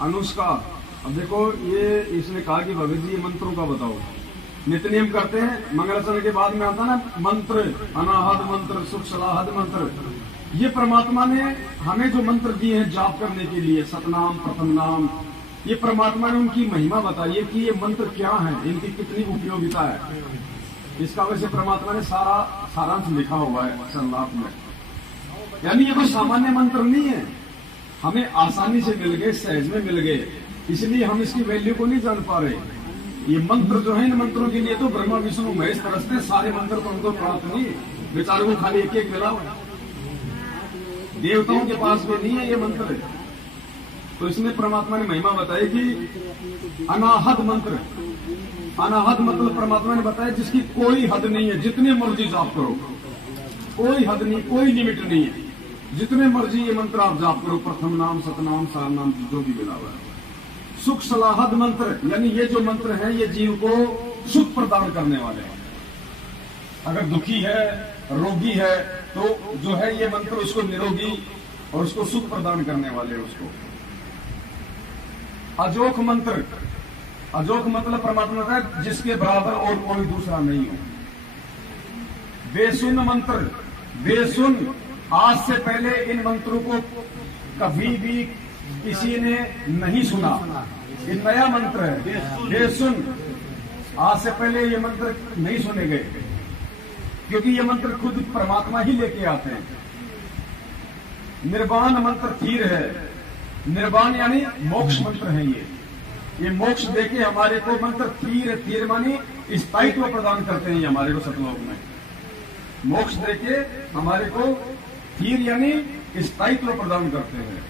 अनुष्का। अब देखो ये इसने कहा कि भगत जी ये मंत्रों का बताओ। नित्य नियम करते हैं, मंगलाचरण के बाद में आता ना मंत्र, अनाहद मंत्र, सुख सलाहद मंत्र। ये परमात्मा ने हमें जो मंत्र दिए हैं जाप करने के लिए, सतनाम, प्रथम नाम, ये परमात्मा ने उनकी महिमा बताई है कि ये मंत्र क्या है, इनकी कितनी उपयोगिता है। इसका वैसे परमात्मा ने सारा सारांश लिखा हुआ है संलाप में। यानी ये कोई सामान्य मंत्र नहीं है, हमें आसानी से मिल गए, सहज में मिल गए, इसलिए हम इसकी वैल्यू को नहीं जान पा रहे। ये मंत्र जो है, इन मंत्रों के लिए तो ब्रह्मा विष्णु महेश तरसते, सारे मंत्र तो उनको प्राप्त नहीं, बेचारों को खाली एक एक मिला हुआ। देवताओं के पास भी नहीं है ये मंत्र। तो इसमें परमात्मा ने महिमा बताई कि अनाहद मंत्र, अनाहद मतलब परमात्मा ने बताया जिसकी कोई हद नहीं है, जितने मर्जी जाप करो, कोई हद नहीं, कोई लिमिट नहीं है, जितने मर्जी ये मंत्र आप जाप करो, प्रथम नाम, सतनाम, सार नाम, जो भी मिला हुआ है। सुख सलाहद मंत्र, यानी ये जो मंत्र है ये जीव को सुख प्रदान करने वाले हैं। अगर दुखी है, रोगी है, तो जो है ये मंत्र उसको निरोगी और उसको सुख प्रदान करने वाले हैं उसको। अजोख मंत्र, अजोख मतलब परमात्मा का जिसके बराबर और कोई दूसरा नहीं हो। बेसुन मंत्र, बेसुन, आज से पहले इन मंत्रों को कभी भी किसी ने नहीं सुना, ये नया मंत्र है। बेसुन, आज से पहले ये मंत्र नहीं सुने गए, क्योंकि ये मंत्र खुद परमात्मा ही लेके आते हैं। निर्वाण मंत्र धीर है, निर्वाण यानी मोक्ष मंत्र है ये मोक्ष देके हमारे को मंत्र धीर, धीर मानी स्थायित्व प्रदान करते हैं ये हमारे को सतलोक में। मोक्ष देके हमारे को धीर यानी स्थायित्व प्रदान करते हैं।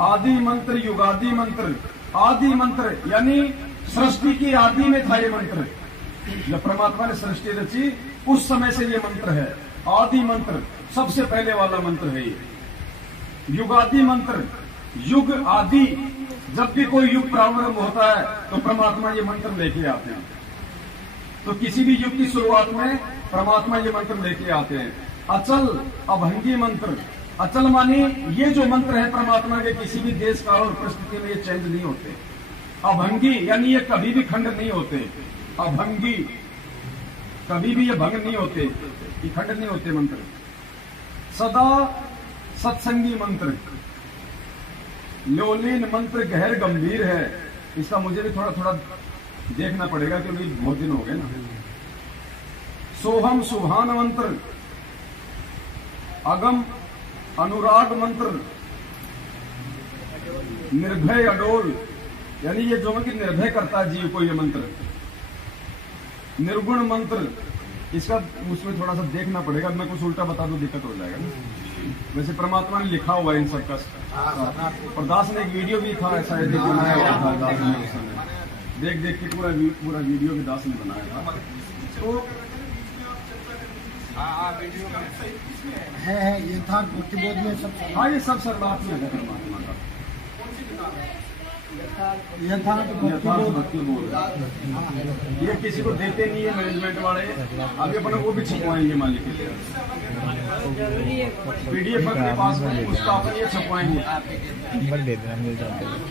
आदि मंत्र, युगादि मंत्र, आदि मंत्र यानी सृष्टि की आदि में था ये मंत्र। जब परमात्मा ने सृष्टि रची उस समय से ये मंत्र है। आदि मंत्र सबसे पहले वाला मंत्र है ये। युगादि मंत्र, युग आदि, जब भी कोई युग प्रारंभ होता है तो परमात्मा ये मंत्र लेके आते हैं। तो किसी भी युग की शुरुआत में परमात्मा ये मंत्र लेके आते हैं। अचल अभंगी मंत्र, अचल मानी ये जो मंत्र है परमात्मा के, किसी भी देश काल और परिस्थिति में ये चेंज नहीं होते। अभंगी यानी ये कभी भी खंड नहीं होते। अभंगी, कभी भी ये भंग नहीं होते, ये खंड नहीं होते मंत्र। सदा सत्संगी मंत्र, लोलीन मंत्र गहर गंभीर है। इसका मुझे भी थोड़ा थोड़ा देखना पड़ेगा क्योंकि बहुत दिन हो गए ना। सोहम सुभान मंत्र, अगम अनुराग मंत्र, निर्भय अडोल, यानी ये जो कि निर्भय करता है जीव को ये मंत्र। निर्गुण मंत्र, इसका उसमें थोड़ा सा देखना पड़ेगा, मैं कुछ उल्टा बता दूं दिक्कत हो जाएगा ना। वैसे परमात्मा ने लिखा हुआ है इन सबका। और दास ने एक वीडियो भी था ऐसा बनाया हुआ था दास ने, उस समय देख देख के पूरा वीडियो भी दास ने बनाया था। तो है यथार्थ भक्तिबोध में सब। हाँ, ये सब सर्वार्थ में है परमात्मा का। यथार्थ भक्तिबोध ये किसी को देते नहीं है मैनेजमेंट वाले, अभी अपन वो भी छपवाएंगे मालिक के लिए। PDF अपने पास में उसका अपन ये छपवाएंगे।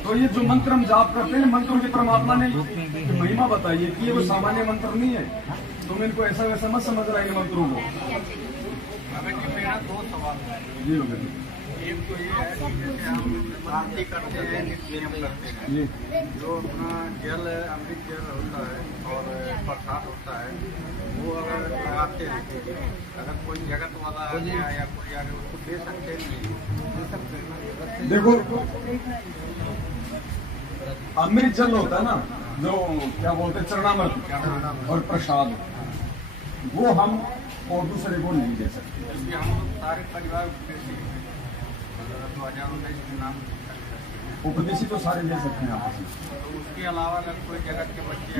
तो ये जो मंत्र हम जाप करते हैं, मंत्रों की परमात्मा ने महिमा बताई है कि ये वो सामान्य मंत्र नहीं है। तुम इनको ऐसा वैसा मत समझ रहे हैं मंत्रों को। जी एक तो ये है कि जैसे हम आरती करते हैं, नित्य नियम करते हैं, जो अपना जल अमृत जल होता है और प्रसाद होता है, वो अगर लगाते रहते हैं, अगर कोई जगत वाला आ गया या कोई आ गया उसको दे सकते नहीं। देखो अमृत जल होता है ना, जो क्या बोलते हैं चरणामृत और प्रसाद, वो हम और दूसरे को नहीं दे सकते। इसलिए हम लोग सारे परिवार उपदेशी तो सारे ले सकते हैं आपस में। तो उसके अलावा अगर कोई जगत के बच्चे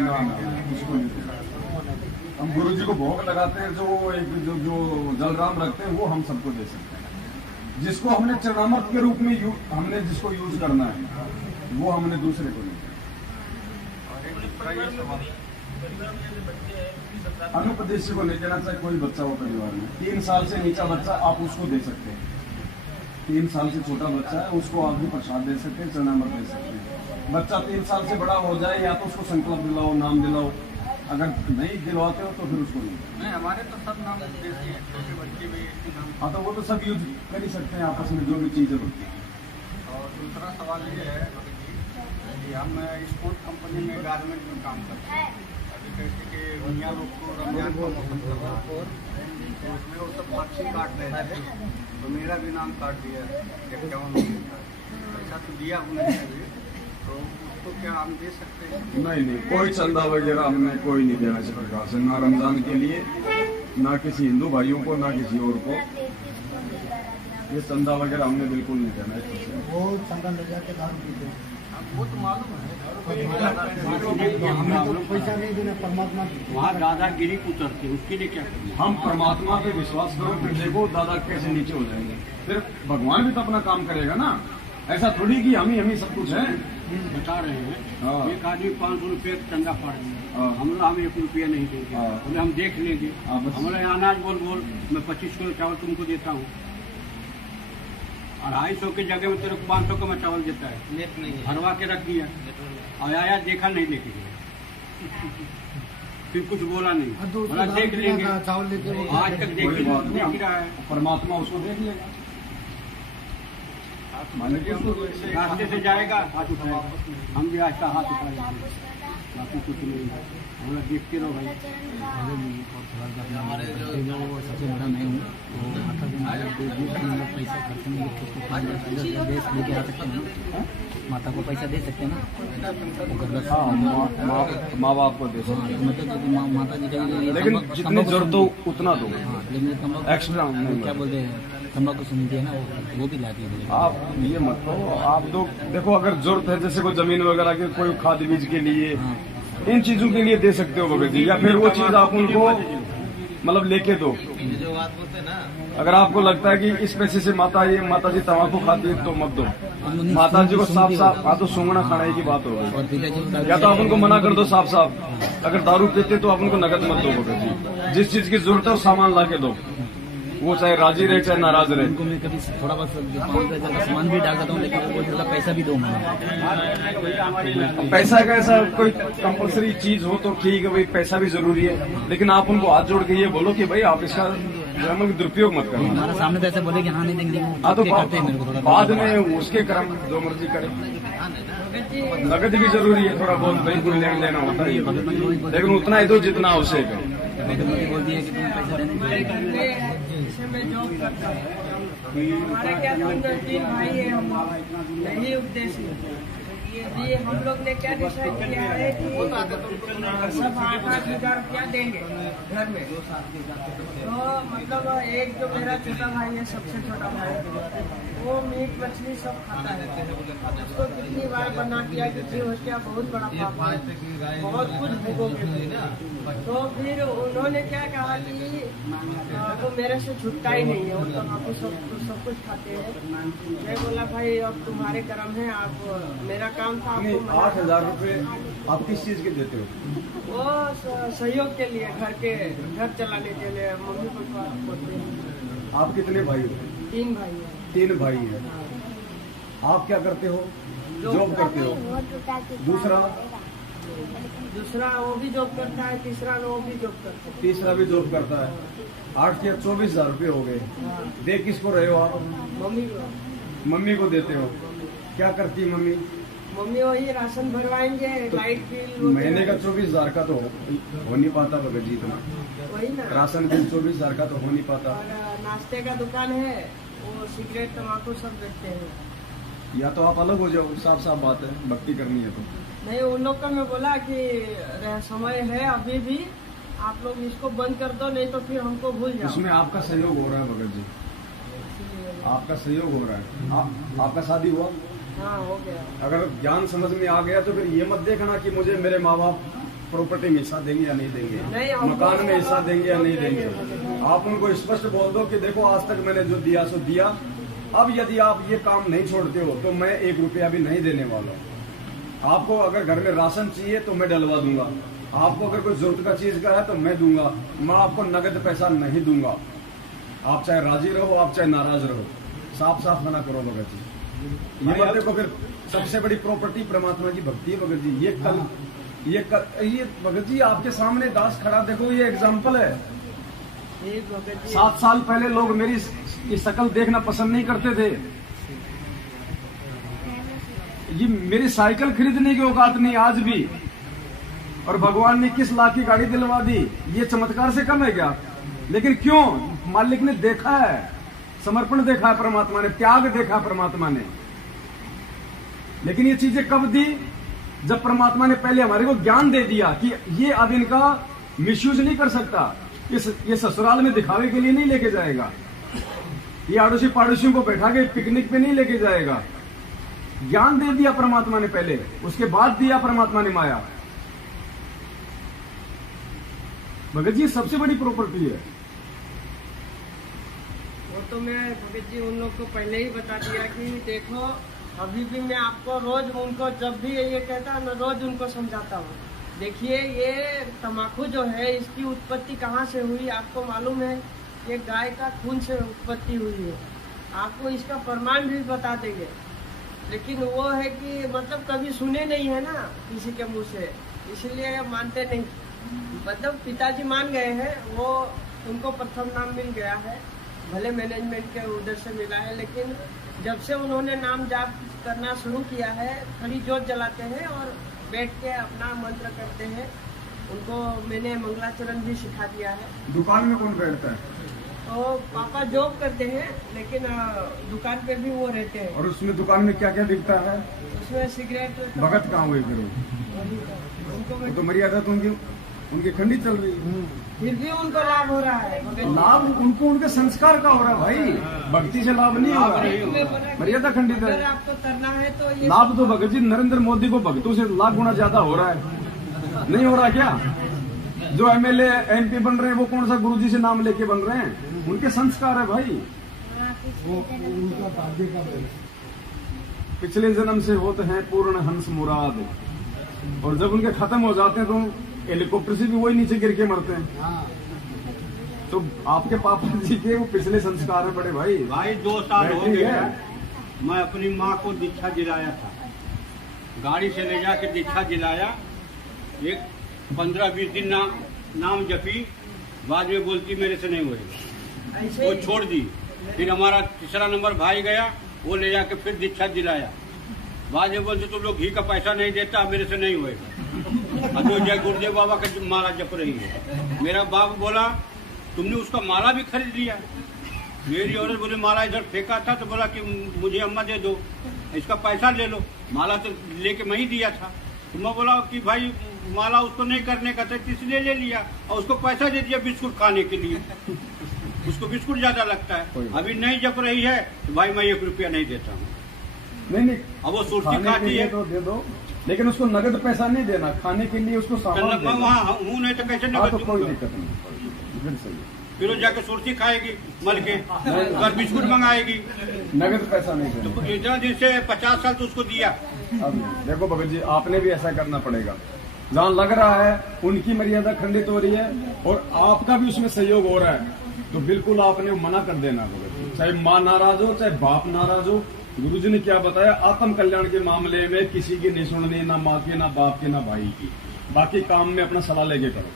हम गुरु जी को भोग लगाते हैं, जो एक जो जलराम रखते हैं वो हम सबको दे सकते हैं। जिसको हमने चरणामृत के रूप में हमने जिसको यूज करना है वो हमने दूसरे को नहीं। अनुपदेशी को ले जाना चाहे कोई बच्चा हो परिवार में, 3 साल से नीचा बच्चा आप उसको दे सकते हैं। 3 साल से छोटा बच्चा है, उसको आप भी प्रसाद दे सकते हैं, चरणामृत दे सकते हैं। बच्चा 3 साल से बड़ा हो जाए या तो उसको संकल्प दिलाओ, नाम दिलाओ, अगर नहीं दिलवाते हो तो फिर उसको नहीं। हमारे तो सब नाम देते हैं, छोटे बच्चे भी नाम। हाँ तो वो तो सब यूज कर ही सकते हैं आपस में जो भी चीज़ें होती हैं। और दूसरा सवाल ये है कि हम स्पोर्ट कंपनी में गारमेंट में काम करते हैं। अभी जैसे कि दुनिया लोग को रमजान का मौसम चल रहा है, तो उसमें वो सब पर्ची काट रहे थे, तो मेरा भी नाम काट दिया 51 पैसा तो दिया उन्होंने अभी, तो उसको क्या हम दे सकते हैं? नहीं, कोई चंदा वगैरह हमने कोई नहीं देना इस प्रकार से, ना रमजान के लिए, ना किसी हिंदू भाइयों को, ना किसी और को। ये चंदा वगैरह हमने बिल्कुल नहीं देना है। वो चंदा ले जाके दारू पीते हैं। वो तो मालूम है, हमें तो पैसा नहीं देना, परमात्मा वहाँ दादागिरी उतरती है, उसके लिए क्या करें? हम परमात्मा पे विश्वास करो, फिर देखो दादा कैसे नीचे हो जाएंगे। फिर भगवान भी तो अपना काम करेगा ना, ऐसा थोड़ी कि हम ही सब कुछ है। बता रहे हैं हाँ। एक आदमी 500 रुपये चंदा पड़ हाँ। गया, हम 1 रुपया नहीं देंगे, हाँ। बोले हम देख लेंगे। हाँ, बस। हमारे यहाँ अनाज बोल मैं 25 किलो चावल तुमको देता हूँ, 250 की जगह में तेरे को 500 का मैं चावल देता है, भरवा के रख दिया और आया देखा नहीं लेके गया, फिर कुछ बोला नहीं, बोला देख लेंगे। चावल लेके वो आज तक देख कोई बात नहीं, रहा है, परमात्मा उसको देख लेगा। माने कि उसको रास्ते से जाएगा हाथ उठाएगा, हम भी आज का हाथ उठाएंगे, बाकी कुछ नहीं। हम लोग देखते रहो भाई। हमारे जो सबसे बड़ा मैं हूँ, तो मतलब पैसा खर्च नहीं देश लेके आ सकते हैं, माता को पैसा दे सकते हैं ना, हाँ, माँ बाप को दे सकते हैं। मतलब कि माता जी का ये लेकिन जितनी जरूरत हो उतना दो, हाँ, लेकिन तंबाकू एक्स्ट्रा नहीं। क्या बोलते हैं, तंबाकू सुनती है ना, वो भी लाती है। आप ये मत करो, आप तो देखो अगर जरूरत है जैसे कोई जमीन वगैरह के, कोई खाद बीज के लिए, इन चीजों के लिए दे सकते हो भगत जी, या फिर वो चीज आप उनको मतलब लेके दो। जो बात बोलते हैं ना, अगर आपको लगता है कि इस पैसे से माता जी तंबाकू खाती है तो मत दो। माता जी को साफ हाँ तो सूंघना खाने की बात हो गई, और पिताजी या तो आप उनको मना कर दो साफ। अगर दारू पीते तो आप उनको नगद मत दो भगत जी, जिस चीज की जरूरत है वो सामान ला के दो, वो चाहे राजी रहे चाहे नाराज रहे। उनको मैं कभी थोड़ा बहुत 5,000 का सामान भी डाल देता हूँ, लेकिन वो बोलता पैसा भी दो मुझे। पैसा का ऐसा कोई कंपलसरी चीज हो तो ठीक है भाई, पैसा भी जरूरी है, लेकिन आप उनको हाथ जोड़ के ये बोलो कि भाई आप इसका दुरुपयोग मत करो। हमारा सामने तो ऐसे बोले कि हाँ नहीं देंगे, हाँ तो करते हैं मेरे को थोड़ा बाद में उसके कर्म जो मर्जी करे। नगद भी जरूरी है, थोड़ा बहुत बिल्कुल लेन देना होता है, लेकिन उतना ही दो जितना आवश्यक है। बोलती है कि तुम्हें पैसा देने हमारे क्या 3 भाई है, हम यही उद्देश्य है। ये हम लोग ने क्या डिसाइड किया है कि सब 8-8 हजार रुपया देंगे घर में। तो मतलब एक जो मेरा छोटा भाई है, सबसे छोटा भाई, वो मीट मछली सब खाता है, उसको कितनी बार बना किया कि जीव हत्या बहुत बड़ा पाप है, बहुत कुछ भोगोगे। तो फिर उन्होंने क्या कहा कि वो मेरे से छुटता ही नहीं है, वो तो आपको सब कुछ खाते हैं। मैं बोला भाई अब तुम्हारे कर्म है, आप मेरा काम था आपको 8,000 रुपए आप किस चीज के देते हो? वो सहयोग के लिए, घर चलाने के लिए, मम्मी पापा बोलते हैं। आप कितने भाई हो? 3 भाई है। 3 भाई हैं। आप क्या करते हो? जॉब करते हो? दूसरा वो भी जॉब करता है, तीसरा वो भी जॉब करता है। तीसरा भी जॉब करता है। 8 या 24,000 रुपये हो गए। दे किसको रहे हो आप? मम्मी को देते हो। क्या करती है मम्मी? मम्मी वही राशन भरवाएंगे, लाइट बिल। महीने का 24,000 का तो हो नहीं पाता भगत जी इतना, वही ना, राशन बिल 24,000 का तो हो नहीं पाता। और नाश्ते का दुकान है, वो सिगरेट तम्बाकू सब बेचते हैं। या तो आप अलग हो जाओ, साफ बात है, भक्ति करनी है तो। नहीं, उन लोग का मैं बोला कि समय है अभी भी, आप लोग इसको बंद कर दो, नहीं तो फिर हमको भूल जाओ। उसमें आपका सहयोग हो रहा है भगत जी, आपका सहयोग हो रहा है। आपका शादी हुआ? हाँ, हो गया। अगर ज्ञान समझ में आ गया तो फिर ये मत देखना कि मुझे मेरे माँ बाप प्रॉपर्टी में हिस्सा देंगे या नहीं देंगे, मकान में हिस्सा देंगे या नहीं देंगे। आप उनको स्पष्ट बोल दो कि देखो आज तक मैंने जो दिया सो दिया, अब यदि आप ये काम नहीं छोड़ते हो तो मैं 1 रुपया भी नहीं देने वाला हूँ। आपको अगर घर में राशन चाहिए तो मैं डलवा दूंगा, आपको अगर कोई जरूरत का चीज का है तो मैं दूंगा, मैं आपको नगद पैसा नहीं दूंगा। आप चाहे राजी रहो, आप चाहे नाराज रहो, साफ साफ मना करो भगत जी। ये बातें को फिर सबसे बड़ी प्रॉपर्टी परमात्मा की भक्ति है भगत जी। ये भगत जी आपके सामने दास खड़ा, देखो ये एग्जाम्पल है। ये भगत जी 7 साल पहले लोग मेरी ये शक्ल देखना पसंद नहीं करते थे। ये मेरी साइकिल खरीदने की औकात नहीं आज भी, और भगवान ने किस लाख की गाड़ी दिलवा दी, ये चमत्कार से कम है क्या? लेकिन क्यों? मालिक ने देखा है, समर्पण देखा है परमात्मा ने, त्याग देखा परमात्मा ने। लेकिन ये चीजें कब दी? जब परमात्मा ने पहले हमारे को ज्ञान दे दिया कि ये अब इनका मिसयूज नहीं कर सकता, ये ससुराल में दिखावे के लिए नहीं लेके जाएगा, ये आड़ोसी पाड़ोसियों को बैठा के पिकनिक पे नहीं लेके जाएगा। ज्ञान दे दिया परमात्मा ने पहले, उसके बाद दिया परमात्मा ने माया। भगत जी सबसे बड़ी प्रॉपर्टी है। वो तो मैं भगत जी उन लोग को पहले ही बता दिया कि देखो अभी भी मैं आपको रोज उनको जब भी ये कहता है मैं रोज उनको समझाता हूँ। देखिए ये तम्बाकू जो है इसकी उत्पत्ति कहाँ से हुई आपको मालूम है? ये गाय का खून से उत्पत्ति हुई है। आपको इसका प्रमाण भी बता देंगे, लेकिन वो है कि मतलब कभी सुने नहीं है ना किसी के मुंह से, इसलिए मानते नहीं। मतलब पिताजी मान गए हैं, वो उनको प्रथम नाम मिल गया है, भले मैनेजमेंट के उधर से मिला है, लेकिन जब से उन्होंने नाम जाप करना शुरू किया है, खड़ी जोत जलाते हैं और बैठ के अपना मंत्र करते हैं। उनको मैंने मंगलाचरण भी सिखा दिया है। दुकान में कौन बैठता है? तो पापा जॉब करते हैं, लेकिन दुकान पे भी वो रहते हैं। और उसमें दुकान में क्या क्या बिकता है? उसमें सिगरेट। भगत कहाँ हुए फिर? वो तो मर्यादा तो उनकी खंडी चल रही है, फिर भी उनको लाभ हो रहा है। लाभ उनको उनके संस्कार का हो रहा है भाई, भक्ति से लाभ नहीं हो रहा, मर्यादा खंडित है। अगर आपको करना है तो ये लाभ तो भगत जी नरेंद्र मोदी को भक्तों से लाख गुना ज्यादा हो रहा है, नहीं हो रहा क्या? जो एमएलए एमपी बन रहे हैं वो कौन सा गुरुजी से नाम लेके बन रहे हैं? उनके संस्कार है भाई। वो उनका भाग्य का पिछले जन्म से होते हैं पूर्ण हंस मुराद, और जब उनके खत्म हो जाते हैं तो हेलीकॉप्टर से भी वही नीचे गिर के मरते हैं। हाँ। तो आपके पापा जी के वो पिछले संस्कार है बड़े भाई। भाई 2 साल हो ठीक गए है। मैं अपनी माँ को दीक्षा दिलाया था, गाड़ी से ले जाके दीक्षा दिलाया। एक 15-20 दिन नाम जपी, बाद में बोलती मेरे से नहीं हुए, ऐसे वो ही छोड़ दी। फिर हमारा तीसरा नंबर भाई गया, वो ले जाके फिर दीक्षा दिलाया, बाद में बोलते तुम लोग घी का पैसा नहीं देता, मेरे से नहीं होएगा। तो जय गुरुदेव बाबा का माला जप रही है। मेरा बाप बोला तुमने उसका माला भी खरीद लिया। मेरी औरत बोले माला इधर फेंका था, तो बोला कि मुझे अम्मा दे दो, इसका पैसा ले लो। माला तो लेके मैं ही दिया था। तो मैं बोला कि भाई माला उसको नहीं करने का था, इसलिए ले लिया, और उसको पैसा दे दिया बिस्कुट खाने के लिए। उसको बिस्कुट ज्यादा लगता है। अभी नहीं जप रही है तो भाई मैं 1 रुपया नहीं देता हूँ। नहीं अब वो सुर्ती खाती है तो दे दो, लेकिन उसको नगद पैसा नहीं देना, खाने के लिए उसको सामान मैं देना। वहाँ हूँ नहीं तो कैसे हाँ, तो नगद कोई दूंगा? दिक्कत नहीं, फिर सही है। फिर वो जाके सुर्ती खाएगी मल के, अगर बिस्कुट मंगाएगी। नगद पैसा नहीं देना। तो इतना दिन से 50 साल तो उसको दिया। अब देखो भगत जी, आपने भी ऐसा करना पड़ेगा। जहाँ लग रहा है उनकी मर्यादा खंडित हो रही है और आपका भी उसमें सहयोग हो रहा है, तो बिल्कुल आपने मना कर देना भगत जी। चाहे माँ नाराज हो, चाहे बाप नाराज हो। गुरुजी ने क्या बताया? आत्म कल्याण के मामले में किसी की नहीं सुननी, ना माँ की, ना बाप की, ना भाई की। बाकी काम में अपना सलाह लेके करो,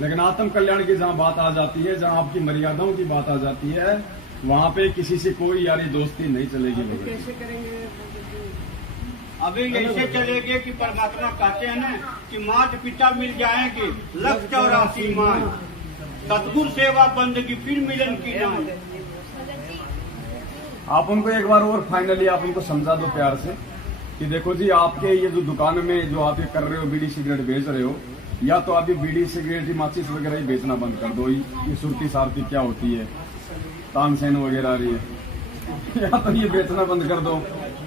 लेकिन आत्म कल्याण की जहाँ बात आ जाती है, जहाँ आपकी मर्यादाओं की बात आ जाती है, वहाँ पे किसी से कोई यारी दोस्ती नहीं चलेगी भगत जी। कैसे करेंगे? अभी ऐसे चलेगे कि परमात्मा कहते हैं ना कि माता पिता मिल जाएंगे, 184 मान, सतगुरु सेवा बंदगी फिर मिलन की नाम। आप उनको एक बार और फाइनली आप उनको समझा दो प्यार से कि देखो जी, आपके ये जो दुकान में जो आप ये कर रहे हो, बीड़ी सिगरेट बेच रहे हो, या तो आप ये बीड़ी सिगरेट माचिस वगैरह ही बेचना बंद कर दो। ये सुरती सारती क्या होती है, तानसेन वगैरह आ रही है, या तो ये बेचना बंद कर दो,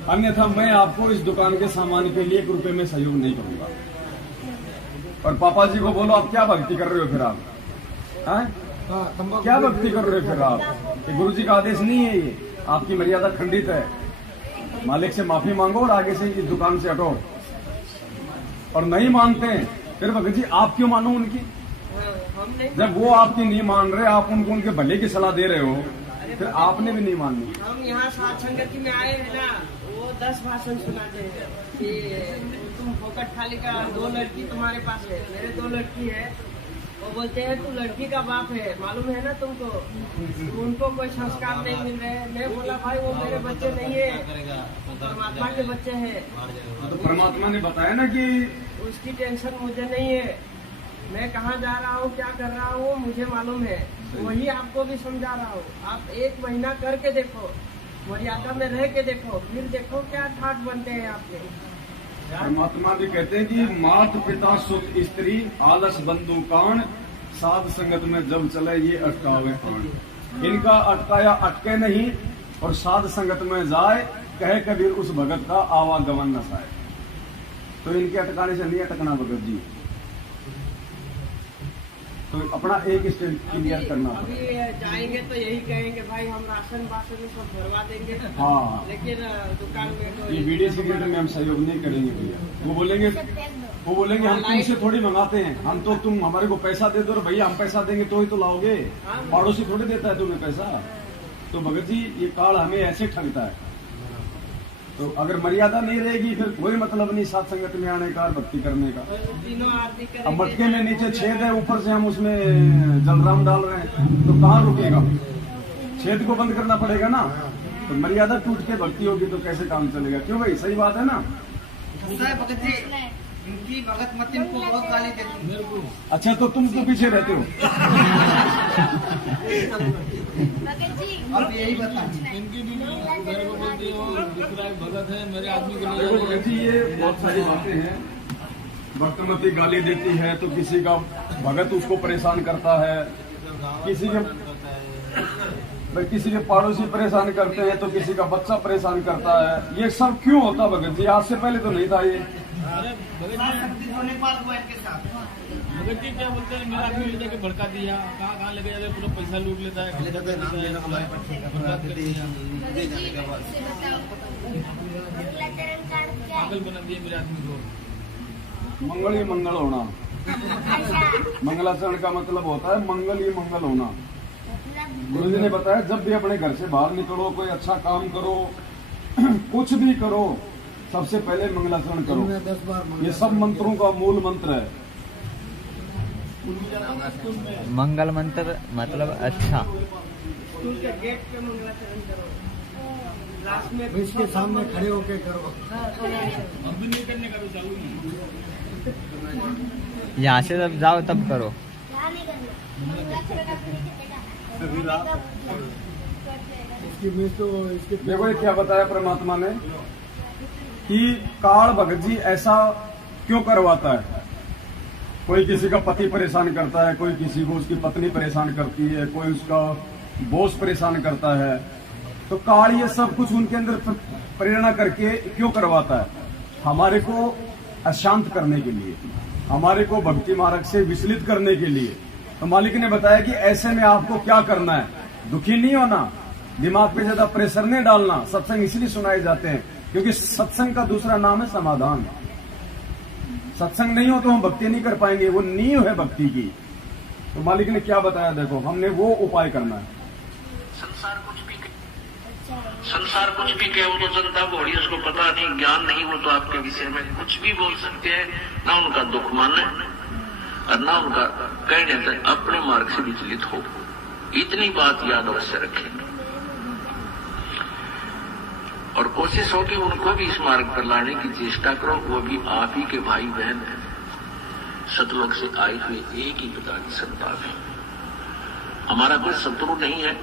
अन्यथा मैं आपको इस दुकान के सामान के लिए 1 रुपए में सहयोग नहीं करूंगा। और पापा जी को बोलो आप क्या भक्ति कर रहे हो फिर आप? हैं? क्या भक्ति कर रहे हो फिर आप? ये गुरु जी का आदेश नहीं है, ये आपकी मर्यादा खंडित है। मालिक से माफी मांगो और आगे से इस दुकान से हटो। और नहीं मानते हैं फिर भगत जी आप क्यों मानो उनकी? हम नहीं। जब वो आपकी नहीं मान रहे, आप उनको उनके भले की सलाह दे रहे हो, फिर आपने भी नहीं माननी। हम यहाँ साथ संगति में आए हैं ना, वो 10 भाषण सुनाते हैं कि तुम फोकट खाली का 2 लड़की तुम्हारे पास है, मेरे 2 लड़की है। वो बोलते हैं तू लड़की का बाप है, मालूम है ना तुमको, उनको कोई संस्कार नहीं मिल रहे। मैं बोला भाई वो मेरे बच्चे नहीं है, परमात्मा के बच्चे हैं। तो परमात्मा ने बताया ना कि उसकी टेंशन मुझे नहीं है, मैं कहाँ जा रहा हूँ, क्या कर रहा हूँ मुझे मालूम है। वही आपको भी समझा रहा हूँ। आप 1 महीना करके देखो, मर्यादा में रह के देखो, फिर देखो क्या ठाट बनते हैं आपके। परमात्मा भी कहते हैं कि मात पिता सुख स्त्री आलस बंधु कान साध संगत में जब चले ये अटकावे कान। इनका अटकाया अटके नहीं और साध संगत में जाए, कहे कबीर उस भगत का आवागमन न साए। तो इनके अटकाने से नहीं अटकना भगत जी, तो अपना एक स्टेज क्लियर करना। अभी जाएंगे तो यही कहेंगे भाई हम राशन वाशन सब भरवा देंगे। हाँ, लेकिन दुकान में तो ये बीड़ी सिगरेट में हम सहयोग नहीं करेंगे भैया। वो बोलेंगे हम तुमसे थोड़ी मंगाते हैं, हम तो तुम हमारे को पैसा दे दो और भैया हम पैसा देंगे तो ही तो लाओगे, पड़ोसी थोड़ी देता है तुम्हें पैसा। तो भगत जी ये काल हमें ऐसे ठगता है। तो अगर मर्यादा नहीं रहेगी फिर कोई मतलब नहीं साथ संगत में आने का, भक्ति करने का। तीनों आरती अब करेंगे। मटके में नीचे छेद है, ऊपर से हम उसमें जलराम डाल रहे हैं, तो कहाँ रुकेगा? छेद को बंद करना पड़ेगा ना। तो मर्यादा टूट के भक्ति होगी तो कैसे काम चलेगा? क्यों भाई, सही बात है ना? भगत जी इनकी भगत मत इनको बहुत गाली देती है। अच्छा तो तुम तो पीछे रहते हो। अब यही बता इनकी भी मेरे को बोलती हो दूसरा एक भगत है, मेरे आदमी को नहीं देखो भगत जी ये बहुत सारी बातें हैं। भक्तमती गाली देती है तो किसी का भगत उसको परेशान करता है, किसी के पड़ोसी परेशान करते हैं तो किसी का बच्चा परेशान करता है। ये सब क्यों होता भगत जी? आज से पहले तो नहीं था ये। अरे भगत जी क्या बोलते हैं, मेरा आदमी ले जाके भड़का दिया, कहाँ लेके जाके पूरा पैसा लूट लेता है, पागल बना दिया मेरे आदमी को। मंगल ही मंगल होना, मंगलाचरण का मतलब होता है मंगल ही मंगल होना। गुरु जी ने बताया जब भी अपने घर से बाहर निकलो, कोई अच्छा काम करो, कुछ भी करो, सबसे पहले मंगलाचरण करो। ये सब मंत्रों का मूल मंत्र है। मंगल मंत्र मतलब अच्छा। स्कूल के गेट पे मंगलाचरण करो, क्लास में इसके सामने खड़े होके करो। अब भी नहीं करने का तो चालू नहीं। यहाँ से जब जाओ तब करो। देखो ये क्या बताया परमात्मा ने कि काल भगत जी ऐसा क्यों करवाता है। कोई किसी का पति परेशान करता है, कोई किसी को उसकी पत्नी परेशान करती है, कोई उसका बॉस परेशान करता है। तो काल ये सब कुछ उनके अंदर प्रेरणा करके क्यों करवाता है? हमारे को अशांत करने के लिए, हमारे को भक्ति मार्ग से विचलित करने के लिए। तो मालिक ने बताया कि ऐसे में आपको क्या करना है, दुखी नहीं होना, दिमाग पे ज्यादा प्रेशर नहीं डालना। सत्संग इसलिए सुनाए जाते हैं क्योंकि सत्संग का दूसरा नाम है समाधान। सत्संग नहीं हो तो हम भक्ति नहीं कर पाएंगे, वो नींव है भक्ति की। तो मालिक ने क्या बताया, देखो हमने वो उपाय करना है। संसार कुछ भी कहे, वो तो जनता बोली, उसको पता नहीं, ज्ञान नहीं, वो तो आपके विषय में कुछ भी बोल सकते हैं। ना उनका दुख माने और ना उनका कहने से अपने मार्ग से विचलित हो। इतनी बात याद अवश्य रखें और कोशिश हो कि उनको भी इस मार्ग पर लाने की चेष्टा करो। वो भी आप ही के भाई बहन हैं, सतलोक से आए हुए एक ही पिता की संतान है। हमारा कोई शत्रु नहीं है,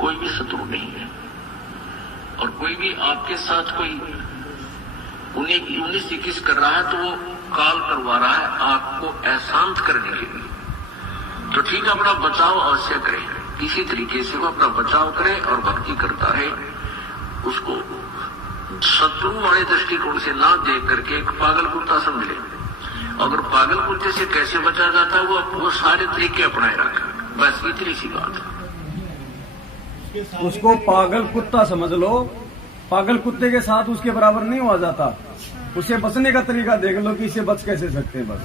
कोई भी शत्रु नहीं है। और कोई भी आपके साथ कोई 19-21 कर रहा है तो वो काल करवा रहा है आपको अशांत करने के लिए। तो ठीक है, अपना बचाव अवश्य करें, किसी तरीके से वो अपना बचाव करे और भक्ति करता है। उसको शत्रु वाले दृष्टिकोण से ना देख करके एक पागल कुत्ता समझ ले। अगर पागल कुत्ते से कैसे बचा जाता है वो सारे तरीके अपनाए रखा। बस इतनी सी बात है। उसको पागल कुत्ता समझ लो, पागल कुत्ते के साथ उसके बराबर नहीं हुआ जाता। उससे बचने का तरीका देख लो कि इससे बच कैसे सकते हैं। बस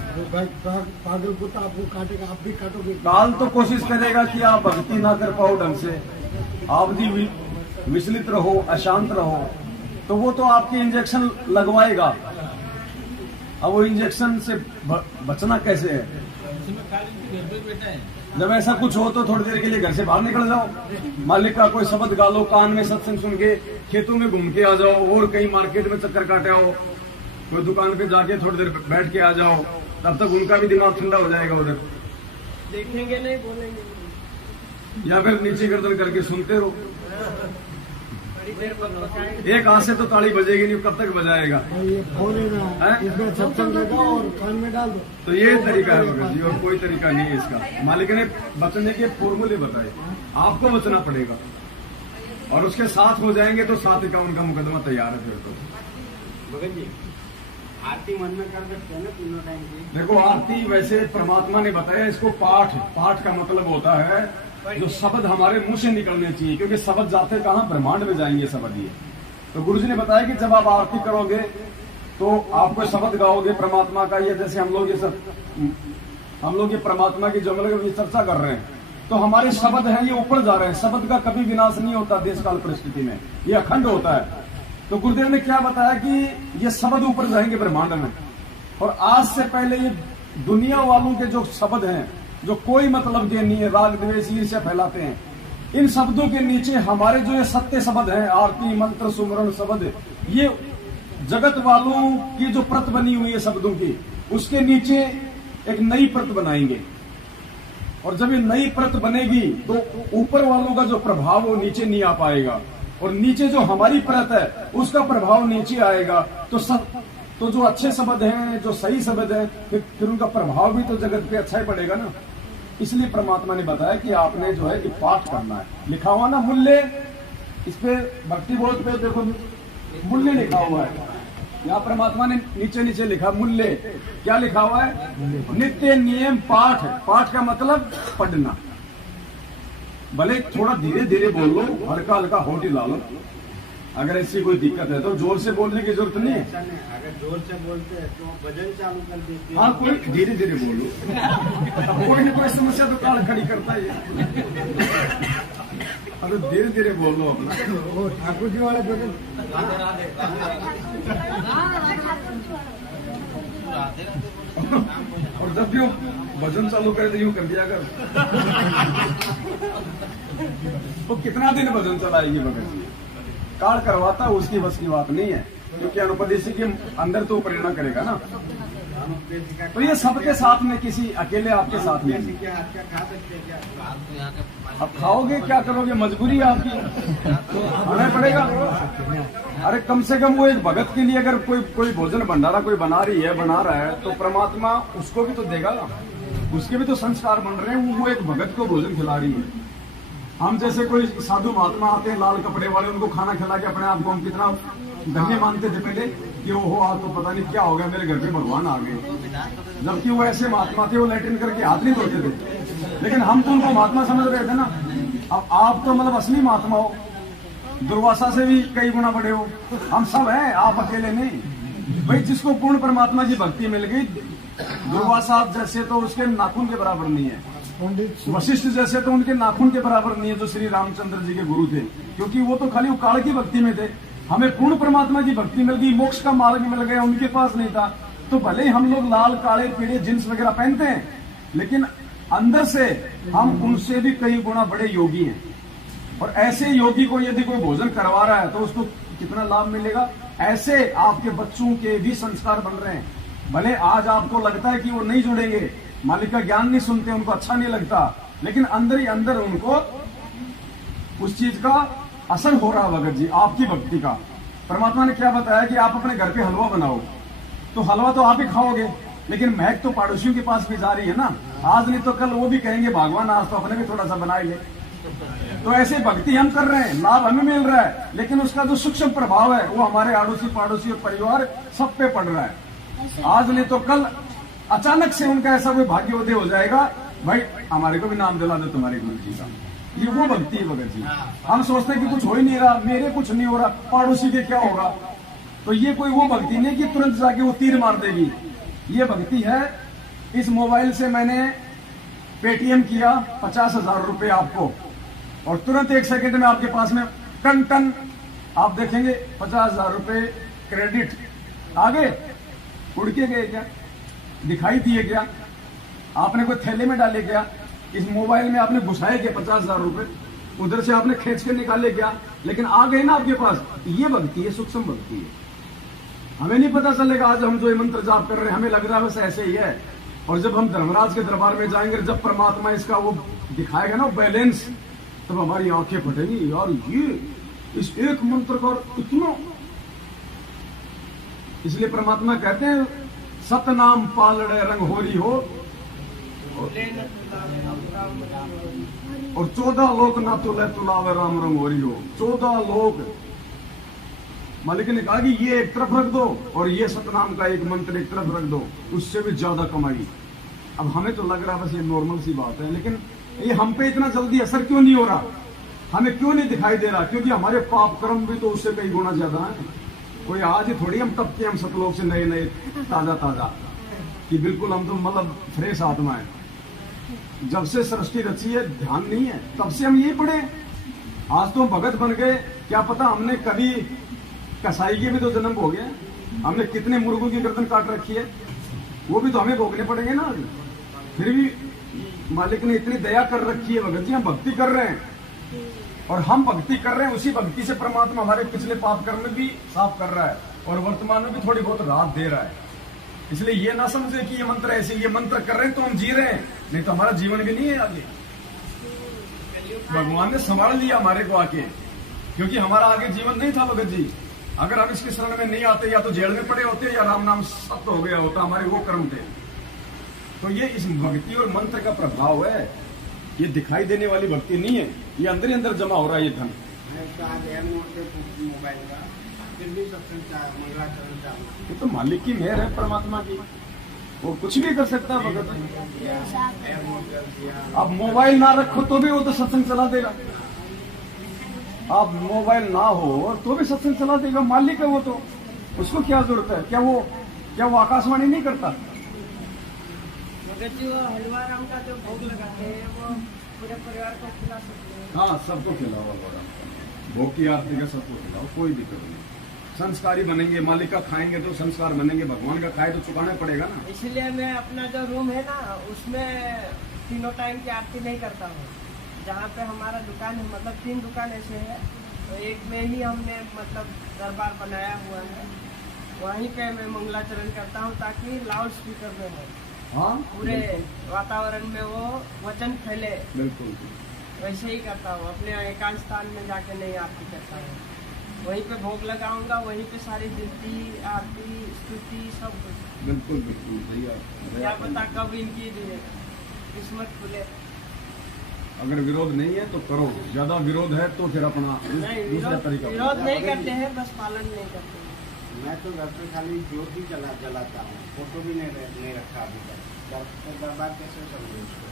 पागल कुत्ता आपको काटेगा, आप भी काटोगे। काल तो कोशिश करेगा कि आप भक्ति ना कर पाओ ढंग से, आप भी विचलित रहो, अशांत रहो, तो वो तो आपके इंजेक्शन लगवाएगा। अब वो इंजेक्शन से बचना कैसे है? जब ऐसा कुछ हो तो थोड़ी देर के लिए घर से बाहर निकल जाओ, मालिक का कोई शब्द गा लो, कान में सत्संग सुन के खेतों में घूम के आ जाओ, और कहीं मार्केट में चक्कर काटे आओ, कोई दुकान पे जाके थोड़ी देर बैठ के आ जाओ, तब तक उनका भी दिमाग ठंडा हो जाएगा। उधर देखेंगे नहीं, बोलेंगे, या फिर नीचे गर्दन करके सुनते रहो। बड़ी देर पर एक हाथ से तो ताली बजेगी नहीं, कब तक बजाएगा? ये फोन है ना, इसमें सत्संग लगाओ और कान में डाल दो। तो ये तरीका है भगत जी, और कोई तरीका नहीं है इसका। मालिक ने बचने के फॉर्मूले बताए, आपको बचना पड़ेगा, और उसके साथ हो जाएंगे तो 751 का मुकदमा तैयार है। फिर तो भगत जी आरती मन में कर सकते हैं ना तीनों टाइम की? देखो, आरती वैसे परमात्मा ने बताया इसको पाठ का मतलब होता है जो शब्द हमारे मुंह से निकलने चाहिए, क्योंकि शब्द जाते कहाँ? ब्रह्मांड में जाएंगे शब्द ये। तो गुरु जी ने बताया कि जब आप आरती करोगे तो आप कोई शब्द गाओगे परमात्मा का, ये जैसे हम लोग ये परमात्मा की जो हम चर्चा कर रहे हैं, तो हमारे शब्द हैं ये ऊपर जा रहे हैं। शब्द का कभी विनाश नहीं होता देश काल परिस्थिति में, ये अखंड होता है। तो गुरुदेव ने क्या बताया कि ये शब्द ऊपर जाएंगे ब्रह्मांड में, और आज से पहले ये दुनिया वालों के जो शब्द हैं, जो कोई मतलब के नहीं है, राग द्वेष ईर्ष्या फैलाते हैं, इन शब्दों के नीचे हमारे जो ये सत्य शब्द हैं, आरती मंत्र सुमरण शब्द, ये जगत वालों की जो प्रत बनी हुई है शब्दों की, उसके नीचे एक नई प्रत बनाएंगे। और जब ये नई प्रत बनेगी तो ऊपर वालों का जो प्रभाव वो नीचे नहीं आ पाएगा, और नीचे जो हमारी परत है उसका प्रभाव नीचे आएगा। तो जो अच्छे शब्द हैं, जो सही शब्द हैं, फिर उनका प्रभाव भी तो जगत पे अच्छा ही पड़ेगा ना। इसलिए परमात्मा ने बताया कि आपने जो है कि पाठ करना है। लिखा हुआ ना मूल्य, इस पे भक्ति बोध पे देखो मूल्य लिखा हुआ है। यहाँ परमात्मा ने नीचे नीचे लिखा मूल्य, क्या लिखा हुआ है? नित्य नियम पाठ। पाठ का मतलब पढ़ना। भले थोड़ा धीरे धीरे बोल लो, हल्का हल्का होठ ला लो। अगर ऐसी कोई दिक्कत है तो जोर से बोलने की जरूरत नहीं है। अगर जोर से बोलते हैं तो भजन चालू कर देते हैं। हाँ, कोई धीरे धीरे बोलो, कोई ना कोई समस्या तो काल खड़ी करता है। अरे धीरे धीरे बोलो अपना। ठाकुर जी वाले भजन और जब भी भजन चालू करे तो यूं कर दिया कर। तो कितना दिन भजन चलाएगी भगत जी? काल करवाता उसकी बस की बात नहीं है, क्योंकि अनुपदेशी के अंदर तो प्रेरणा करेगा ना। तो ये सबके साथ में, किसी अकेले आपके साथ में नहीं। क्या खा सकते हैं क्या? अब खाओगे क्या करोगे? मजबूरी है आपकी, खाना पड़ेगा। अरे कम से कम वो एक भगत के लिए अगर कोई भोजन भंडारा कोई बना रहा है तो परमात्मा उसको भी तो देगा, उसके भी तो संस्कार बन रहे हैं। वो एक भगत को भोजन खिला रही है। हम जैसे कोई साधु महात्मा आते हैं लाल कपड़े वाले, उनको खाना खिला के अपने आप को हम कितना धन्य मानते थे पहले कि वो हो तो पता नहीं क्या हो गया, मेरे घर पे भगवान आ गए। जबकि वो ऐसे महात्मा थे, वो लैट्रिन करके हाथ नहीं धोते थे, लेकिन हम तो उनको महात्मा समझ रहे थे ना। अब आप तो मतलब असली महात्मा हो, दुर्वासा से भी कई गुना बड़े हो। हम सब हैं, आप अकेले नहीं। भाई जिसको पूर्ण परमात्मा की भक्ति मिल गई, दुर्वासा जैसे तो उसके नाखून के बराबर नहीं है, वशिष्ठ जैसे तो उनके नाखून के बराबर नहीं है जो श्री रामचंद्र जी के गुरु थे, क्योंकि वो तो खाली काल की भक्ति में थे। हमें पूर्ण परमात्मा की भक्ति मिल गई, मोक्ष का मार्ग मिल गया, उनके पास नहीं था। तो भले ही हम लोग लाल काले पीले जींस वगैरह पहनते हैं, लेकिन अंदर से हम उनसे भी कई गुना बड़े योगी हैं। और ऐसे योगी को यदि कोई भोजन करवा रहा है तो उसको कितना लाभ मिलेगा? ऐसे आपके बच्चों के भी संस्कार बन रहे हैं। भले आज आपको लगता है कि वो नहीं जुड़ेंगे, मालिक का ज्ञान नहीं सुनते, उनको अच्छा नहीं लगता, लेकिन अंदर ही अंदर उनको उस चीज का असर हो रहा है भगत जी, आपकी भक्ति का। परमात्मा ने क्या बताया कि आप अपने घर पे हलवा बनाओ, तो हलवा तो आप ही खाओगे, लेकिन महक तो पड़ोसियों के पास भी जा रही है ना। आज नहीं तो कल वो भी कहेंगे भगवान आज तो अपने भी थोड़ा सा बना ले। तो ऐसे भक्ति हम कर रहे हैं, लाभ हमें मिल रहा है, लेकिन उसका जो सूक्ष्म प्रभाव है वो हमारे अड़ोसी पड़ोसी और परिवार सब पे पड़ रहा है। आज नहीं तो कल अचानक से उनका ऐसा कोई भाग्योदय हो जाएगा, भाई हमारे को भी नाम दिला दो तुम्हारे गुरु जी का। ये वो भक्ति है भगत जी। हम सोचते हैं कि कुछ हो ही नहीं रहा, मेरे कुछ नहीं हो रहा, पड़ोसी के क्या होगा। तो ये कोई वो भक्ति नहीं कि तुरंत जाके वो तीर मार देगी। ये भक्ति है, इस मोबाइल से मैंने पेटीएम किया 50,000 रुपए आपको, और तुरंत 1 सेकंड में आपके पास में टन टन आप देखेंगे 50,000 रुपए क्रेडिट आगे उड़ के गए क्या, दिखाई दिए क्या, आपने कोई थैले में डाले क्या, इस मोबाइल में आपने घुसाए क्या 50,000 रुपए, उधर से आपने खींच के निकाले क्या, लेकिन आ गए ना आपके पास। ये भक्ति है, सूक्ष्म भक्ति है। हमें नहीं पता चलेगा आज हम जो ये मंत्र जाप कर रहे हैं, हमें लग रहा है बस ऐसे ही है, और जब हम धर्मराज के दरबार में जाएंगे, जब परमात्मा इसका वो दिखाएगा ना बैलेंस, तब हमारी आंखें फटेंगी, यार ये इस एक मंत्र का इतना। इसलिए परमात्मा कहते हैं सतनाम पालड़े रंग होरी हो, और 14 लोक ना तुले तुलावे राम रंग होरी हो। 14 लोक मालिक ने कहा कि ये एक तरफ रख दो और ये सतनाम का एक मंत्र एक तरफ रख दो, उससे भी ज्यादा कमाई। अब हमें तो लग रहा है बस ये नॉर्मल सी बात है, लेकिन ये हम पे इतना जल्दी असर क्यों नहीं हो रहा, हमें क्यों नहीं दिखाई दे रहा? क्योंकि हमारे पाप कर्म भी तो उससे कई गुना ज्यादा है। कोई आज ही थोड़ी हम तब के हम सतलोक से नए नए ताजा ताजा कि बिल्कुल हम तो मतलब फ्रेश आत्मा है। जब से सृष्टि रची है ध्यान नहीं है, तब से हम ये पढ़े, आज तो हम भगत बन गए। क्या पता हमने कभी कसाई के भी तो जन्म हो गया, हमने कितने मुर्गों की गर्दन काट रखी है, वो भी तो हमें भोगने पड़ेंगे ना। फिर भी मालिक ने इतनी दया कर रखी है भगत जी, हम भक्ति कर रहे हैं, और हम भक्ति कर रहे हैं, उसी भक्ति से परमात्मा हमारे पिछले पाप कर्म भी साफ कर रहा है और वर्तमान में भी थोड़ी बहुत राहत दे रहा है। इसलिए ये ना समझे कि ये मंत्र ऐसे, ये मंत्र कर रहे हैं तो हम जी रहे हैं, नहीं तो हमारा जीवन भी नहीं है आगे। भगवान ने संभाल लिया हमारे को आके, क्योंकि हमारा आगे जीवन नहीं था भगत जी। अगर हम इसके शरण में नहीं आते, या तो जेल में पड़े होते या राम नाम सत्य हो गया होता, हमारे वो कर्म थे। तो ये इस भक्ति और मंत्र का प्रभाव है, ये दिखाई देने वाली भक्ति नहीं है, ये अंदर ही अंदर जमा हो रहा है ये धन। मोबाइल का फिर भी मंगलाचरण ये तो मालिक की मेहर है, परमात्मा की, वो कुछ भी कर सकता है भगत। आप मोबाइल ना रखो तो भी वो तो सत्संग चला देगा, आप मोबाइल ना हो तो भी सत्संग चला देगा, मालिक है वो तो, उसको क्या जरूरत है? क्या वो आकाशवाणी नहीं करता? जो हलवा राम का जो भोग लगाते हैं वो पूरे परिवार को खिला सकते हैं। हाँ, सबको खिलाओ हलवा राम का, भोग की आरती का सबको खिलाओ, कोई दिक्कत नहीं। संस्कारी बनेंगे, मालिक का खाएंगे तो संस्कार बनेंगे, भगवान का खाए तो चुकाना पड़ेगा ना। इसलिए मैं अपना जो रूम है ना, उसमें तीनों टाइम की आरती नहीं करता हूँ। जहाँ पे हमारा दुकान है, मतलब 3 दुकान ऐसे है, तो एक में ही हमने मतलब दरबार बनाया हुआ है, वहीं पे मैं मंगलाचरण करता हूँ, ताकि लाउड स्पीकर में हो, हाँ, पूरे वातावरण में वो वचन फैले। बिल्कुल वैसे ही करता हूँ, अपने एकांत स्थान में जाके नहीं आरती करता हूँ, वहीं पे भोग लगाऊंगा, वहीं पे सारी कीर्ति आरती स्तुति सब कुछ। बिल्कुल बिल्कुल भैया, क्या पता कब इनकी किस्मत खुले। अगर विरोध नहीं है तो करो, ज्यादा विरोध है तो फिर अपना नहीं, दूसरा तरीका। विरोध नहीं करते हैं, बस पालन नहीं करते हैं। मैं तो घर पे खाली ज्योत ही जलाता हूँ, फोटो भी नहीं रखा अभी तक। दरबार कैसे समझे उसको?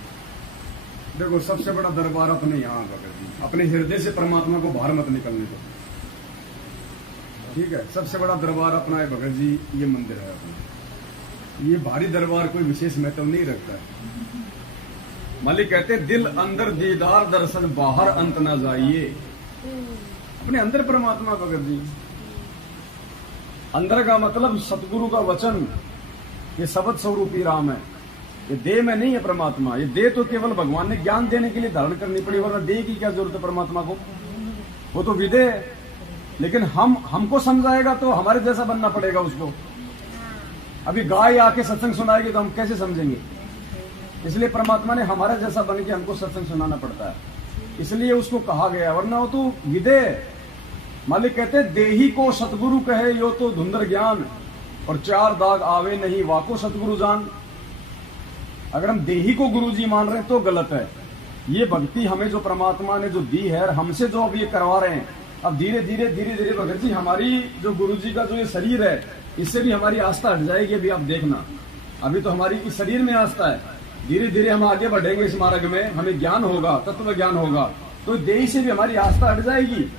देखो, सबसे बड़ा दरबार अपने यहाँ भगत जी, अपने हृदय से परमात्मा को बाहर मत निकलने दो, ठीक है? सबसे बड़ा दरबार अपना है भगत जी, ये मंदिर है अपना। ये भारी दरबार कोई विशेष महत्व नहीं रखता है। मालिक कहते हैं दिल अंदर दीदार दर्शन, बाहर अंत ना जाइए। अपने अंदर परमात्मा भगत जी, अंदर का मतलब सतगुरु का वचन, ये शब्द स्वरूपी राम है, ये देह में नहीं है परमात्मा। ये देह तो केवल भगवान ने ज्ञान देने के लिए धारण करनी पड़ी, वरना देह की क्या जरूरत है परमात्मा को? वो तो विदेह है, लेकिन हमको समझाएगा तो हमारे जैसा बनना पड़ेगा उसको। अभी गाय आके सत्संग सुनाएगी तो हम कैसे समझेंगे? इसलिए परमात्मा ने हमारे जैसा बन के हमको सत्संग सुनाना पड़ता है, इसलिए उसको कहा गया, वरना वो तो विदेह। मालिक कहते देही को सतगुरु कहे यो तो धुंधर ज्ञान, और 4 दाग आवे नहीं वाको सतगुरु जान। अगर हम देही को गुरु जी मान रहे हैं तो गलत है। ये भक्ति हमें जो परमात्मा ने जो दी है, और हमसे जो अब ये करवा रहे हैं, अब धीरे धीरे भगत जी हमारी जो गुरु जी का जो ये शरीर है, इससे भी हमारी आस्था हट जाएगी। अभी आप देखना, अभी तो हमारी इस शरीर में आस्था है, धीरे धीरे हम आगे बढ़ेंगे इस मार्ग में, हमें ज्ञान होगा, तत्व ज्ञान होगा, तो देही से भी हमारी आस्था हट जाएगी।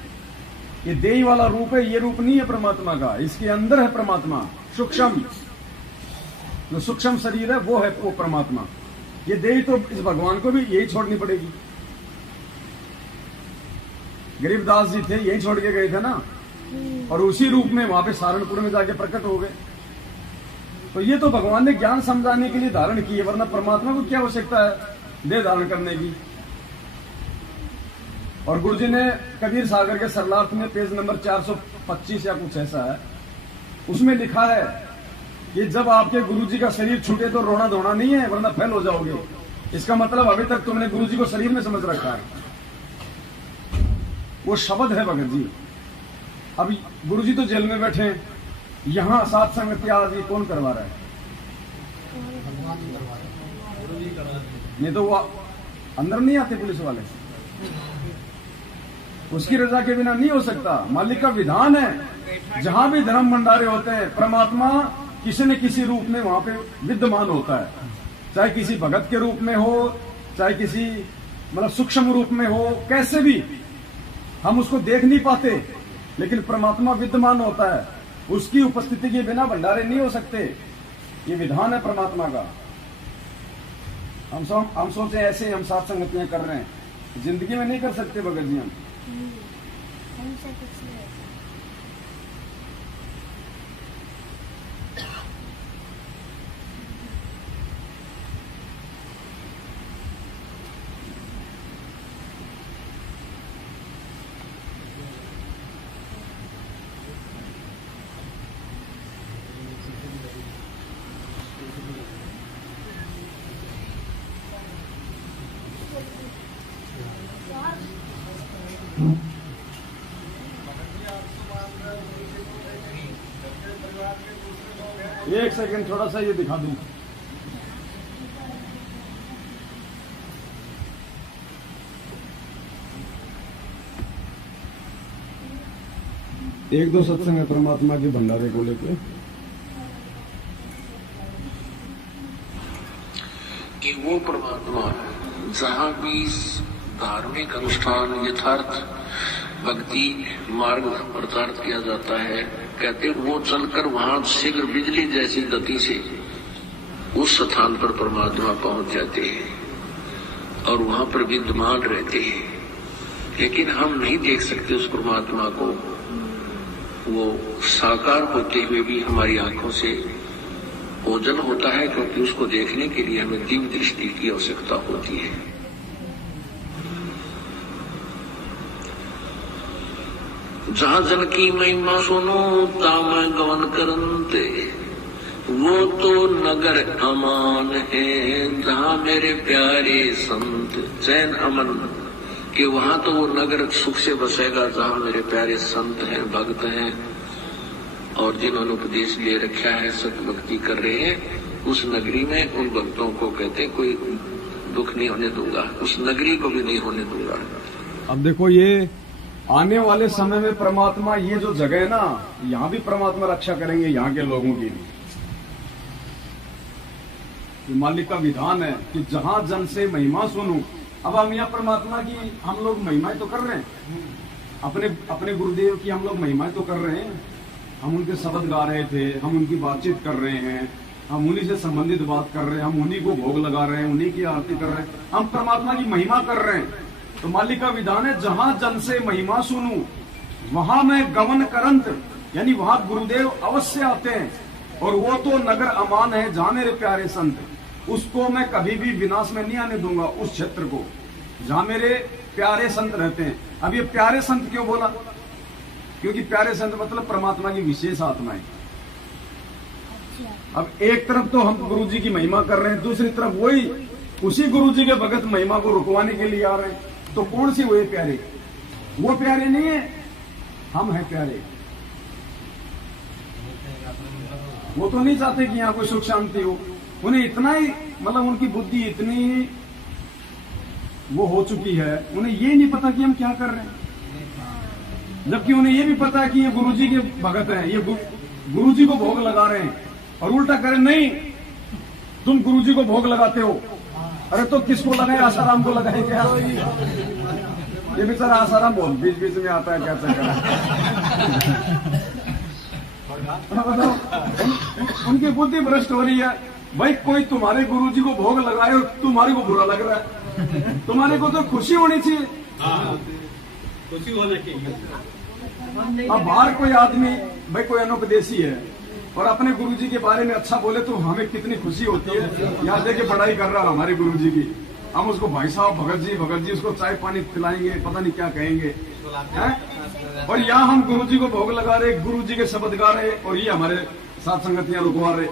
ये देही वाला रूप है, ये रूप नहीं है परमात्मा का, इसके अंदर है परमात्मा सूक्ष्म। जो सूक्ष्म शरीर है वो है वो परमात्मा। ये देही तो इस भगवान को भी यही छोड़नी पड़ेगी। गरीबदास जी थे, यही छोड़ के गए थे ना, और उसी रूप में वहां पे सहारनपुर में जाके प्रकट हो गए। तो ये तो भगवान ने ज्ञान समझाने के लिए धारण की है, वरना परमात्मा को क्या आवश्यकता है देह धारण करने की। और गुरु जी ने कबीर सागर के सरलार्थ में पेज नंबर 425 या कुछ ऐसा है, उसमें लिखा है कि जब आपके गुरु जी का शरीर छूटे तो रोना धोना नहीं है, वरना फेल हो जाओगे। इसका मतलब अभी तक तुमने गुरु जी को शरीर में समझ रखा है। वो शब्द है भगत जी। अब गुरु जी तो जेल में बैठे हैं, यहां सात संगति आज ये कौन करवा रहा है? नहीं तो वो अंदर नहीं आते पुलिस वाले, उसकी रजा के बिना नहीं हो सकता। मालिक का विधान है, जहां भी धर्म भंडारे होते हैं परमात्मा किसी न किसी रूप में वहां पे विद्यमान होता है, चाहे किसी भगत के रूप में हो, चाहे किसी मतलब सूक्ष्म रूप में हो, कैसे भी हम उसको देख नहीं पाते, लेकिन परमात्मा विद्यमान होता है। उसकी उपस्थिति के बिना भंडारे नहीं हो सकते, ये विधान है परमात्मा का। हम सोचे ऐसे हम सात संगतियां कर रहे हैं, जिंदगी में नहीं कर सकते भगत जी हम। एक सेकंड थोड़ा सा ये दिखा दूं। एक दो सत्संग है परमात्मा के भंडारे को लेकर कि वो परमात्मा जहां भी धार्मिक अनुष्ठान यथार्थ भक्ति मार्ग प्रचारित किया जाता है, कहते वो चलकर वहां शीघ्र बिजली जैसी गति से उस स्थान पर परमात्मा पहुंच जाते हैं और वहां पर विद्यमान रहते हैं। लेकिन हम नहीं देख सकते उस परमात्मा को, वो साकार होते हुए भी हमारी आंखों से ओझल होता है, क्योंकि उसको देखने के लिए हमें दिव्य दृष्टि की आवश्यकता होती है। जहां जन की महिमा सुनो ताम गवन करते, वो तो नगर अमान है जहां मेरे प्यारे संत चैन अमन, कि वहां तो वो नगर सुख से बसेगा जहां मेरे प्यारे संत हैं, भक्त हैं, और जिन्होंने उपदेश ले रखा है, सत भक्ति कर रहे हैं, उस नगरी में उन भक्तों को कहते कोई दुख नहीं होने दूंगा, उस नगरी को भी नहीं होने दूंगा। अब देखो ये आने वाले समय में परमात्मा ये जो जगह है ना, यहां भी परमात्मा रक्षा करेंगे यहाँ के लोगों की भी। मालिक का विधान है कि जहां जन से महिमा सुनूं। अब हम यहाँ परमात्मा की हम लोग महिमाएं तो कर रहे हैं, अपने गुरुदेव की हम लोग महिमाएं तो कर रहे हैं। हम उनके शब्द गा रहे थे, हम उनकी बातचीत कर रहे हैं, हम उन्हीं से संबंधित बात कर रहे हैं, हम उन्हीं को भोग लगा रहे हैं, उन्हीं की आरती कर रहे हैं, हम परमात्मा की महिमा कर रहे हैं। तो मालिक का विधान है जहां जन से महिमा सुनूं वहां मैं गमन करंत, यानी वहां गुरुदेव अवश्य आते हैं। और वो तो नगर अमान है जहां मेरे प्यारे संत, उसको मैं कभी भी विनाश में नहीं आने दूंगा, उस क्षेत्र को जहां मेरे प्यारे संत रहते हैं। अब ये प्यारे संत क्यों बोला? क्योंकि प्यारे संत मतलब परमात्मा की विशेष आत्माएं। अब एक तरफ तो हम गुरु जी की महिमा कर रहे हैं, दूसरी तरफ वही उसी गुरु जी के भगत महिमा को रुकवाने के लिए आ रहे हैं। तो कौन सी हुए प्यारे? वो प्यारे नहीं है, हम हैं प्यारे। वो तो नहीं चाहते कि यहाँ कोई सुख शांति हो, उन्हें इतना ही मतलब उनकी बुद्धि इतनी वो हो चुकी है, उन्हें ये नहीं पता कि हम क्या कर रहे हैं। जबकि उन्हें ये भी पता है कि ये गुरुजी के भगत हैं, ये गुरुजी को भोग लगा रहे हैं, और उल्टा करें नहीं तुम गुरुजी को भोग लगाते हो। अरे तो किसको लगाए? आसाराम को लगाए क्या? ये बेचारा आसाराम बहुत बीच बीच में आता है, क्या चक्कर बताओ। उनकी बुद्धि भ्रष्ट हो रही है। भाई कोई तुम्हारे गुरुजी को भोग लगाए और तुम्हारे को बुरा लग रहा है, तुम्हारे को तो खुशी होनी चाहिए। खुशी होना चाहिए। अब बाहर कोई आदमी, भाई कोई अनुपदेशी है और अपने गुरुजी के बारे में अच्छा बोले तो हमें कितनी खुशी होती है। यहाँ देखे पढ़ाई कर रहा है हमारे गुरुजी की, हम उसको भाई साहब भगत जी उसको चाय पानी पिलाएंगे, पता नहीं क्या कहेंगे हैं? और यहाँ हम गुरुजी को भोग लगा रहे, गुरुजी के शब्द गा रहे और ये हमारे साथ संगतियां रुकवा रहे।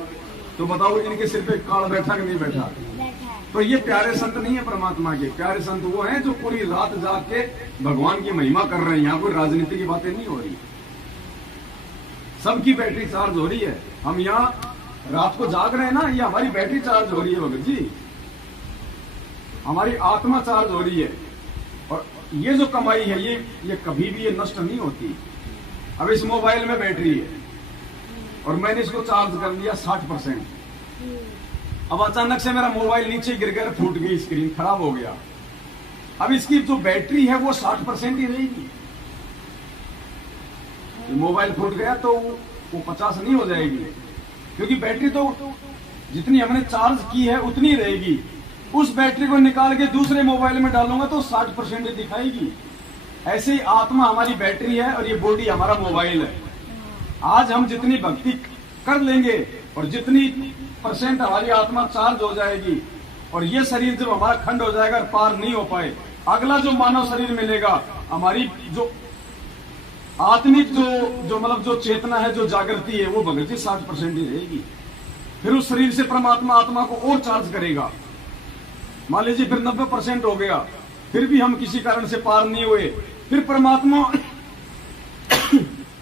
तो बताओ इनके सिर पे काल बैठा कि नहीं बैठा? तो ये प्यारे संत नहीं है परमात्मा के। प्यारे संत वो हैं जो पूरी रात जाग के भगवान की महिमा कर रहे हैं। यहाँ कोई राजनीति की बातें नहीं हो रही, सबकी बैटरी चार्ज हो रही है। हम यहाँ रात को जाग रहे हैं ना, ये हमारी बैटरी चार्ज हो रही है भगत जी, हमारी आत्मा चार्ज हो रही है। और ये जो कमाई है ये कभी भी ये नष्ट नहीं होती। अब इस मोबाइल में बैटरी है और मैंने इसको चार्ज कर लिया 60%। अब अचानक से मेरा मोबाइल नीचे गिर गया, फूट गई स्क्रीन, खराब हो गया। अब इसकी जो बैटरी है वो 60% ही रहेगी। मोबाइल फूट गया तो वो 50 नहीं हो जाएगी, क्योंकि बैटरी तो जितनी हमने चार्ज की है उतनी रहेगी। उस बैटरी को निकाल के दूसरे मोबाइल में डालूंगा तो 60% दिखाएगी। ऐसे ही आत्मा हमारी बैटरी है और ये बॉडी हमारा मोबाइल है। आज हम जितनी भक्ति कर लेंगे और जितनी % हमारी आत्मा चार्ज हो जाएगी और ये शरीर जब हमारा खंड हो जाएगा, पार नहीं हो पाए, अगला जो मानव शरीर मिलेगा, हमारी जो आत्मिक जो मतलब जो चेतना है, जो जागृति है, वो भगत जी 60% ही रहेगी। फिर उस शरीर से परमात्मा आत्मा को और चार्ज करेगा। मान लीजिए फिर 90% हो गया, फिर भी हम किसी कारण से पार नहीं हुए, फिर परमात्मा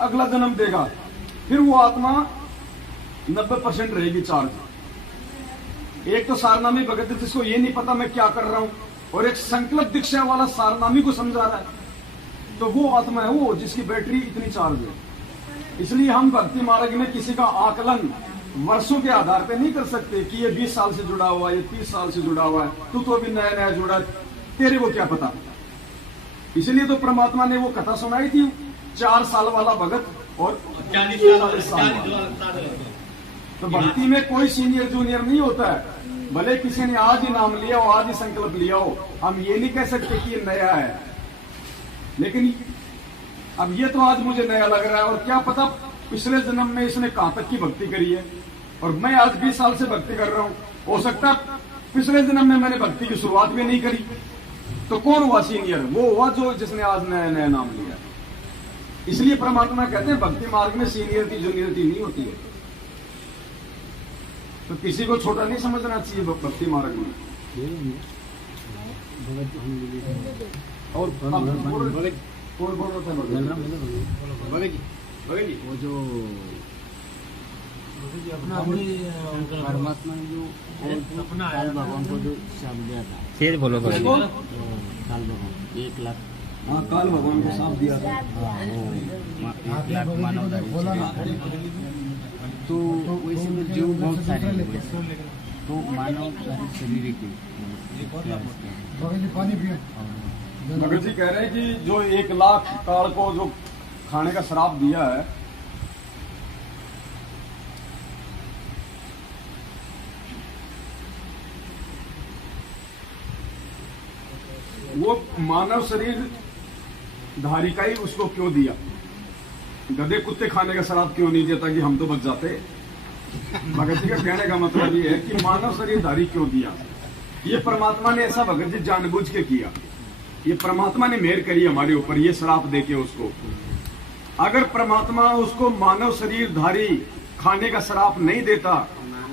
अगला जन्म देगा, फिर वो आत्मा 90% रहेगी चार्ज। एक तो सारनामी भगत जिसको ये नहीं पता मैं क्या कर रहा हूं, और एक संकल्प दीक्षा वाला सारनामी को समझा रहा है, तो वो आत्मा है वो जिसकी बैटरी इतनी चार्ज है। इसलिए हम भक्ति मार्ग में किसी का आकलन वर्षों के आधार पे नहीं कर सकते कि ये 20 साल से जुड़ा हुआ है, ये 30 साल से जुड़ा हुआ है, तू तो अभी नया नया जुड़ा है, तेरे को क्या पता। इसलिए तो परमात्मा ने वो कथा सुनाई थी, 4 साल वाला भगत और 40 साल वाला। तो भक्ति में कोई सीनियर जूनियर नहीं होता है। भले किसी ने आज ही नाम लिया हो, आज ही संकल्प लिया हो, हम ये नहीं कह सकते कि ये नया है। लेकिन अब ये तो आज मुझे नया लग रहा है, और क्या पता पिछले जन्म में इसने कहां तक की भक्ति करी है, और मैं आज 20 साल से भक्ति कर रहा हूं। हो सकता है पिछले जन्म में मैंने भक्ति की शुरुआत भी नहीं करी। तो कौन हुआ सीनियर? वो हुआ जो जिसने आज नया नया नाम लिया। इसलिए परमात्मा कहते हैं भक्ति मार्ग में सीनियरिटी जूनियरिटी नहीं होती है। तो किसी को छोटा नहीं समझना चाहिए भक्ति मार्ग में। और कौन बोल रहा था? वो जो परमात्मा ने जो काल भगवान को जो शाप दिया था, शेर बोलो काल भगवान 1 लाख, हाँ काल भगवान को शाप दिया था। 1 लाख मानव तो वैसे में जो बहुत सारे लोग हैं, तो मानव शरीर की भगत जी कह रहे हैं कि जो 1 लाख काल को जो खाने का श्राप दिया है, वो मानव शरीर धारी का ही उसको क्यों दिया? गधे कुत्ते खाने का श्राप क्यों नहीं दिया ताकि हम तो बच जाते? भगत जी का कहने का मतलब ये है कि मानव शरीर धारी क्यों दिया? ये परमात्मा ने ऐसा भगत जी जानबूझ के किया। ये परमात्मा ने मेहर करी हमारे ऊपर, ये श्राप देके उसको। अगर परमात्मा उसको मानव शरीर धारी खाने का श्राप नहीं देता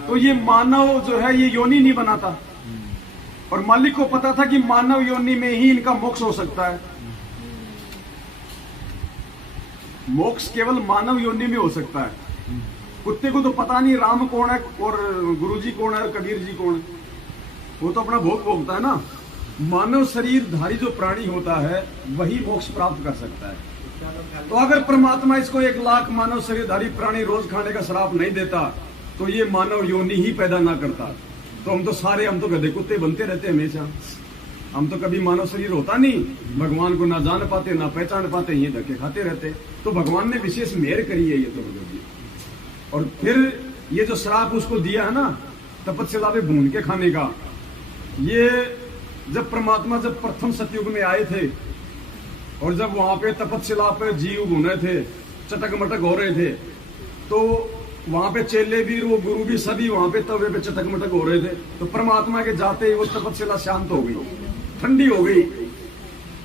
तो ये मानव जो है ये योनि नहीं बनाता। और मालिक को पता था कि मानव योनि में ही इनका मोक्ष हो सकता है। मोक्ष केवल मानव योनि में हो सकता है। कुत्ते को तो पता नहीं राम कौन है और गुरुजी कौन है और कबीर जी कौन है, वो तो अपना भोग भोगता है ना। मानव शरीर धारी जो प्राणी होता है वही मोक्ष प्राप्त कर सकता है। तो अगर परमात्मा इसको 1 लाख मानव शरीरधारी प्राणी रोज खाने का श्राप नहीं देता तो ये मानव योनि ही पैदा ना करता। तो हम तो गधे कुत्ते बनते रहते हमेशा। हम तो कभी मानव शरीर होता नहीं, भगवान को ना जान पाते ना पहचान पाते, ये धक्के खाते रहते। तो भगवान ने विशेष मेहर करी है ये तो भगवत जी। और फिर ये जो श्राप उसको दिया है ना तपस्या पे भून के खाने का, ये जब परमात्मा जब प्रथम सतयुग में आए थे और जब वहां पे तपस्या पे जीव भूने थे, चटक मटक हो रहे थे, तो वहां पे चेले भी वो गुरु भी सभी वहां पे तवे पे चटक मटक हो रहे थे। तो परमात्मा के जाते ही वो तपस्या शांत हो गई, ठंडी हो गई।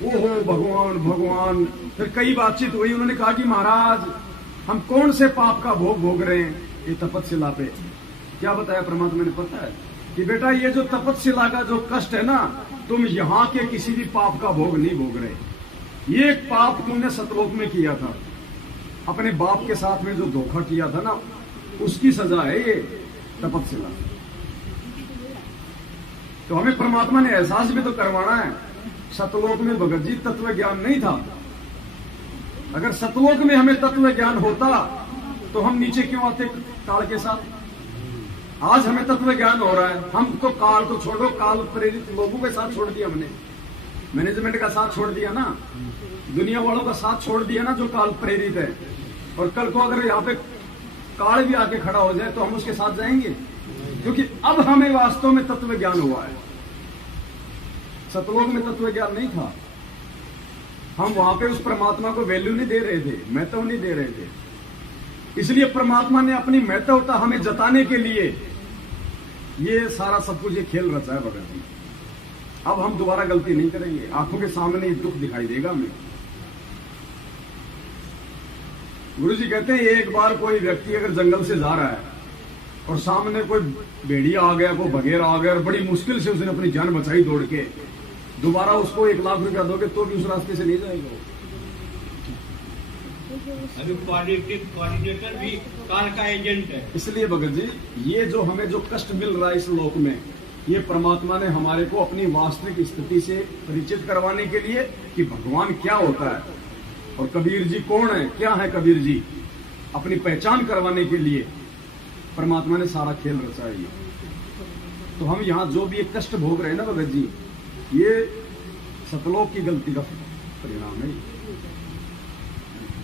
ओहो भगवान भगवान। फिर कई बातचीत हुई, उन्होंने कहा कि महाराज हम कौन से पाप का भोग भोग रहे हैं ये तपस्या पे। क्या बताया परमात्मा ने पता है कि बेटा ये जो तपस्या का जो कष्ट है ना, तुम यहाँ के किसी भी पाप का भोग नहीं भोग रहे। ये एक पाप तुमने सतलोक में किया था, अपने बाप के साथ में जो धोखा किया था ना, उसकी सजा है ये तपस्या। तो हमें परमात्मा ने एहसास भी तो करवाना है। सतलोक में भगत जी तत्व ज्ञान नहीं था। अगर सतलोक में हमें तत्व ज्ञान होता तो हम नीचे क्यों आते काल के साथ। आज हमें तत्व ज्ञान हो रहा है, हम तो काल को छोड़ो, काल प्रेरित लोगों के साथ छोड़ दिया हमने, मैनेजमेंट का साथ छोड़ दिया ना, दुनिया वालों का साथ छोड़ दिया ना जो काल प्रेरित है। और कल को अगर यहाँ पे काल भी आके खड़ा हो जाए तो हम उसके साथ जाएंगे, क्योंकि अब हमें वास्तव में तत्व ज्ञान हुआ है। सतलोक में तत्व ज्ञान नहीं था, हम वहां पे उस परमात्मा को वैल्यू नहीं दे रहे थे, महत्व नहीं दे रहे थे। इसलिए परमात्मा ने अपनी महत्वता हमें जताने के लिए ये सारा सब कुछ ये खेल रचा है भगत जी। अब हम दोबारा गलती नहीं करेंगे, आंखों के सामने ये दुख दिखाई देगा हमें। गुरु जी कहते हैं एक बार कोई व्यक्ति अगर जंगल से जा रहा है और सामने कोई भेड़िया आ गया, कोई बघेरा आ गया और बड़ी मुश्किल से उसने अपनी जान बचाई दौड़ के, दोबारा उसको 1 लाख रुपया दोगे तो भी उस रास्ते से नहीं जाएगा। अभी कोऑर्डिनेटर भी काल का एजेंट है। इसलिए भगत जी ये जो हमें जो कष्ट मिल रहा है इस लोक में, ये परमात्मा ने हमारे को अपनी वास्तविक स्थिति से परिचित करवाने के लिए कि भगवान क्या होता है और कबीर जी कौन है, क्या है कबीर जी, अपनी पहचान करवाने के लिए परमात्मा ने सारा खेल रचा है। तो हम यहाँ जो भी एक कष्ट भोग रहे हैं ना भगत जी, ये सतलोक की गलती का परिणाम है।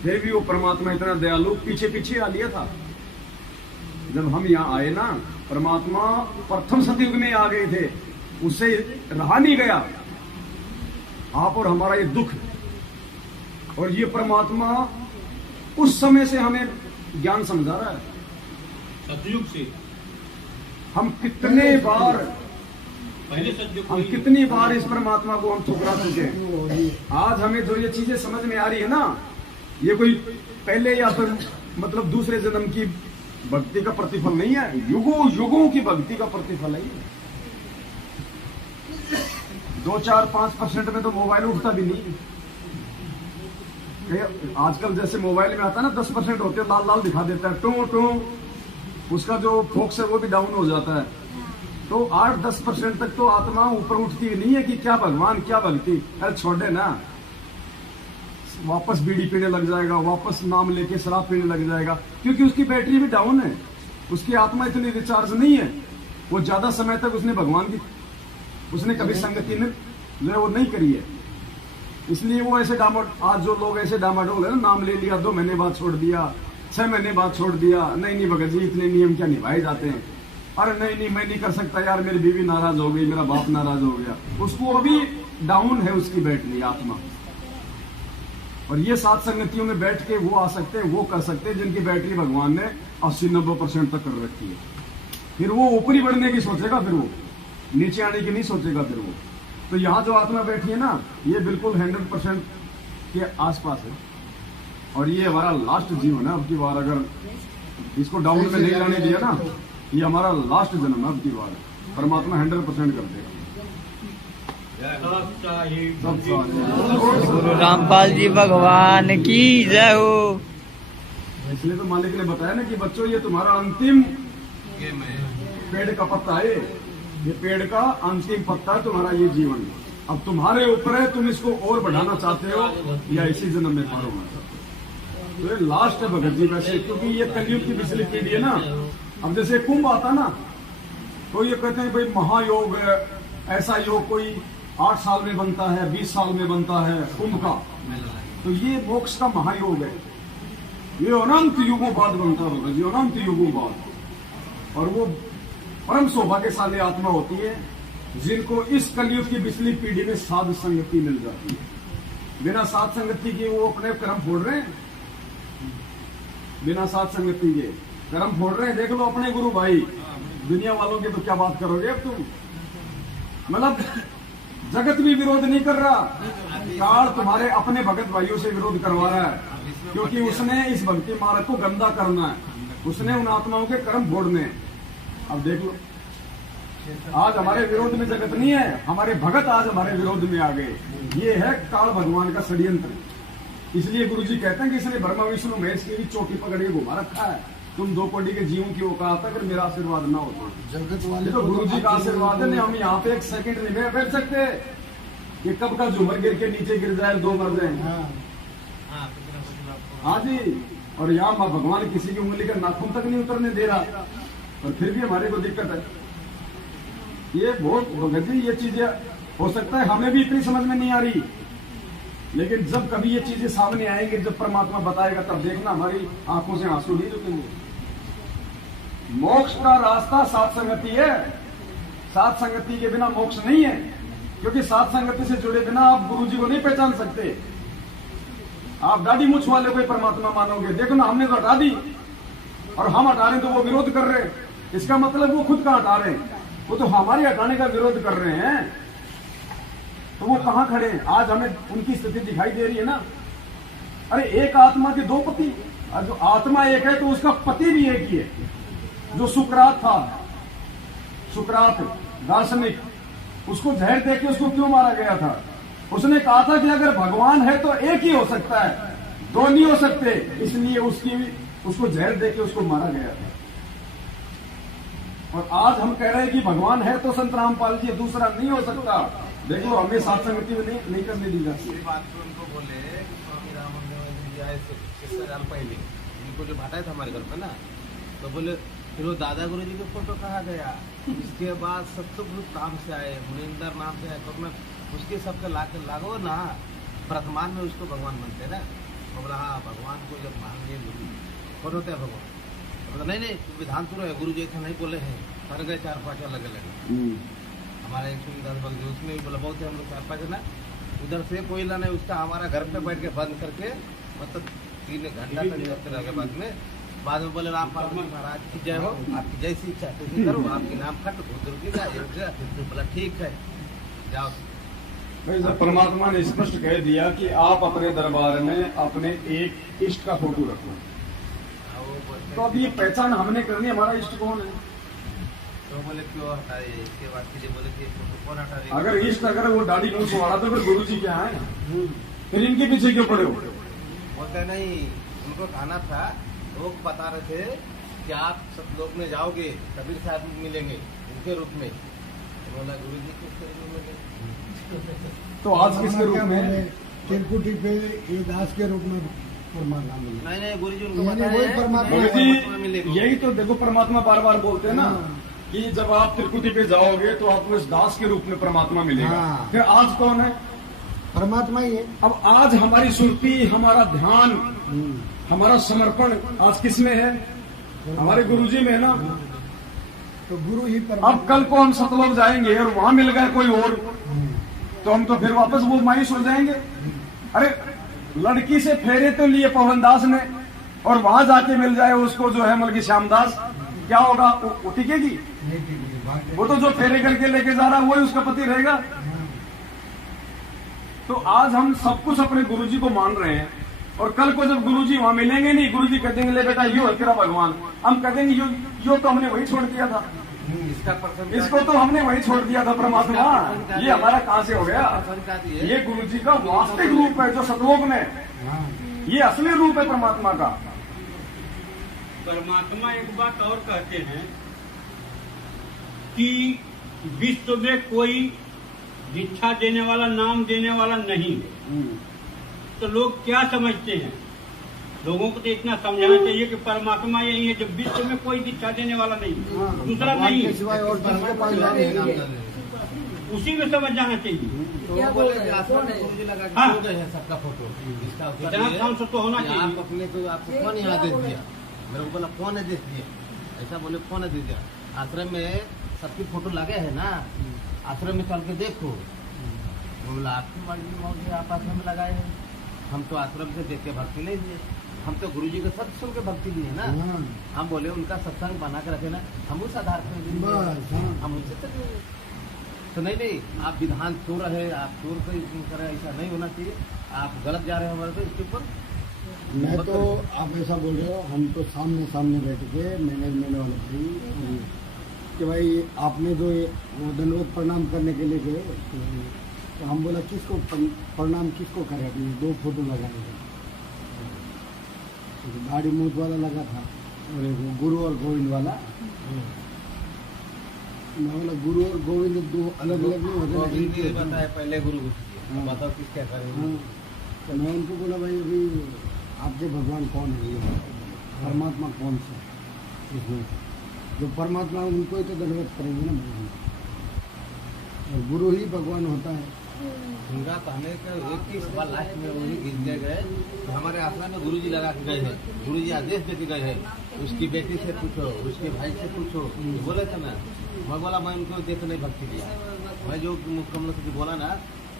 फिर भी वो परमात्मा इतना दयालु पीछे पीछे आ लिया था। जब हम यहाँ आए ना, परमात्मा प्रथम सतयुग में आ गए थे, उससे रहा नहीं गया आप और हमारा ये दुख। और ये परमात्मा उस समय से हमें ज्ञान समझा रहा है। सतयुग से हम कितने बार पहले सतयुग हम कितनी बार इस परमात्मा को हम ठुकरा चुके हैं। आज हमें जो ये चीजें समझ में आ रही है ना, ये कोई पहले या फिर मतलब दूसरे जन्म की भक्ति का प्रतिफल नहीं है, युगों युगों की भक्ति का प्रतिफल है। 2-4-5% में तो मोबाइल उठता भी नहीं। आजकल जैसे मोबाइल में आता है ना 10% होते हैं, लाल लाल दिखा देता है, टू टू, उसका जो फोकस है वो भी डाउन हो जाता है। तो 8-10% तक तो आत्मा ऊपर उठती नहीं है कि क्या भगवान क्या भक्ति। अरे छोड़े ना, वापस बीड़ी पीने लग जाएगा, वापस नाम लेके शराब पीने लग जाएगा, क्योंकि उसकी बैटरी भी डाउन है, उसकी आत्मा इतनी रिचार्ज नहीं है। वो ज्यादा समय तक उसने भगवान की उसने कभी संगति ने जो है वो नहीं करी है। इसलिए वो ऐसे आज जो लोग ऐसे डामाडोल है ना, नाम ले लिया, 2 महीने बाद छोड़ दिया, 6 महीने बाद छोड़ दिया, नहीं भगत जी इतने नियम क्या निभाए जाते हैं। अरे नहीं मैं नहीं कर सकता यार, मेरी बीवी नाराज हो गई, मेरा बाप नाराज हो गया, उसको अभी डाउन है उसकी बैटरी आत्मा। और ये 7 संगतियों में बैठ के वो आ सकते हैं, वो कर सकते हैं जिनकी बैटरी भगवान ने 80-90% तक कर रखी है। फिर वो ऊपरी बढ़ने की सोचेगा, फिर वो नीचे आने की नहीं सोचेगा फिर वो। तो यहाँ जो आत्मा बैठी है ना, ये बिल्कुल 100% के आसपास है। और ये हमारा लास्ट जीवन है। अब की बार अगर इसको डाउन में नहीं लाने दिया ना, ये हमारा लास्ट जन्म है। अब की बार परमात्मा 100% कर देगा। गुरु रामपाल जी भगवान की जय हो। इसलिए तो मालिक ने बताया ना कि बच्चों ये तुम्हारा अंतिम पेड़ का पत्ता है, ये पेड़ का अंतिम पत्ता है तुम्हारा ये जीवन। अब तुम्हारे ऊपर है, तुम इसको और बढ़ाना चाहते हो या इसी जन्म में पार होना चाहते हो। तो ये लास्ट है भगत जी वैसे, क्योंकि ये कलयुग की पिछली पीढ़ी है ना। अब जैसे कुंभ आता ना, तो ये कहते हैं भाई महायोग है, ऐसा योग कोई 8 साल में बनता है, 20 साल में बनता है कुंभ का। तो ये मोक्ष का महायोग है, ये अनंत युगों बाद बनता होगा जी, अनंत युगों बाद। और वो परम सौभाग्यशाली आत्मा होती है जिनको इस कलयुग की पिछली पीढ़ी में साध संगति मिल जाती है। बिना साध संगति के वो अपने कर्म फोड़ रहे हैं, बिना साध संगति के कर्म फोड़ रहे हैं। देख लो अपने गुरु भाई, दुनिया वालों की तो क्या बात करोगे अब तुम। मतलब जगत भी विरोध नहीं कर रहा, काल तुम्हारे अपने भगत भाइयों से विरोध करवा रहा है, क्योंकि उसने इस भक्ति मार्ग को गंदा करना है, उसने उन आत्माओं के कर्म फोड़ने हैं। अब देख लो, आज हमारे विरोध में जगत नहीं है, हमारे भगत आज हमारे विरोध में आ गए। ये है काल भगवान का षड्यंत्र। इसलिए गुरु जी कहते हैं कि इसने ब्रह्मा विष्णु महेश की भी चोटी पकड़ के घुमा रखा है। तुम 2 कोटि के जीवों की औकात है, अगर मेरा आशीर्वाद ना हो जगत वाले तो गुरु जी का आशीर्वाद है। नहीं, हम यहाँ पे 1 सेकंड नहीं बैठ सकते कि कब का झूमर गिर के नीचे गिर जाए, 2 मर जाए। हाँ जी, और यहाँ माँ भगवान किसी की उंगली का नाखून तक नहीं उतरने दे रहा, और फिर भी हमारे को दिक्कत है। ये बहुत भगत जी, ये चीजें हो सकता है हमें भी इतनी समझ में नहीं आ रही, लेकिन जब कभी ये चीजें सामने आएंगी, जब परमात्मा बताएगा, तब देखना हमारी आंखों से आंसू नहीं रुकेंगे। मोक्ष का रास्ता साथ संगति है, साथ संगति के बिना मोक्ष नहीं है, क्योंकि साथ संगति से जुड़े बिना आप गुरु जी को नहीं पहचान सकते। आप दाढ़ी मूछ वाले कोई परमात्मा मानोगे, देखो ना, हमने तो हटा दी और हम हटा रहे तो वो विरोध कर रहे हैं। इसका मतलब वो खुद का हटा रहे हैं, वो तो हमारे हटाने का विरोध कर रहे हैं। तो वो कहां खड़े हैं? आज हमें उनकी स्थिति दिखाई दे रही है ना। अरे एक आत्मा के 2 पति, और जो आत्मा एक है तो उसका पति भी एक ही है। जो सुकरात था, सुकरात दार्शनिक, उसको जहर देके उसको क्यों मारा गया था? उसने कहा था कि अगर भगवान है तो एक ही हो सकता है, 2 नहीं हो सकते, इसलिए उसको जहर देके उसको मारा गया था। और आज हम कह रहे हैं कि भगवान है तो संत रामपाल जी, दूसरा नहीं हो सकता। देखो, हमें साथ संगति में नहीं करने दी जाती। ये बात तो उनको बोले, स्वामी रामानंद जी आए 6 साल पहले, इनको जो भाटा था हमारे घर पे ना, तो बोले फिर वो दादा गुरु जी की फोटो कहा गया। इसके बाद सतगुरु नाम से आए, मुनिंदर नाम से आए, तो मैं उसके सबके लागो ना, वर्तमान में उसको भगवान बनते ना। तो बोला हाँ, भगवान को जब मानेंगे कौन होता है भगवान? तो नहीं विधान तो है, गुरु जी ऐसा नहीं बोले हैं, कर गए 4-5 अलग अलग। हमारे 110 बग उसमें भी बोला, बहुत है हम लोग 4-5 ना, उधर से कोयला नहीं, उसका हमारा घर पे बैठ के बंद करके, मतलब 3 घंटा तक रह गए। बाद में बोले रामपाल महाराज की जय हो, आपकी जैसी इच्छा तुम करो, आपके नाम खट बोला ठीक है जाओ। परमात्मा ने स्पष्ट कह दिया कि आप अपने दरबार में अपने एक इष्ट का फोटो रखो। तो अब ये पहचान हमने करनी, हमारा इष्ट कौन है? तो बोले क्यों हटाए? इसके बाद के लिए बोले कि कौन हटा रहे? अगर इष्ट, अगर वो दाढ़ी मूछ वाला, तो फिर गुरु जी क्या है? फिर इनके पीछे क्यों पड़े हो? बोलते नहीं, उनको कहना था, लोग बता रहे थे कि आप सतलोक में जाओगे, कबीर साहब मिलेंगे उनके रूप में। तो बोला गुरु जी किसके रूप में मिले? तो आज किसके रूप में? तिरकुटी पे ये दास के रूप में परमात्मा मिले। नहीं गुरु जी उनको यानी वही परमात्मा गुरु जी, यही तो देखो परमात्मा बार बार बोलते हैं ना कि जब आप त्रिकुटी पे जाओगे तो आपको इस दास के रूप में परमात्मा मिलेगा। हाँ। फिर आज कौन है? परमात्मा ही है। अब आज हमारी सुरती, हमारा ध्यान, हमारा समर्पण आज किस में है? हमारे गुरु जी में है ना। तो गुरु ही परमात्मा। अब कल को हम सतलोक जाएंगे और वहां मिल गए कोई और, तो हम तो फिर वापस वो मायूस हो जाएंगे। अरे लड़की से फेरे तो लिए पवनदास ने, और वहां जाके मिल जाए उसको जो है मतलब श्यामदास, क्या होगा? वो टिकेगी? वो तो जो फेरे करके लेके जा रहा है वही उसका पति रहेगा। तो आज हम सब कुछ अपने गुरुजी को मान रहे हैं, और कल को जब गुरुजी वहां मिलेंगे नहीं, गुरुजी कह देंगे ले बेटा यो है तेरा भगवान, हम कह देंगे यो तो हमने वही छोड़ दिया था, इसको तो हमने वही छोड़ दिया था परमात्मा, ये हमारा कहां से हो गया? ये गुरुजी का वास्तविक रूप है जो सतलोक में, ये असली रूप है परमात्मा का। परमात्मा एक बात और कहते हैं कि विश्व में कोई दीक्षा देने वाला, नाम देने वाला नहीं है। तो लोग क्या समझते हैं? लोगों को तो इतना समझाना चाहिए कि परमात्मा यही है, जब विश्व में कोई दीक्षा देने वाला नहीं, दूसरा नहीं। उसी में समझ जाना चाहिए। तो वो बोले कि आश्रम में गुरुजी लगा के हाँ। खो गए हैं सबका फोटो। इसका उत्तर इतना ये सांसद तो होना कि आप चाहिए। अपने को आपको कौन यहाँ आदेश दिया? मेरे को बोला कौन आदेश दिया? ऐसा बोले कौन आदेश दिया? आश्रम में सबकी फोटो लगे है ना, आश्रम में चल के देखो। वो बोला आपकी मर्जी मौजी, आप आश्रम में लगाए हैं, हम तो आश्रम से देख के भक्ति नहीं दिए, हम तो गुरुजी के सत्य सुन के भक्ति दिए ना। हम बोले उनका सत्संग बना के रखे ना, हम उस आधार पर हम उनसे तो नहीं, आप विधान तोड़ रहे, आप तोड़ कर करें, ऐसा नहीं होना चाहिए। आप गलत जा रहे हैं हमारे तो इसके ऊपर। मैं तो आप ऐसा बोल रहे हो, हम तो सामने बैठ के मैनेजमेंट वाले भाई कि भाई आपने जो वो दंडवत प्रणाम करने के लिए गए, तो हम बोला किसको प्रणाम किसको करें? अपने 2 फोटो लगाए थे, दाढ़ी मूछ वाला लगा था और एक गुरु और गोविंद वाला। मैं बोला गुरु और गोविंद 2 अलग अलग नहीं होते। गोविंद जी बताए पहले गुरु हाँ। बताओ किस क्या करें। हाँ, तो मैं उनको बोला भाई अभी आपके भगवान कौन है? ये परमात्मा कौन सा इसमें? जो परमात्मा है उनको ही तो दंडवत करेंगे ना भगवान, और गुरु ही भगवान होता है। उनका कहने का एक ही सवाल लास्ट में वही गिर गए कि हमारे आश्रम में गुरुजी लगा के गए हैं, गुरुजी आदेश देके गए हैं, उसकी बेटी से पूछो, उसके भाई से पूछो। बोले थे ना, मैं बोला मैं उनको देख नहीं भक्ति दिया, मैं जो मुकम्मल से बोला ना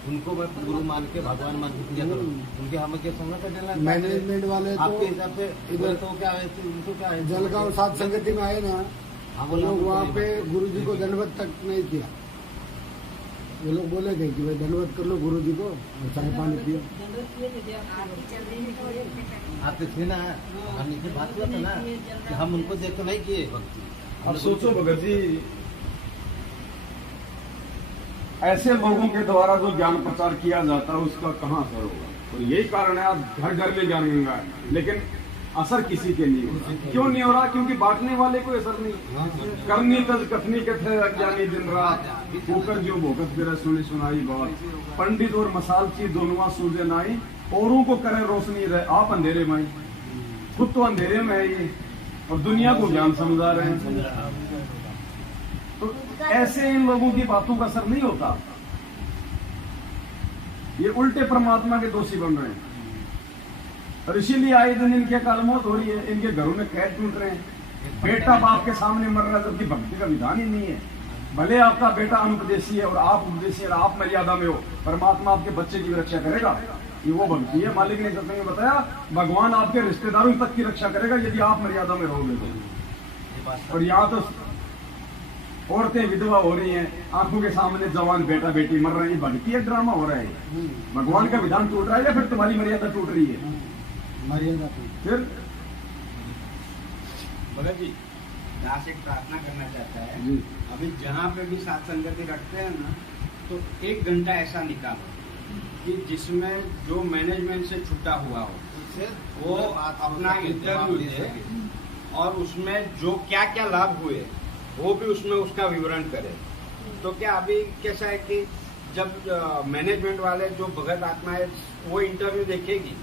उनको मैं गुरु मान के भगवान मान के पूजा करूँ, उनके हमें क्या संगत है देना। मैनेजमेंट वाले तो आपके हिसाब से इधर तो क्या है, उनको क्या है, जलगांव सात संगति में आए ना, हम लोग वहाँ पे गुरुजी को दंडवत तक नहीं किया। वो लोग बोले थे कि भाई दंडवत कर लो गुरुजी को और चाय पानी पियो। आते थे ना, हम नीचे बात हुआ था ना कि हम उनको देख नहीं किए भक्ति। अब सोचो भगत जी, ऐसे लोगों के द्वारा जो ज्ञान प्रचार किया जाता है उसका कहाँ असर होगा? और यही कारण है आप घर घर में ज्ञान गंगा है, लेकिन असर किसी के नहीं हो रहा। क्यों नहीं हो रहा? क्योंकि बांटने वाले को असर नहीं। करनी तज कथनी कथे अज्ञानी दिन रात, होकर जो भोगत फिर सुनी सुनाई बात, पंडित और मसालची दोनों सूर्य नाई, औरों को करे रोशनी रहे आप अंधेरे में, खुद तो अंधेरे में है ये, और दुनिया को ज्ञान समझा रहे हैं। तो ऐसे इन लोगों की बातों का असर नहीं होता, ये उल्टे परमात्मा के दोषी बन रहे हैं। और इसीलिए आए दिन इनके काल मौत हो रही है, इनके घरों में कैद टूट रहे हैं, बेटा बाप के सामने मर रहा है, जबकि भक्ति का विधान ही नहीं है। भले आपका बेटा अनुपदेशी है और आप उपदेशी है, आप मर्यादा में हो, परमात्मा आपके बच्चे की रक्षा करेगा, ये वो भक्ति है। मालिक ने सत्संग में बताया भगवान आपके रिश्तेदारों तक की रक्षा करेगा यदि आप मर्यादा में रहोगे तो। और यहाँ तो औरतें विधवा हो रही हैं, आंखों के सामने जवान बेटा बेटी मर रहे हैं, भक्ति एक ड्रामा हो रहा है। भगवान का विधान टूट रहा है या फिर तुम्हारी मर्यादा टूट रही है? मर्यादा फिर भगत जी, दास एक प्रार्थना करना चाहता है। जी। अभी जहाँ पे भी सात संगति रखते हैं ना, तो 1 घंटा ऐसा निकालो कि जिसमें जो मैनेजमेंट से छुट्टा हुआ हो वो अपना इंटरव्यू दे और उसमें जो क्या क्या लाभ हुए वो भी उसमें उसका विवरण करे। तो क्या अभी कैसा है कि जब मैनेजमेंट वाले जो भगत आत्मा है वो इंटरव्यू देखेगी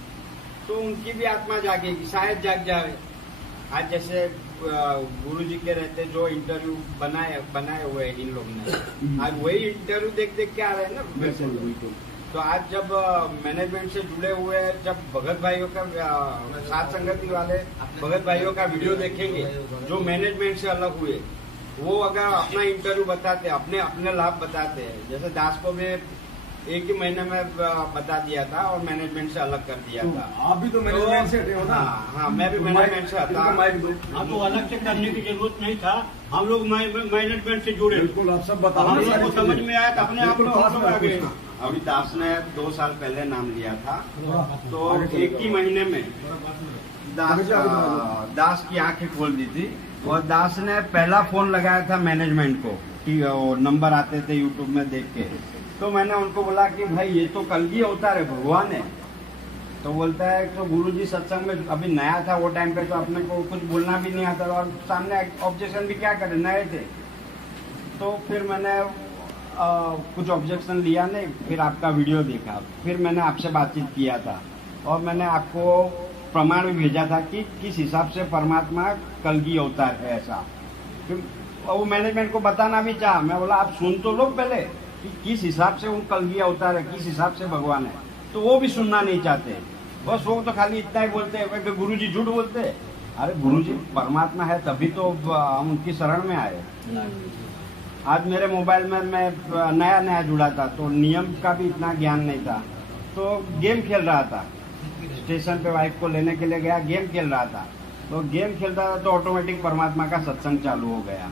तो उनकी भी आत्मा जागेगी, शायद जाग जाए। आज जैसे गुरु जी के रहते जो इंटरव्यू बनाए हुए हैं इन लोगों ने, आज वही इंटरव्यू देख के आ रहे हैं ना। बिल्कुल। तो आज जब मैनेजमेंट से जुड़े हुए जब भगत भाइयों का साथ संगति वाले भगत भाइयों का वीडियो देखेंगे जो मैनेजमेंट से अलग हुए, वो अगर अपना इंटरव्यू बताते हैं, अपने लाभ बताते हैं, जैसे दास को भी 1 ही महीने में बता दिया था और मैनेजमेंट से अलग कर दिया था। आप भी तो मैनेजमेंट से हटे हो ना? हाँ, मैं भी मैनेजमेंट से हटा। आपको अलग से करने की जरूरत नहीं था, हम लोग मैनेजमेंट से जुड़े। बिल्कुल, आप सब बताओ। हम लोग को समझ में आया तो अपने आप लोग आ गए। अभी दास ने 2 साल पहले नाम लिया था, तो 1 ही महीने में दास की आंखें खोल दी थी। और दास ने पहला फोन लगाया था मैनेजमेंट को कि नंबर आते थे यूट्यूब में देख के। तो मैंने उनको बोला कि भाई ये तो कलगी अवतार है, भगवान है। तो बोलता है तो गुरुजी सत्संग में अभी नया था वो टाइम पे, तो अपने को कुछ बोलना भी नहीं आता और सामने ऑब्जेक्शन भी क्या करे, नए थे। तो फिर मैंने कुछ ऑब्जेक्शन लिया नहीं, फिर आपका वीडियो देखा, फिर मैंने आपसे बातचीत किया था और मैंने आपको प्रमाण भी भेजा था कि किस हिसाब से परमात्मा कलगी अवतार है ऐसा। फिर वो मैनेजमेंट को बताना भी चाहा, मैं बोला आप सुन तो लो पहले, कि किस हिसाब से वो कलगी अवतार है, किस हिसाब से भगवान है, तो वो भी सुनना नहीं चाहते। बस वो तो खाली इतना ही बोलते हैं कि गुरु जी झूठ बोलते हैं। अरे गुरु जी परमात्मा है तभी तो हम उनकी शरण में आए। आज मेरे मोबाइल में मैं नया जुड़ा था तो नियम का भी इतना ज्ञान नहीं था, तो गेम खेल रहा था। स्टेशन पे वाइफ को लेने के लिए गया, गेम खेल रहा था, तो गेम खेलता था तो ऑटोमेटिक परमात्मा का सत्संग चालू हो गया।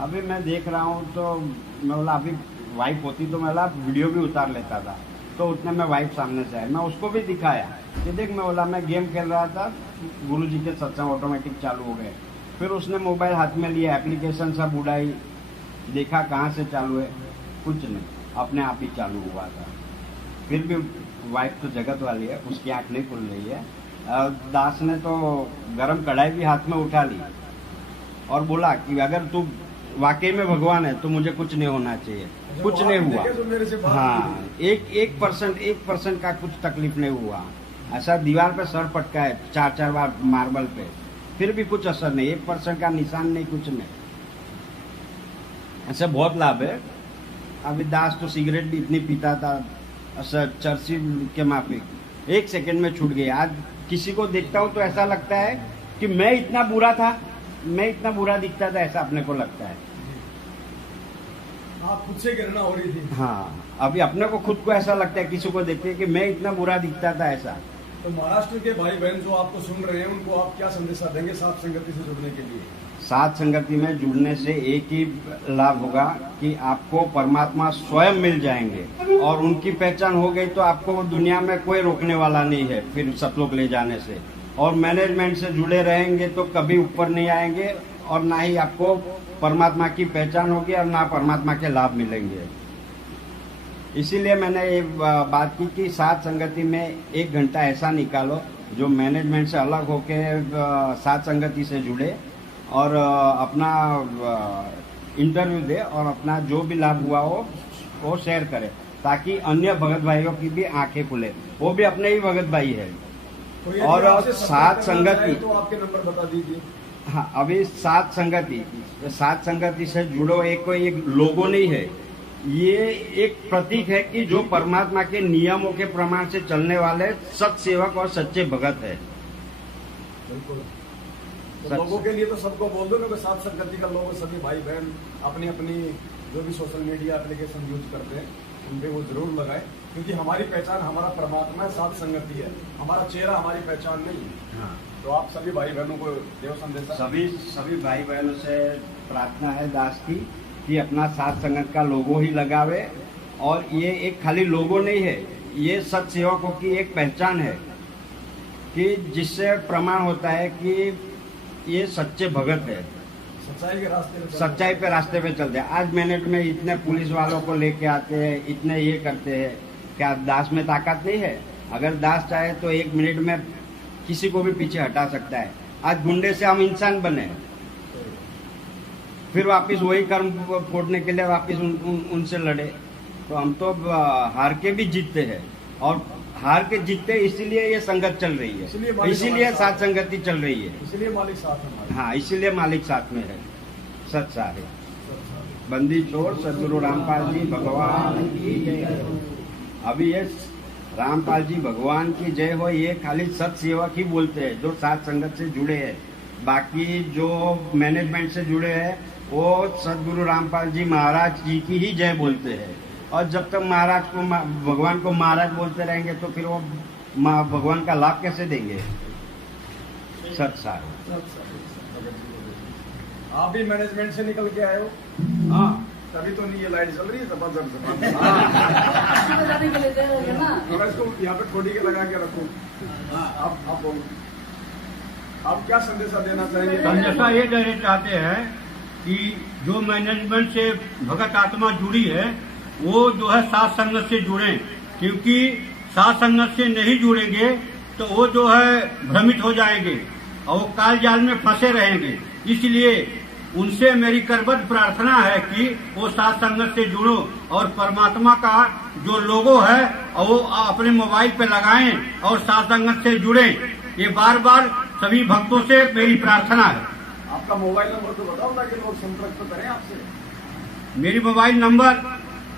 अभी मैं देख रहा हूँ तो मैं बोला अभी वाइफ होती तो मैं बोला वीडियो भी उतार लेता था। तो उतने में वाइफ सामने से आई, मैं उसको भी दिखाया कि देख, मैं बोला मैं गेम खेल रहा था, गुरुजी के सत्संग ऑटोमेटिक चालू हो गए। फिर उसने मोबाइल हाथ में लिया, एप्लीकेशन सब उड़ाई, देखा कहाँ से चालू है, कुछ नहीं, अपने आप ही चालू हुआ था। फिर भी वाइफ तो जगत वाली है, उसकी आँख नहीं खुल रही है। दास ने तो गरम कढ़ाई भी हाथ में उठा ली और बोला कि अगर तू वाकई में भगवान है तो मुझे कुछ नहीं होना चाहिए। कुछ नहीं हुआ। हाँ, 1% का कुछ तकलीफ नहीं हुआ। ऐसा दीवार पे सर पटका है 4 बार मार्बल पे, फिर भी कुछ असर नहीं, 1% का निशान नहीं, कुछ नहीं। ऐसे बहुत लाभ है। अभी दास तो सिगरेट भी इतनी पीता था, चर्ची के माफिक, 1 सेकंड में छूट गई। आज किसी को देखता हूँ तो ऐसा लगता है कि मैं इतना बुरा था, मैं इतना बुरा दिखता था, ऐसा अपने को लगता है। आप खुद से घृणा हो रही थी। हाँ, अभी अपने को खुद को ऐसा लगता है किसी को देख के कि मैं इतना बुरा दिखता था, ऐसा। तो महाराष्ट्र के भाई बहन जो आपको सुन रहे हैं उनको आप क्या संदेशा देंगे साथ संगति से जुड़ने के लिए? साथ संगति में जुड़ने से एक ही लाभ होगा कि आपको परमात्मा स्वयं मिल जाएंगे और उनकी पहचान हो गई तो आपको दुनिया में कोई रोकने वाला नहीं है फिर सतलोक ले जाने से। और मैनेजमेंट से जुड़े रहेंगे तो कभी ऊपर नहीं आएंगे और ना ही आपको परमात्मा की पहचान होगी और ना परमात्मा के लाभ मिलेंगे। इसीलिए मैंने ये बात की कि साथ संगति में 1 घंटा ऐसा निकालो जो मैनेजमेंट से अलग होके साथ संगति से जुड़े और अपना इंटरव्यू दे और अपना जो भी लाभ हुआ हो वो शेयर करे, ताकि अन्य भगत भाइयों की भी आंखें खुले। वो भी अपने ही भगत भाई है। और साथ संगति, तो आपके नंबर बता दीजिए। हाँ, अभी साथ संगति से जुड़ो, एक कोई एक लोगो नहीं है, ये एक प्रतीक है कि जो परमात्मा के नियमों के प्रमाण से चलने वाले सत सेवक और सच्चे भगत है। बिल्कुल। तो लोगों के लिए तो सबको बोल दो, क्योंकि साथ संगति का लोग सभी भाई बहन अपनी अपनी जो भी सोशल मीडिया एप्लीकेशन यूज करते हैं उन पे वो जरूर लगाए, क्योंकि हमारी पहचान हमारा परमात्मा है, साथ संगति है, हमारा चेहरा हमारी पहचान नहीं है। हाँ। तो आप सभी भाई बहनों को देव संदेश। सभी भाई बहनों से प्रार्थना है दास की कि अपना साथ संगत का लोगो ही लगावे। और ये एक खाली लोगो नहीं है, ये सत सेवकों की एक पहचान है कि जिससे प्रमाण होता है कि ये सच्चे भगत है, सच्चाई पे रास्ते पे चलते हैं। आज मिनट में इतने पुलिस वालों को लेके आते हैं, इतने ये करते हैं, क्या दास में ताकत नहीं है? अगर दास चाहे तो 1 मिनट में किसी को भी पीछे हटा सकता है। आज गुंडे से हम इंसान बने, फिर वापस वही कर्म फोड़ने के लिए वापस उनसे लड़े। तो हम तो हार के भी जीतते हैं और हार के जीतते इसीलिए ये संगत चल रही है, इसीलिए साथ संगति चल रही है, इसीलिए मालिक साथ है। हाँ, इसीलिए मालिक साथ में है। सत सारे बंदी छोड़ सदगुरु रामपाल जी भगवान की जय। अभी ये रामपाल जी भगवान की जय हो, ये खाली सत सेवक ही बोलते हैं जो साथ संगत से जुड़े हैं। बाकी जो मैनेजमेंट से जुड़े हैं वो सदगुरु रामपाल जी महाराज जी की ही जय बोलते हैं। और जब तक महाराज को भगवान को महाराज बोलते रहेंगे तो फिर वो भगवान का लाभ कैसे देंगे? सत सारे। आप भी मैनेजमेंट से निकल के आए हो? हाँ, तभी तो नहीं ये लाइट चल रही है जबरदस्त। इसको यहाँ पे ठोड़ी के लगा के रखो। आप बोलो, आप क्या संदेशा देना चाहेंगे? संदेशा ये देना चाहते हैं कि जो मैनेजमेंट से भगत आत्मा जुड़ी है वो जो है साथ संगत से जुड़े, क्योंकि साथ संगत से नहीं जुड़ेंगे तो वो जो है भ्रमित हो जाएंगे और वो काल जाल में फंसे रहेंगे। इसलिए उनसे मेरी करबद्ध प्रार्थना है कि वो साथ संगत से जुड़ो और परमात्मा का जो लोगो है वो अपने मोबाइल पे लगाएं और साथ संगत से जुड़ें। ये बार बार सभी भक्तों से मेरी प्रार्थना है। आपका मोबाइल नंबर तो बताओ ताकि लोग संपर्क तो करें आपसे। मेरी मोबाइल नंबर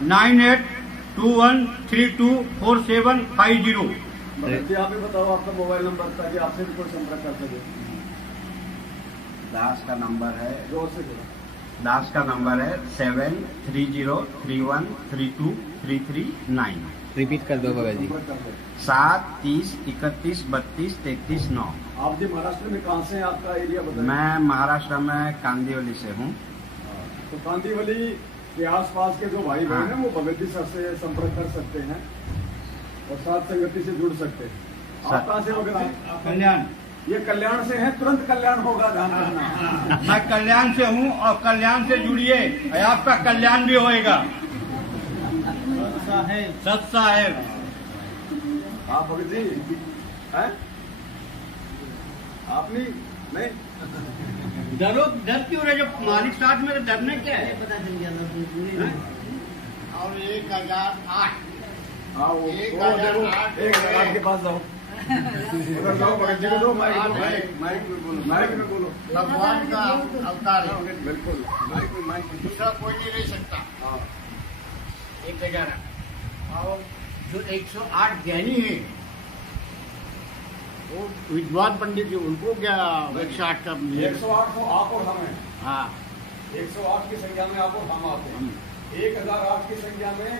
9821324750। भगत जी आप ही बताओ आपका मोबाइल नंबर ताकि आपसे भी कोई संपर्क कर सके। दास का नंबर है जोर से बोलो। दास का नंबर है 7303132339। रिपीट कर दो भगत जी। संपर्क कर दो। 7 30 31 32 33 9। आप जी महाराष्ट्र में कहाँ से हैं? आपका एरिया बताइए। मैं महाराष्ट्र में कांदिवली से हूँ। तो कांदिवली के आसपास के जो भाई बहन हाँ। हैं वो भगत जी सर से संपर्क कर सकते हैं और साथ संगति से जुड़ सकते हैं। आप कहाँ से भगत जी? कल्याण। ये कल्याण से हैं, तुरंत कल्याण होगा, ध्यान रखना। मैं कल्याण से हूँ और कल्याण से जुड़िए, आपका कल्याण भी होएगा। सत साहेब। आप भगत जी हैं? आप नहीं डरो, डर क्यों रहे? जब मालिक साथ में तो डरने क्या है? और 1008। हाँ वो देखो 1008 के पास जाओ, उधर जाओ, भगत जी को दो माइक में बोलो। भगवान का अवतार है, बिल्कुल दूसरा कोई नहीं रह सकता। हाँ 1008 और जो 108 ज्ञानी है वो विद्वान पंडित जी, उनको क्या 108 का 108 तो आप और हम हैं। हाँ 108 की संख्या में आप और हम आते हैं। 1008 की संख्या में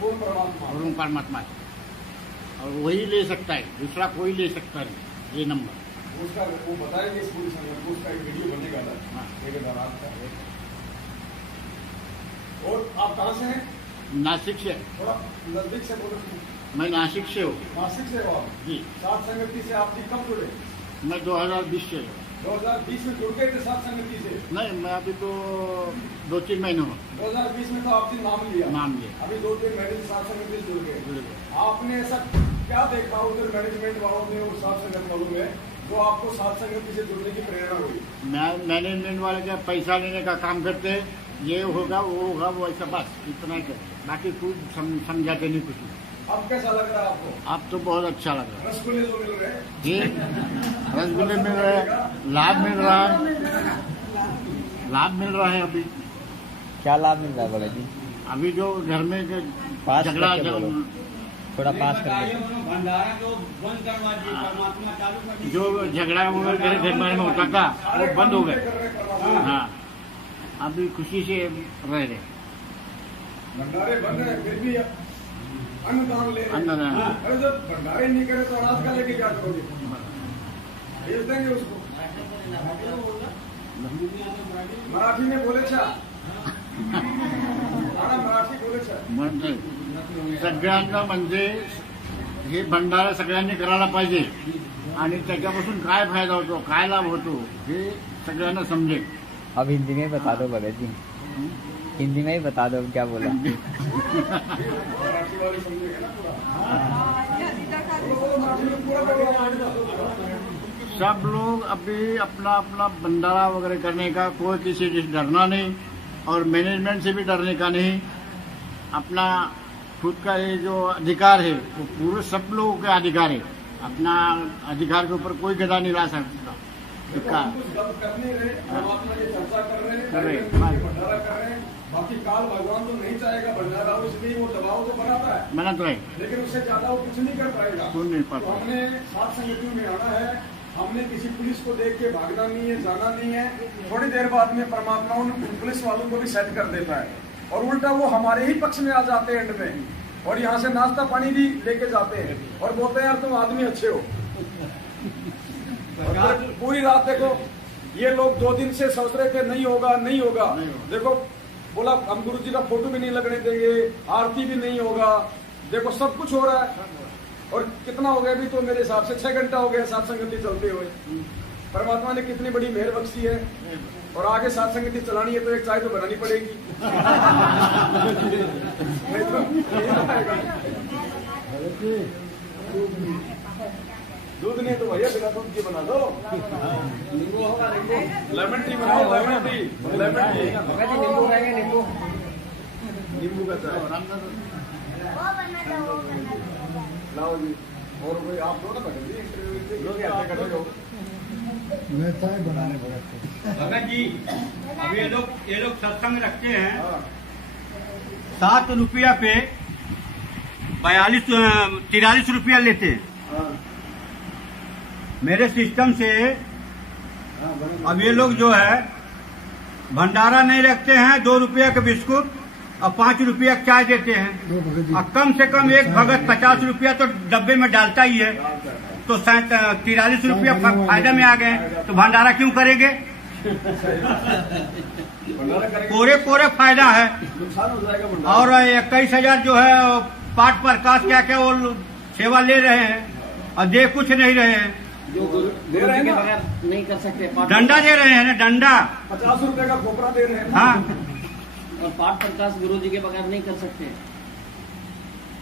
पूर्ण परमात्मा। और परमात्मा है। और वही ले सकता है, दूसरा कोई ले सकता नहीं ये नंबर। उसका वो बताएंगे इस पूरी संख्या को, उसका एक वीडियो बनेगा अलग। हाँ। 1008 का। और आप कहाँ से हैं? नासिक से। थोड़ा नजदीक से बोलो। मैं नासिक से हूँ नासिक से हो आप? जी। सात संगति से आप जी कब जुड़े? मैं 2020 से हूँ। 2020 में जुड़ गए थे सात संगति से? नहीं, मैं अभी तो 2-3 महीने हुआ 2020 में तो आपने नाम लिया। नाम लिया। अभी 2-3 महीने से सात संगति से जुड़ गए। आपने ऐसा क्या देखा उधर मैनेजमेंट वालों ने और सात संगत वालों में जो आपको सात संगति से जुड़ने की प्रेरणा हुई? मैनेजमेंट वाले क्या पैसा लेने का काम करते हैं, ये होगा वो होगा वो ऐसा, बस इतना ही करते, बाकी कुछ समझाते नहीं कुछ नहीं। अब कैसा लग रहा है आपको? अब तो बहुत अच्छा लग रहा है रसगुल्ले जो मिल रहे हैं? जी, रसगुल्ले मिल रहे हैं, लाभ मिल रहा है, लाभ मिल रहा है। अभी क्या लाभ मिल रहा है भगत जी? अभी जो घर में जो पास झगड़ा करके बोलो, थोड़ा पास करके। भंडारा जो बंद करवा दिए, परमात्मा चालू कर दिए। जो झगड़ा घर में होता था वो बंद हो गए। हाँ, अभी खुशी से रह रहे। भंडारे बन रहे फिर भी अन्नदान ले रहे। अन्नदान। अरे जब भंडारे नहीं करे तो अनाज का लेके क्या करोगे? भेज देंगे उसको। मराठी में बोले छा मराठी बोले छा म्हणजे सगळ्यांना म्हणजे हे भंडारा सगळ्यांनी करायला पाहिजे आणि त्याच्यापासून काय फायदा होतो, काय लाभ होतो हे सगळ्यांना समजेल। अब हिंदी में बता दो भगत जी, हिंदी में ही बता दो क्या बोला। मराठी वाले समझेगा ना पूरा। मराठी में पूरा सब लोग अभी अपना अपना भंडारा वगैरह करने का, कोई किसी से डरना नहीं और मैनेजमेंट से भी डरने का नहीं। अपना खुद का ये जो अधिकार है वो पूरे सब लोगों का अधिकार है। अपना अधिकार के ऊपर कोई गदा नहीं ला सकता। कुछ गप कर नहीं रहे, परमात्मा की चर्चा कर रहे हैं, भंडारा कर रहे हैं। बाकी काल भगवान तो नहीं चाहेगा भंडारा, इसलिए वो दबाव तो बनाता है, मना तो है, लेकिन उससे ज्यादा वो कुछ नहीं कर पाएगा। सुन नहीं तो पाता। हमने सात संगतियों में आना है। हमने किसी पुलिस को देख के भागना नहीं है, जाना नहीं है। थोड़ी देर बाद में परमात्मा उन पुलिस वालों को भी सेट कर देता है और उल्टा वो हमारे ही पक्ष में आ जाते हैं एंड में, और यहाँ से नाश्ता पानी भी लेके जाते हैं और बोलते हैं यार तुम आदमी अच्छे हो। और पूरी रात देखो ये लोग 2 दिन से सोच रहे थे नहीं होगा नहीं होगा, देखो बोला हम गुरु जी का फोटो भी नहीं लगने देंगे, आरती भी नहीं होगा, देखो सब कुछ हो रहा है। और कितना हो गया अभी तो मेरे हिसाब से 6 घंटा हो गया सात संगति चलते हुए। परमात्मा ने कितनी बड़ी मेहर बख्शी है। और आगे सात संगति चलानी है तो एक चाय तो बनानी पड़ेगी। नहीं तो दूध नहीं तो भैया बिना दूध की बना दो। नींबू होगा, नींबू लेमन टी बनाओ, लेमन टी नींबू का चाय लाओ जी। और कोई आप दो ना जी इंटरव्यू खड़े हो। मैं चाय बनाने पड़ा। भगत जी अब ये लोग सत्संग रखते हैं, 7 रुपया पे 43 रुपया लेते हैं। मेरे सिस्टम से अब ये लोग जो है भंडारा नहीं रखते हैं, 2 रुपया का बिस्कुट और 5 रुपया का चाय देते हैं। और कम से कम एक भगत 50 रुपया तो डब्बे में डालता ही है, तो 43 रुपया फायदा में आ गए, तो भंडारा क्यों करेंगे? पूरे फायदा है। और 21,000 जो है पाठ प्रकाश क्या क्या वो सेवा ले रहे हैं और दे कुछ नहीं रहे हैं। दे रहे हैं बगैर नहीं कर सकते, डंडा दे रहे हैं ना, डंडा 50 रुपए का खोपरा दे रहे हैं। हाँ, और पाठ प्रकाश गुरु जी के बगैर नहीं कर सकते।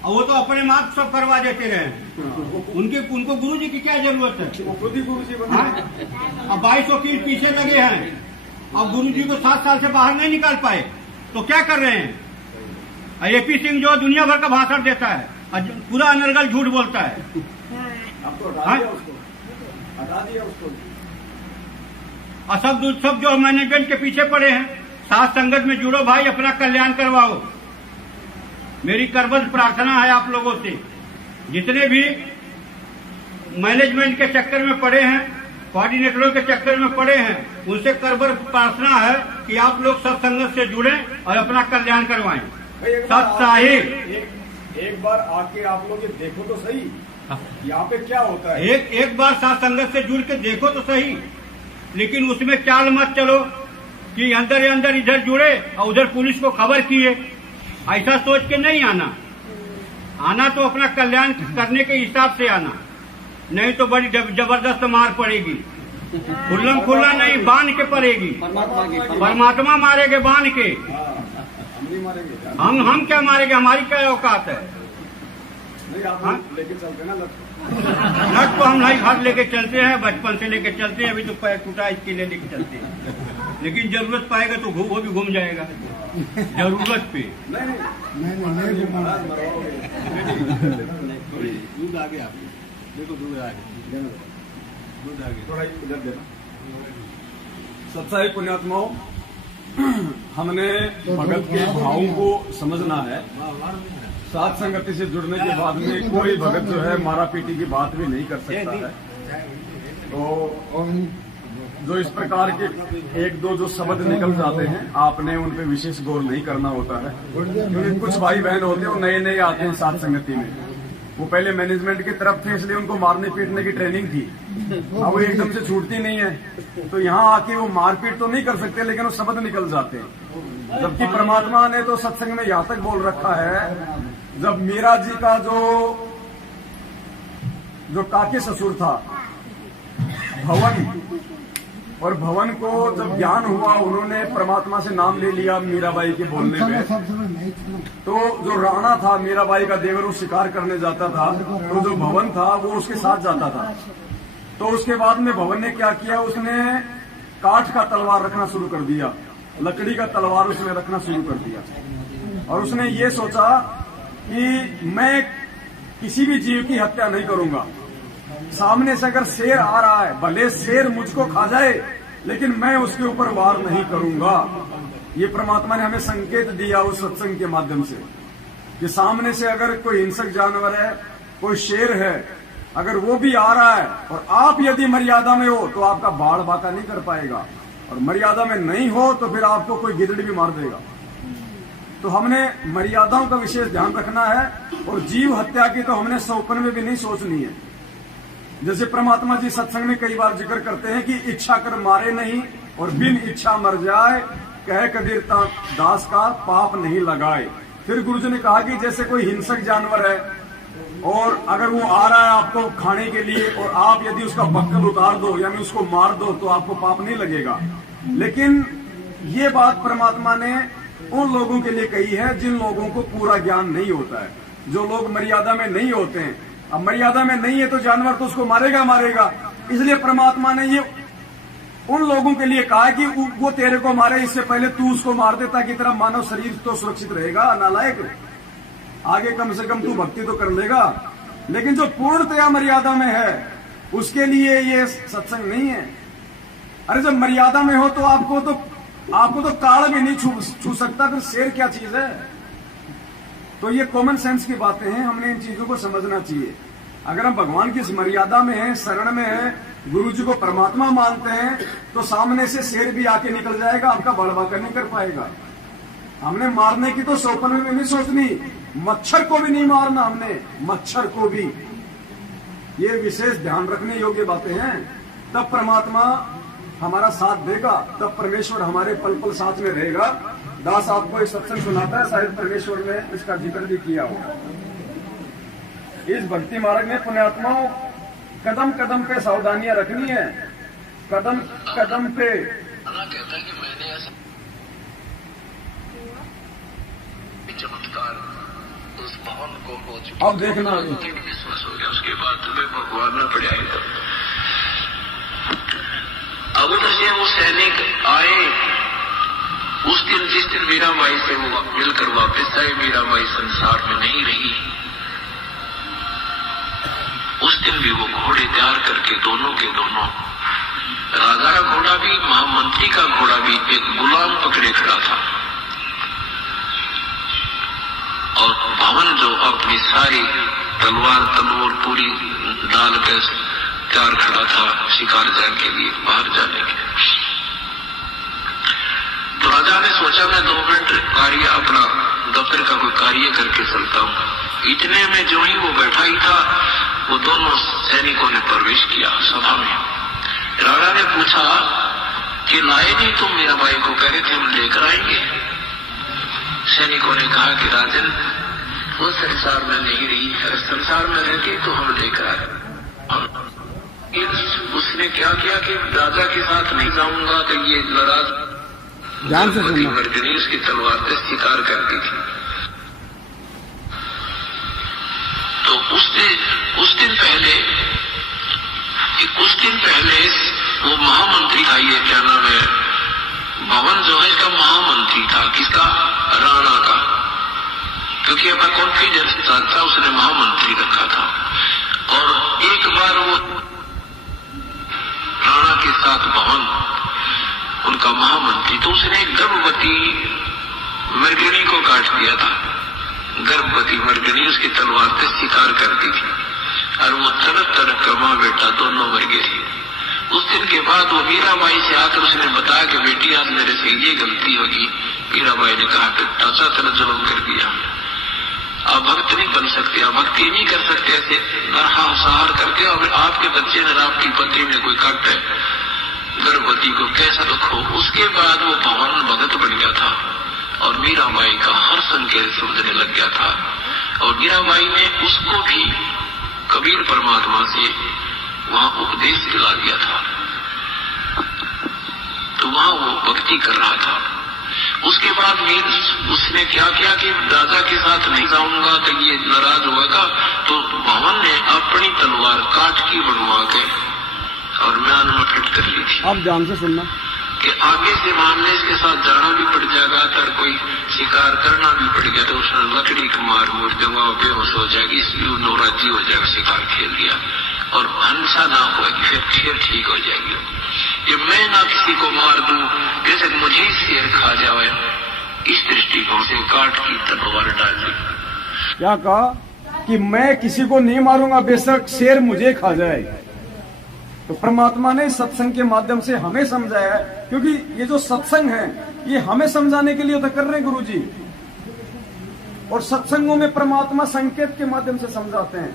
और वो तो अपने मार्ग सब करवा देते रहे। उनको गुरु जी की क्या जरूरत है? वो खुद ही गुरु जी बने। अब 22 वकील पीछे लगे हैं, अब गुरु जी को 7 साल से बाहर नहीं निकाल पाए, तो क्या कर रहे हैं? AP सिंह जो दुनिया भर का भाषण देता है और पूरा अनर्गल झूठ बोलता है। अब तो हटा दिया उसको, हटा दिया उसको। और सब जो मैनेजमेंट के पीछे पड़े हैं। साथ संगत में जुड़ो भाई, अपना कल्याण करवाओ। मेरी करबद्ध प्रार्थना है आप लोगों से, जितने भी मैनेजमेंट के चक्कर में पड़े हैं, कोऑर्डिनेटरों के चक्कर में पड़े हैं, उनसे करबद्ध प्रार्थना है कि आप लोग सब संगत से जुड़े और अपना कल्याण करवाएं। एक बार आके आप लोग ये देखो तो सही, यहाँ पे क्या होता है। एक बार साथ संगत से जुड़ के देखो तो सही, लेकिन उसमें चाल मत चलो कि अंदर अंदर इधर जुड़े और उधर पुलिस को खबर किए। ऐसा सोच के नहीं आना तो अपना कल्याण करने के हिसाब से आना, नहीं तो बड़ी जबरदस्त मार पड़ेगी। खुल्लम खुल्ला नहीं, बांध के पड़ेगी। परमात्मा मारेंगे बांध के। हम क्या मारेंगे? हमारी क्या औकात है? लेके चलते ना लट तो हम हाथ लेके चलते हैं, बचपन से लेके चलते हैं। अभी तो पैर टूटा इसके लिए लेके चलते हैं, लेकिन जरूरत पाएगा तो वो भी घूम जाएगा जरूरत पे। दूध आ गया, देखो दूध आ गया, दूध आ गया, थोड़ा इधर देना। सत्साई पुण्यात्माओं, हमने भगत के भावों को समझना है। साथ संगति से जुड़ने के बाद में कोई भगत जो है मारा पीटी की बात भी नहीं कर सकता है। तो जो इस प्रकार के 1-2 जो शब्द निकल जाते हैं, आपने उन पे विशेष गौर नहीं करना होता है, क्योंकि कुछ भाई बहन होते हैं वो नए आते हैं साथ संगति में। वो पहले मैनेजमेंट की तरफ थे, इसलिए उनको मारने पीटने की ट्रेनिंग थी। अब वो एकदम से छूटती नहीं है, तो यहाँ आके वो मारपीट तो नहीं कर सकते, लेकिन वो शब्द निकल जाते हैं। जबकि परमात्मा ने तो सत्संग में यहाँ तक बोल रखा है, जब मीरा जी का जो काके ससुर था भवन, और भवन को जब ज्ञान हुआ, उन्होंने परमात्मा से नाम ले लिया मीराबाई के बोलने में, तो जो राणा था मीराबाई का देवर, वो शिकार करने जाता था, तो जो भवन था वो उसके साथ जाता था। तो उसके बाद में भवन ने क्या किया, उसने काठ का तलवार रखना शुरू कर दिया, लकड़ी का तलवार उसने रखना शुरू कर दिया, और उसने ये सोचा कि मैं किसी भी जीव की हत्या नहीं करूंगा। सामने से अगर शेर आ रहा है, भले शेर मुझको खा जाए, लेकिन मैं उसके ऊपर वार नहीं करूंगा। ये परमात्मा ने हमें संकेत दिया उस सत्संग के माध्यम से, कि सामने से अगर कोई हिंसक जानवर है, कोई शेर है, अगर वो भी आ रहा है और आप यदि मर्यादा में हो तो आपका बाढ़ बाका नहीं कर पाएगा, और मर्यादा में नहीं हो तो फिर आपको कोई गिदड़ भी मार देगा। तो हमने मर्यादाओं का विशेष ध्यान रखना है, और जीव हत्या की तो हमने सौपन में भी नहीं सोचनी है। जैसे परमात्मा जी सत्संग में कई बार जिक्र करते हैं कि इच्छा कर मारे नहीं और बिन इच्छा मर जाए, कह कबीर दास का पाप नहीं लगाए। फिर गुरु जी ने कहा कि जैसे कोई हिंसक जानवर है और अगर वो आ रहा है आपको खाने के लिए, और आप यदि उसका बक्कल उतार दो यानी उसको मार दो, तो आपको पाप नहीं लगेगा। लेकिन ये बात परमात्मा ने उन लोगों के लिए कही है जिन लोगों को पूरा ज्ञान नहीं होता है, जो लोग मर्यादा में नहीं होते हैं। अब मर्यादा में नहीं है तो जानवर तो उसको मारेगा। इसलिए परमात्मा ने ये उन लोगों के लिए कहा कि वो तेरे को मारे, इससे पहले तू उसको मार दे, ताकि तेरा मानव शरीर तो सुरक्षित रहेगा। नालायक, आगे कम से कम तू भक्ति तो कर लेगा। लेकिन जो पूर्णतया मर्यादा में है, उसके लिए ये सत्संग नहीं है। अरे जब मर्यादा में हो तो आपको तो काल भी नहीं छू सकता, फिर शेर क्या चीज है। तो ये कॉमन सेंस की बातें हैं, हमने इन चीजों को समझना चाहिए। अगर हम भगवान की इस मर्यादा में हैं, शरण में हैं, गुरु जी को परमात्मा मानते हैं, तो सामने से शेर भी आके निकल जाएगा, आपका बड़बाका नहीं कर पाएगा। हमने मारने की तो सपने में नहीं सोचनी, मच्छर को भी नहीं मारना हमने, मच्छर को भी। ये विशेष ध्यान रखने योग्य बातें हैं। तब परमात्मा हमारा साथ देगा, तब परमेश्वर हमारे पल पल साथ में रहेगा। दास आपको एक सत्संग सुनाता है, शायद परमेश्वर ने इसका जिक्र भी किया होगा। इस भक्ति मार्ग में पुण्यात्माओं कदम कदम पे सावधानियां रखनी है, कदम कदम पे। कहता है कि मैंने ऐसा चमत्कार उस भवन को हो चुका, अब देखना विश्वास हो गया। उसके बाद तुम्हें भगवान में पड़ आएगा। अब उधर से वो सैनिक आए, उस दिन जिस दिन मीराबाई से वो मिलकर वापस आए, मीराबाई संसार में नहीं रही। उस दिन भी वो घोड़े तैयार करके दोनों के दोनों, राजा का घोड़ा भी, महामंत्री का घोड़ा भी, एक गुलाम पकड़े खड़ा था। और भवन जो अपनी सारी तलवार पूरी डाल कर तैयार खड़ा था शिकार जाने के लिए, बाहर जाने के। तो राजा ने सोचा मैं 2 मिनट कार्य, अपना दफ्तर का कोई कार्य करके चलता हूं। इतने में जो ही वो बैठा ही था, वो दोनों सैनिकों ने प्रवेश किया सभा में। राजा ने पूछा कि लाए नहीं तुम मीराबाई को? कह रहे थे हम लेकर आएंगे। सैनिकों ने कहा कि राजन वो संसार में नहीं रही, अगर संसार में रहती तो हम लेकर आए। उसने क्या किया कि राजा के साथ नहीं जाऊंगा तो ये नाराज ध्यान से सुनना। मर्गनी उसकी तलवार से शिकार करती थी। तो उस दिन पहले वो महामंत्री था, ये क्या नाम है, भवन जो है इसका महामंत्री था। किसका? राणा का। क्योंकि अपना कॉन्फिडेंस था, उसने महामंत्री रखा था। और एक बार वो राणा के साथ भवन, उनका महामंत्री, तो उसने गर्भवती मर्गिणी को काट दिया था। गर्भवती मर्गिणी उसकी तलवार से शिकार करती थी, और वो तड़प तड़प कर मां बेटा दोनों मर गए थे। उस दिन के बाद वो मीराबाई से आकर उसने बताया कि बेटी आज मेरे से ये गलती होगी। मीराबाई ने कहा कि चाचा तेरा जुल्म कर दिया, आप भक्त नहीं बन सकते, आप भक्ति नहीं कर सकते ऐसे नरसंहार करके। और आपके बच्चे ने, आपकी पत्नी ने कोई काट है गर्भवती को, कैसा दुख हो। उसके बाद वो भवन भगत बन गया था और मीराबाई का हर संकेत समझने लग गया था। और मीराबाई ने उसको भी कबीर परमात्मा से वहां उपदेश दिला दिया था, तो वहां वो भक्ति कर रहा था। उसके बाद उसने क्या किया कि राजा के साथ नहीं जाऊंगा तो ये नाराज होगा। तो भवन ने अपनी तलवार काट की बनवा के और म्यान में फिट कर ली थी। अब ध्यान से सुनना कि आगे से मान ले इसके साथ जाना भी पड़ जाएगा, तो कोई शिकार करना भी पड़ गया तो उसने लकड़ी को मार मोड़ दूंगा, बेहोश हो जाएगी, इसलिए नौराजी हो जाएगा, शिकार खेल लिया और हिंसा ना होगी, फिर ठीक हो जाएगी। ये मैं ना किसी को मार दूं, जैसे मुझे शेर खा जाए, इस दृष्टिकोण से काट की तलवार डाल दी। क्या कहा कि मैं किसी को नहीं मारूंगा, बेशक शेर मुझे खा जाए। तो परमात्मा ने सत्संग के माध्यम से हमें समझाया है, क्योंकि ये जो सत्संग है ये हमें समझाने के लिए तो कर रहे हैं गुरु जी। और सत्संगों में परमात्मा संकेत के माध्यम से समझाते हैं।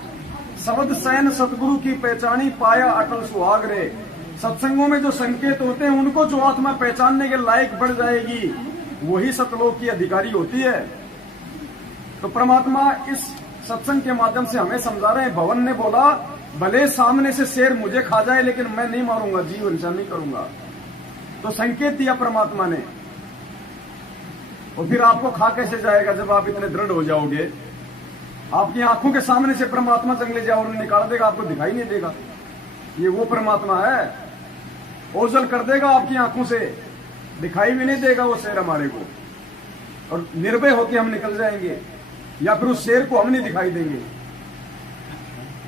शब्द सैन सतगुरु की पहचानी, पाया अटल सुहाग रे। सत्संगों में जो संकेत होते हैं उनको जो आत्मा पहचानने के लायक बढ़ जाएगी, वही सतलोक की अधिकारी होती है। तो परमात्मा इस सत्संग के माध्यम से हमें समझा रहे हैं। भवन ने बोला भले सामने से शेर मुझे खा जाए लेकिन मैं नहीं मारूंगा, जीव हिंसा नहीं करूंगा। तो संकेत दिया परमात्मा ने। और फिर आपको खा कैसे जाएगा जब आप इतने दृढ़ हो जाओगे? आपकी आंखों के सामने से परमात्मा जंगले जाओ निकाल देगा, आपको दिखाई नहीं देगा। ये वो परमात्मा है, ओझल कर देगा आपकी आंखों से, दिखाई भी नहीं देगा वो शेर हमारे को, और निर्भय होकर हम निकल जाएंगे, या फिर उस शेर को हम नहीं दिखाई देंगे।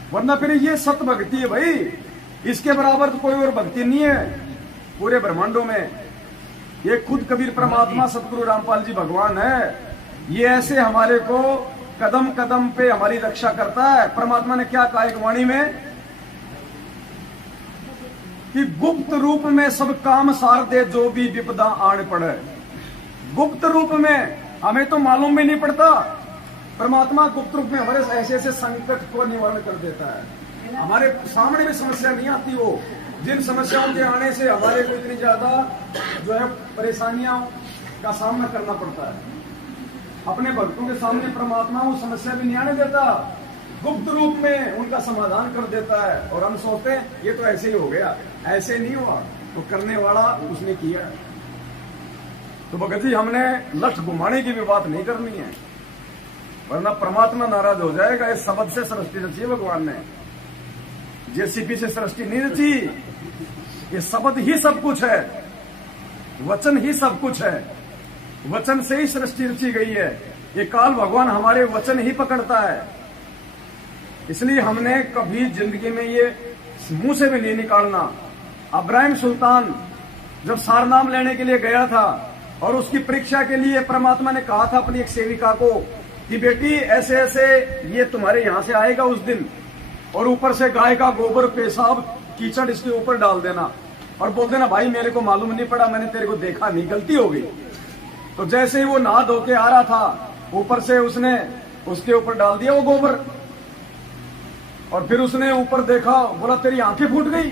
वरना फिर ये सत भक्ति है भाई, इसके बराबर तो कोई और भक्ति नहीं है पूरे ब्रह्मांडों में। ये खुद कबीर परमात्मा सतगुरु रामपाल जी भगवान है। ये ऐसे हमारे को कदम कदम पे हमारी रक्षा करता है। परमात्मा ने क्या कहा एक वाणी में कि गुप्त रूप में सब काम सार दे जो भी विपदा आड़ पड़े। गुप्त रूप में हमें तो मालूम भी नहीं पड़ता, परमात्मा गुप्त रूप में हमारे ऐसे ऐसे संकट को निवारण कर देता है। हमारे सामने भी समस्या नहीं आती, वो जिन समस्याओं के आने से हमारे को इतनी ज्यादा जो है परेशानियों का सामना करना पड़ता है, अपने भक्तों के सामने परमात्मा वो समस्या भी नहीं आने देता, गुप्त रूप में उनका समाधान कर देता है। और हम सोचते हैं ये तो ऐसे ही हो गया, ऐसे नहीं हुआ, तो करने वाला उसने किया है। तो भगत जी हमने लठ घुमाने की भी बात नहीं करनी है, वरना परमात्मा नाराज हो जाएगा। इस शब्द से सृष्टि रची है भगवान ने, जेसीपी से सृष्टि नहीं रची। ये शब्द ही सब कुछ है, वचन ही सब कुछ है, वचन से ही सृष्टि रची गई है। ये काल भगवान हमारे वचन ही पकड़ता है, इसलिए हमने कभी जिंदगी में ये मुंह से भी नहीं निकालना। अब्राहिम सुल्तान जब सारनाम लेने के लिए गया था और उसकी परीक्षा के लिए परमात्मा ने कहा था अपनी एक सेविका को कि बेटी ऐसे ऐसे ये तुम्हारे यहां से आएगा उस दिन, और ऊपर से गाय का गोबर पेशाब कीचड़ इसके ऊपर डाल देना और बोल देना भाई मेरे को मालूम नहीं पड़ा, मैंने तेरे को देखा नहीं, गलती हो गई। तो जैसे ही वो नहा धो के आ रहा था, ऊपर से उसने उसके ऊपर डाल दिया वो गोबर, और फिर उसने ऊपर देखा, बोला तेरी आंखें फूट गई,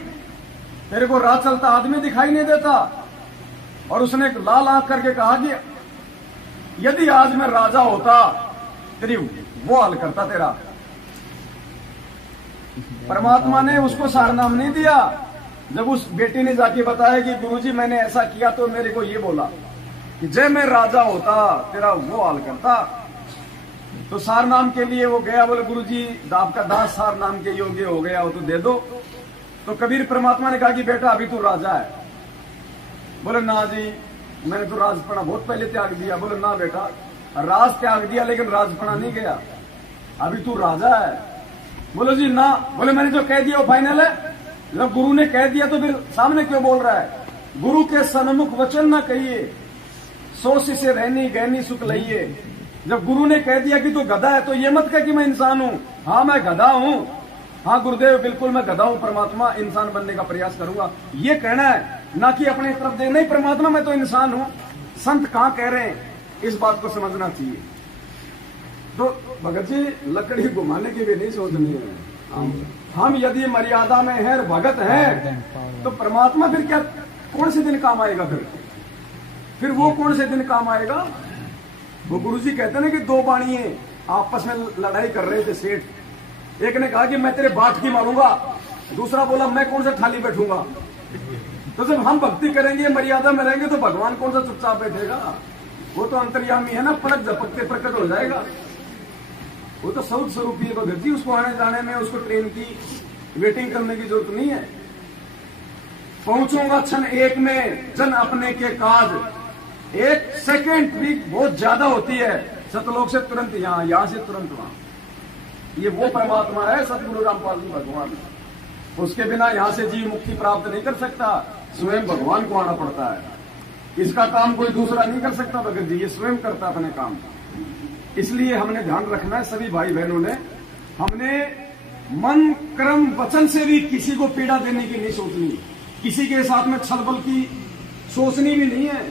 तेरे को राह चलता आदमी दिखाई नहीं देता। और उसने लाल आंख करके कहा कि यदि आज मैं राजा होता तेरी वो हाल करता तेरा। परमात्मा ने उसको सारनाम नहीं दिया। जब उस बेटी ने जाके बताया कि गुरुजी मैंने ऐसा किया, तो मेरे को ये बोला कि जय मैं राजा होता तेरा वो हाल करता। तो सार नाम के लिए वो गया, बोले गुरुजी आपका दास सार नाम के योग्य हो गया हो तो दे दो। तो कबीर परमात्मा ने कहा कि बेटा अभी तू राजा है। बोले ना जी मैंने तो राजपना बहुत पहले त्याग दिया। बोले ना बेटा राज त्याग दिया लेकिन राजपना नहीं गया, अभी तू राजा है। बोले जी ना। बोले मैंने जो कह दिया वो फाइनल है। जब गुरु ने कह दिया तो फिर सामने क्यों बोल रहा है? गुरु के सन्मुख वचन ना कहिए, सोच से रहनी गहनी सुख लइए। जब गुरु ने कह दिया कि तू गधा है तो ये मत कह कि मैं इंसान हूं। हाँ मैं गधा हूं, हाँ गुरुदेव बिल्कुल मैं गधा हूं, परमात्मा इंसान बनने का प्रयास करूंगा, ये कहना है, ना कि अपने तरफ दे नहीं परमात्मा मैं तो इंसान हूं। संत कहां कह रहे हैं, इस बात को समझना चाहिए। तो भगत जी लकड़ी घुमाने की भी नहीं सोचनी है। हम यदि मर्यादा में है भगत है तो परमात्मा फिर क्या कौन से दिन काम आएगा? फिर वो कौन से दिन काम आएगा? वो गुरुजी कहते ना कि दो बाणिये आपस में लड़ाई कर रहे थे सेठ। एक ने कहा कि मैं तेरे बाट की मारूंगा, दूसरा बोला मैं कौन सा थाली बैठूंगा। तो जब हम भक्ति करेंगे मर्यादा में रहेंगे तो भगवान कौन सा चुपचाप बैठेगा? वो तो अंतर्यामी है ना, पलक झपकते प्रकट हो जाएगा। वो तो सौद स्वरूपी है भगत जी, उसको आने जाने में उसको ट्रेन की वेटिंग करने की जरूरत नहीं है। पहुंचूंगा क्षण एक में जन अपने के काज, एक सेकंड भी बहुत ज्यादा होती है। सतलोक से तुरंत यहाँ, यहाँ से तुरंत वहां। ये वो परमात्मा है सतगुरु रामपाल जी भगवान। उसके बिना यहाँ से जीव मुक्ति प्राप्त नहीं कर सकता, स्वयं भगवान को आना पड़ता है। इसका काम कोई दूसरा नहीं कर सकता भगत जी, ये स्वयं करता अपने काम। इसलिए हमने ध्यान रखना है सभी भाई बहनों ने, हमने मन कर्म वचन से भी किसी को पीड़ा देने की नहीं सोचनी, किसी के साथ में छलबल की सोचनी भी नहीं है।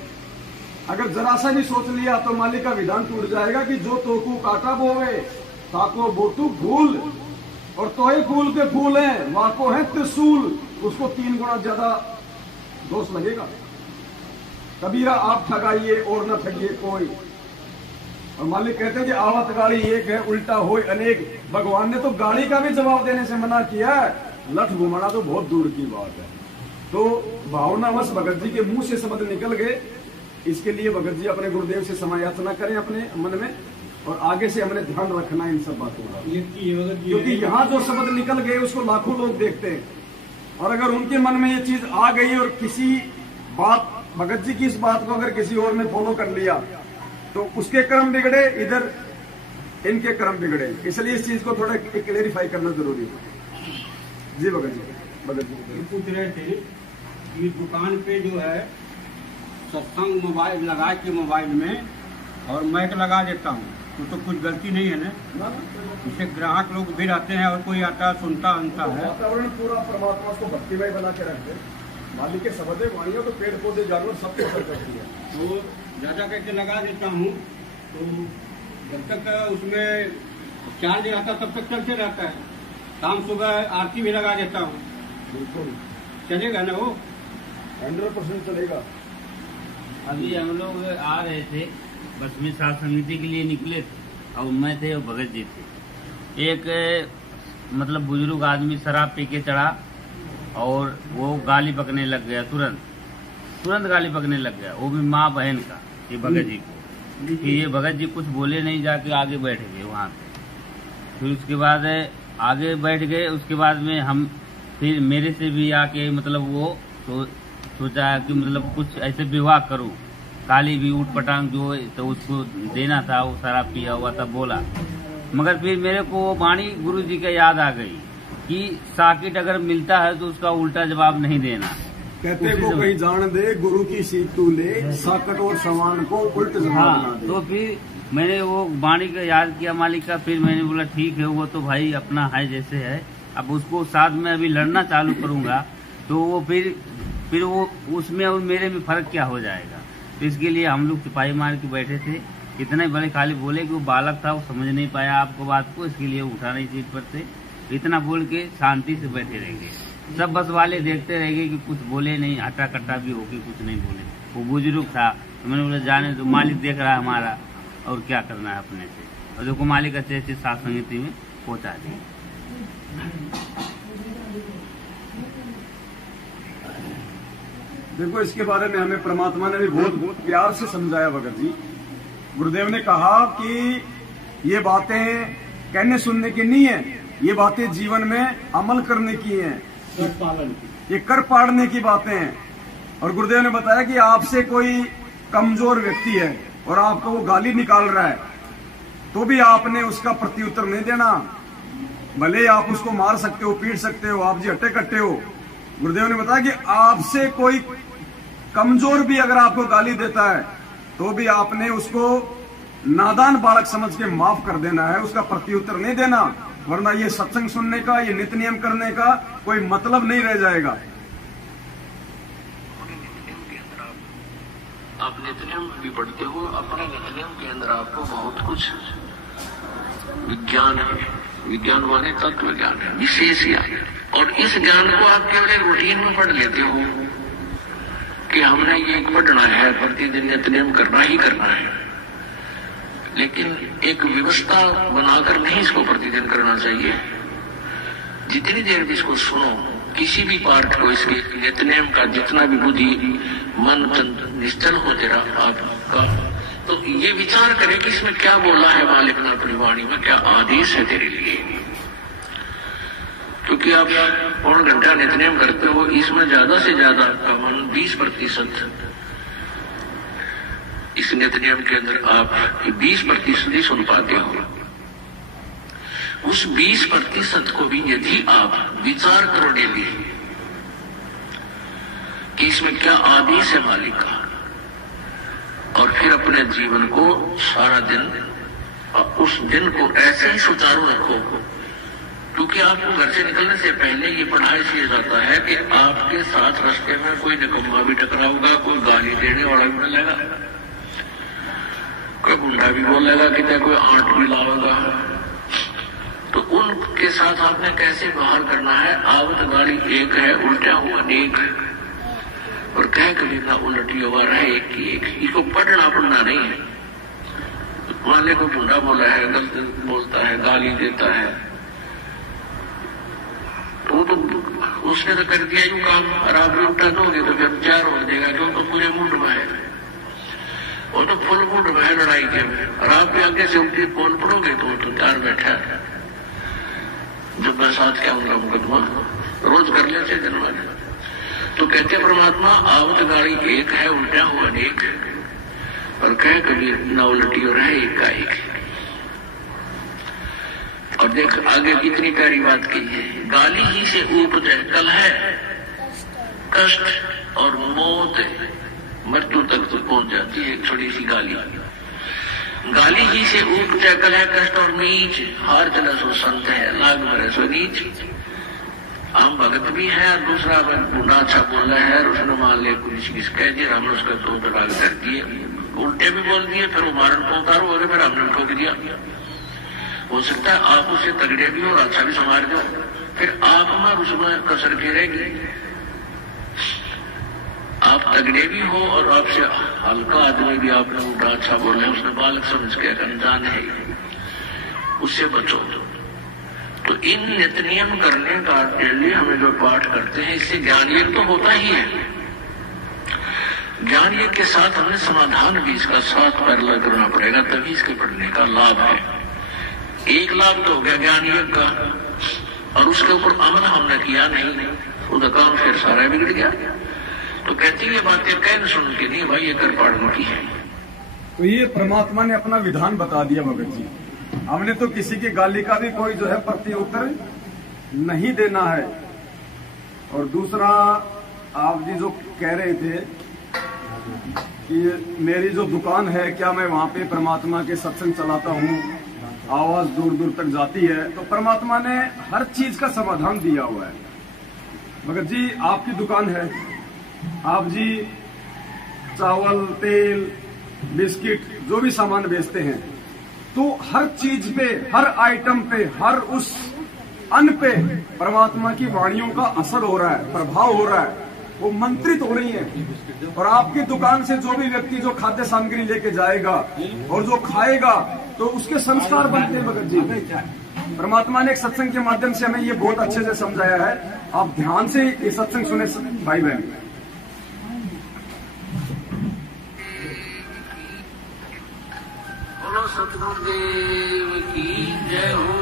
अगर जरा सा भी सोच लिया तो मालिक का विधान टूट जाएगा कि जो तोकू काटा बोवे ताको बोटू भूल, और तोय फूल के फूल हैं वाको है त्रिशूल, उसको 3 गुना ज्यादा दोष लगेगा। कबीरा आप ठगाइए और न ठगिए कोई। और मालिक कहते हैं कि आवत गाड़ी एक है उल्टा होय अनेक। भगवान ने तो गाड़ी का भी जवाब देने से मना किया है, लठ घुमाना तो बहुत दूर की बात है। तो भावनावश भगत जी के मुंह से शब्द निकल गए, इसके लिए भगत जी अपने गुरुदेव से समायाचना करें अपने मन में, और आगे से हमने ध्यान रखना इन सब बातों का, क्योंकि यहाँ जो शब्द निकल गए उसको लाखों लोग देखते हैं। और अगर उनके मन में ये चीज आ गई और किसी बात भगत जी की इस बात को अगर किसी और ने फॉलो कर लिया तो उसके कर्म बिगड़े, इधर इनके कर्म बिगड़े। इसलिए इस चीज को थोड़ा क्लेरिफाई करना जरूरी है। जी भगत जी पूछ रहे थे कि दुकान पे जो है सत्संग मोबाइल लगा के मोबाइल में और माइक लगा देता हूँ, तो कुछ गलती नहीं है ना। इससे ग्राहक लोग भी रहते हैं और कोई आता सुनता अंता है। वातावरण पूरा परमात्मा को भक्तिमय बना के रख दे। मालिक के सबदे वाणियों तो पेड़ पौधे जानवर सबको असर करती है। तो ज़्यादा करके लगा देता हूँ, तो जब तक उसमें चार्ज आता तब तक चलते रहता है। शाम सुबह आरती भी लगा देता हूँ। बिल्कुल चलेगा ना वो? 100% चलेगा। अभी हम लोग आ रहे थे, बस में साथ समिति के लिए निकले थे, और मैं थे और भगत जी थे। एक मतलब बुजुर्ग आदमी शराब पी के चढ़ा और वो गाली पकने लग गया, तुरंत गाली पकने लग गया, वो भी माँ बहन का, ये भगत जी को। कि ये भगत जी कुछ बोले नहीं, जाके आगे बैठ गए वहाँ पे। फिर उसके बाद आगे बैठ गए, उसके बाद में हम फिर मेरे से भी आके मतलब वो तो सोचा कि मतलब कुछ ऐसे विवाह करूं, काली भी उठ पटांग जो तो उसको देना था, वो शराब पिया हुआ था बोला। मगर फिर मेरे को वो वाणी गुरु जी का याद आ गई कि साकिट अगर मिलता है तो उसका उल्टा जवाब नहीं देना। कहते को कहीं जान दे, गुरु की सीट तू ले, साकट और समान को उल्ट जवाब ना दे। तो फिर मैंने वो वाणी का याद किया मालिक का। फिर मैंने बोला ठीक है, वो तो भाई अपना है जैसे है, अब उसको साथ में अभी लड़ना चालू करूंगा तो वो फिर वो उसमें और मेरे में फर्क क्या हो जाएगा। तो इसके लिए हम लोग सिपाही मार के बैठे थे। इतने बड़े खाली बोले कि वो बालक था, वो समझ नहीं पाया आपको बात को, इसके लिए उठा नहीं सीट पर से। इतना बोल के शांति से बैठे रहेंगे। सब बस वाले देखते रहेंगे कि कुछ बोले नहीं, हटा कट्टा भी होके कुछ नहीं बोले। वो बुजुर्ग था, तो मैंने बोला जाने तो, मालिक देख रहा है हमारा, और क्या करना है अपने से। और देखो मालिक अच्छे अच्छे साथ समिति में पहुंचा दिए। देखो इसके बारे में हमें परमात्मा ने भी बहुत प्यार से समझाया भगत जी। गुरुदेव ने कहा कि ये बातें कहने सुनने की नहीं है, ये बातें जीवन में अमल करने की हैं, ये कर पाड़ने की बातें हैं। और गुरुदेव ने बताया कि आपसे कोई कमजोर व्यक्ति है और आपको वो गाली निकाल रहा है, तो भी आपने उसका प्रत्युत्तर नहीं देना। भले ही आप उसको मार सकते हो, पीट सकते हो, आप जी हट्टे कट्टे हो। गुरुदेव ने बताया कि आपसे कोई कमजोर भी अगर आपको गाली देता है तो भी आपने उसको नादान बालक समझ के माफ कर देना है, उसका प्रत्युत्तर नहीं देना, वरना ये सत्संग सुनने का, ये नित्य नियम करने का कोई मतलब नहीं रह जाएगा। आप नित्य नियम भी पढ़ते हो, अपने नित्य नियम के अंदर आपको बहुत कुछ विज्ञान है, विज्ञान माने तत्व ज्ञान है, विशेष ज्ञान। और इस ज्ञान को आप केवल एक रूटीन में पढ़ लेते हो कि हमने ये पढ़ना है, प्रतिदिन नित्य नियम करना ही करना है, लेकिन एक व्यवस्था बनाकर नहीं इसको प्रतिदिन करना चाहिए। जितनी देर भी इसको सुनो, किसी भी पाठ को, इसके नित्य नियम का जितना भी बुद्धि मन निश्चल हो तेरा आपका, तो ये विचार करे कि इसमें क्या बोला है मालिक ने अपनी वाणी में, क्या आदेश है तेरे लिए। क्योंकि आप 1 घंटा नित्य नियम करते हो, इसमें ज्यादा से ज्यादा आपका मन 20% इस नित्य नियम के अंदर आप 20% ही सुन पाते हो। उस 20% को भी यदि आप विचार करो डेली कि इसमें क्या आदेश है मालिक का, और फिर अपने जीवन को सारा दिन, उस दिन को ऐसे ही सुचारू रखो। क्योंकि आपको घर से निकलने से पहले ये पढ़ा इसलिए जाता है कि आपके साथ रास्ते में कोई निकम्मा भी टकराऊगा, कोई गाली देने वाला भी मिलेगा, कोई गुंडा भी बोलेगा कि कोई आंट भी लाओगा। तो उनके साथ आपने कैसे बाहर करना है। आवत गाड़ी एक है, उल्टा हुआ अनेक, और कह कभी ना उलटी हुआ रहे एक की एक। इसको पढ़ना नहीं है। वाले को गुंडा बोला है, गलत बोलता है, गाली देता है, तो उसने तो कर दिया यूं काम, और आप उल्टा दोगे तो फिर 4 हो जाएगा, क्यों तो पूरे मुंड में है, वो तो फुल मुंड में है लड़ाई के में। और आप भी आगे से उल्टी बोल पड़ोगे तो 4 बैठा है। जब मैं साथ क्या होगा मुकदमा रोज कर लेते दिन वाले। तो कहते परमात्मा आवत गाड़ी एक है, उल्टा हुआ अनेक, और कह कभी ना उल्टी हो रहा एक का एक। और देख आगे कितनी प्यारी बात की है, गाली ही से उपजे कलह, कष्ट और मौत, मृत्यु तक तो पहुंच जाती है एक छोटी सी गाली। गाली ही से ऊपटे कलह कष्ट और नीच, हार चला सो संत है, लाग मरे सो नीच। हम भगत भी है और दूसरा गुना अच्छा बोल रहा है और उसने मान लिया कुछ किस कह दिया, हमने उसका दो तलाक कर दिए, उल्टे भी बोल दिए, फिर वो मारन को उतारो हो गए, फिर हमने ठोक दिया। हो सकता है आप उसे तगड़े भी और अच्छा भी संभाल दो, फिर आप में उसमें कसर की रहेगी। आप तगड़े भी हो और आपसे हल्का आदमी भी आपने उल्टा अच्छा बोले, उसने बालक समझ के अनजान है, उससे बचो। तो इन नित्य नियम करने का डेली हमें जो पाठ करते हैं, इससे ज्ञान योग तो होता ही है। ज्ञान योग के साथ हमें समाधान भी इसका साथ पैरेलल करना पड़ेगा, तभी इसके पढ़ने का लाभ है। एक लाभ तो हो गया ज्ञान योग का, और उसके ऊपर अमल हमने किया नहीं, उसका काम फिर सारा बिगड़ गया। तो कहती ये बातें कहने सुन के नहीं भाई, ये कर पाड़ने की है। तो ये परमात्मा ने अपना विधान बता दिया भगत जी। हमने तो किसी की गाली का भी कोई जो है प्रति उत्तर नहीं देना है। और दूसरा, आप जी जो कह रहे थे कि मेरी जो दुकान है, क्या मैं वहां पे परमात्मा के सत्संग चलाता हूँ, आवाज दूर दूर तक जाती है, तो परमात्मा ने हर चीज का समाधान दिया हुआ है। भगत जी आपकी दुकान है, आप जी चावल, तेल, बिस्किट जो भी सामान बेचते हैं, तो हर चीज पे, हर आइटम पे, हर उस अन्न पे परमात्मा की वाणियों का असर हो रहा है, प्रभाव हो रहा है, वो मंत्रित हो रही है। और आपकी दुकान से जो भी व्यक्ति जो खाद्य सामग्री लेके जाएगा और जो खाएगा, तो उसके संस्कार बनते हैं। भगत जी परमात्मा ने एक सत्संग के माध्यम से हमें ये बहुत अच्छे से समझाया है, आप ध्यान से ये सत्संग सुने भाई बहन। सतगुरुदेव की जय हो।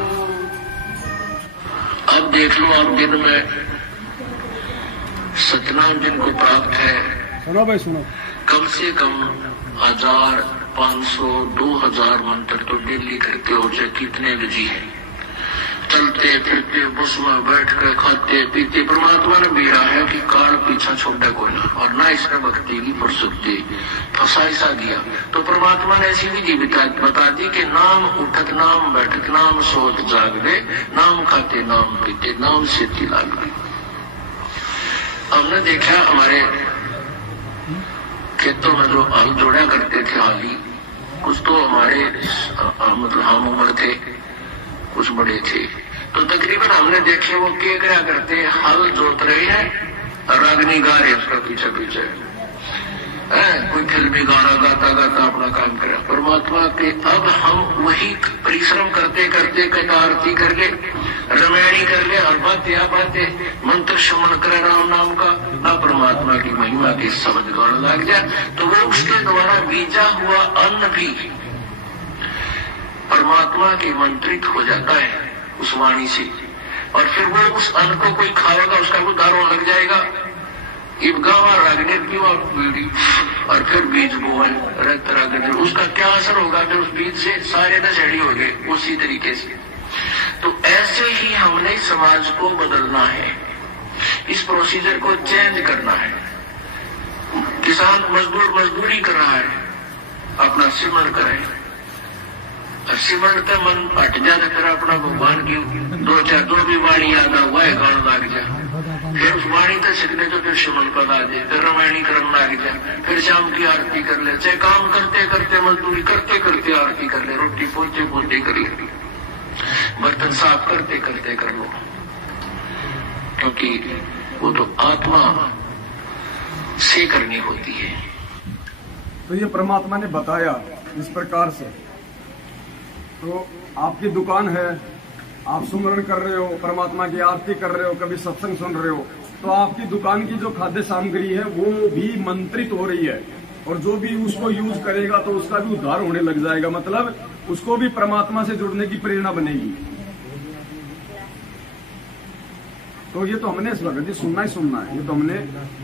अब देख लो, आप दिन में सतनाम जिनको प्राप्त है, सुनो भाई सुनो, कम से कम 1000, 500, 2000 मंत्र तो डेली करते हो, चाहे कितने बजी है, चलते फिरते बस में बैठ कर खाते पीते। परमात्मा ने भी रहा है कि काल पीछा छोड़ा कोई ना, और ना इसने भक्ति की प्रसुप्ति फसाइसा दिया। तो परमात्मा ने ऐसी विधि बता दी कि नाम उठत नाम बैठक नाम सोत जाग दे, नाम खाते नाम पीते नाम से लाग दे। हमने देखा हमारे खेतों में जो हल जोड़ा करते थे हाली, कुछ तो हमारे मतलब हम उम्र थे, कुछ बड़े थे, तो तकरीबन हमने देखे वो क्या करते हैं, हल जोत रहे हैं, रागनी गा रहे उसका पीछे पीछे, कोई फिल्मी गाना गाता गाता अपना काम करे। परमात्मा के अब हम वही परिश्रम करते करते कथा आरती कर ले, रमैणी कर ले, और बातें मंत्र श्रवण करे राम नाम का, ना परमात्मा की महिमा के समझ गौर लग जाए, तो वो उसके द्वारा बीजा हुआ अन्न भी परमात्मा के मंत्रित हो जाता है उस वाणी से, और फिर वो उस अन्न को कोई खाएगा, उसका वो दारों लग जाएगा। गावा रागने की और फिर बीज बोवन रक्त रागने, उसका क्या असर होगा, फिर उस बीज से सारे नशेड़ी हो गए उसी तरीके से। तो ऐसे ही हमने समाज को बदलना है, इस प्रोसीजर को चेंज करना है। किसान मजदूर मजदूरी कर रहा है, अपना सिमरण करे, सिमरण का मन हट जाए, फिर अपना भगवान की दो चार जो भी वाणी याद हुआ है गाना लग जाए, फिर उस वाणी तक सीखने तो फिर सिमरण पद आ जाए, फिर रामायणी क्रम लग जाए, फिर शाम की आरती कर ले, चाहे काम करते करते मजदूरी करते करते आरती कर ले, रोटी पोते पोते करिए, बर्तन साफ करते करते कर लो, क्योंकि वो तो आत्मा से करनी होती है। तो ये परमात्मा ने बताया इस प्रकार से। तो आपकी दुकान है, आप सुमरण कर रहे हो, परमात्मा की आरती कर रहे हो, कभी सत्संग सुन रहे हो, तो आपकी दुकान की जो खाद्य सामग्री है वो भी मंत्रित हो रही है, और जो भी उसको यूज करेगा तो उसका भी उद्धार होने लग जाएगा, मतलब उसको भी परमात्मा से जुड़ने की प्रेरणा बनेगी। तो ये तो हमने इस वक्त सुनना ही सुनना है, ये तो हमने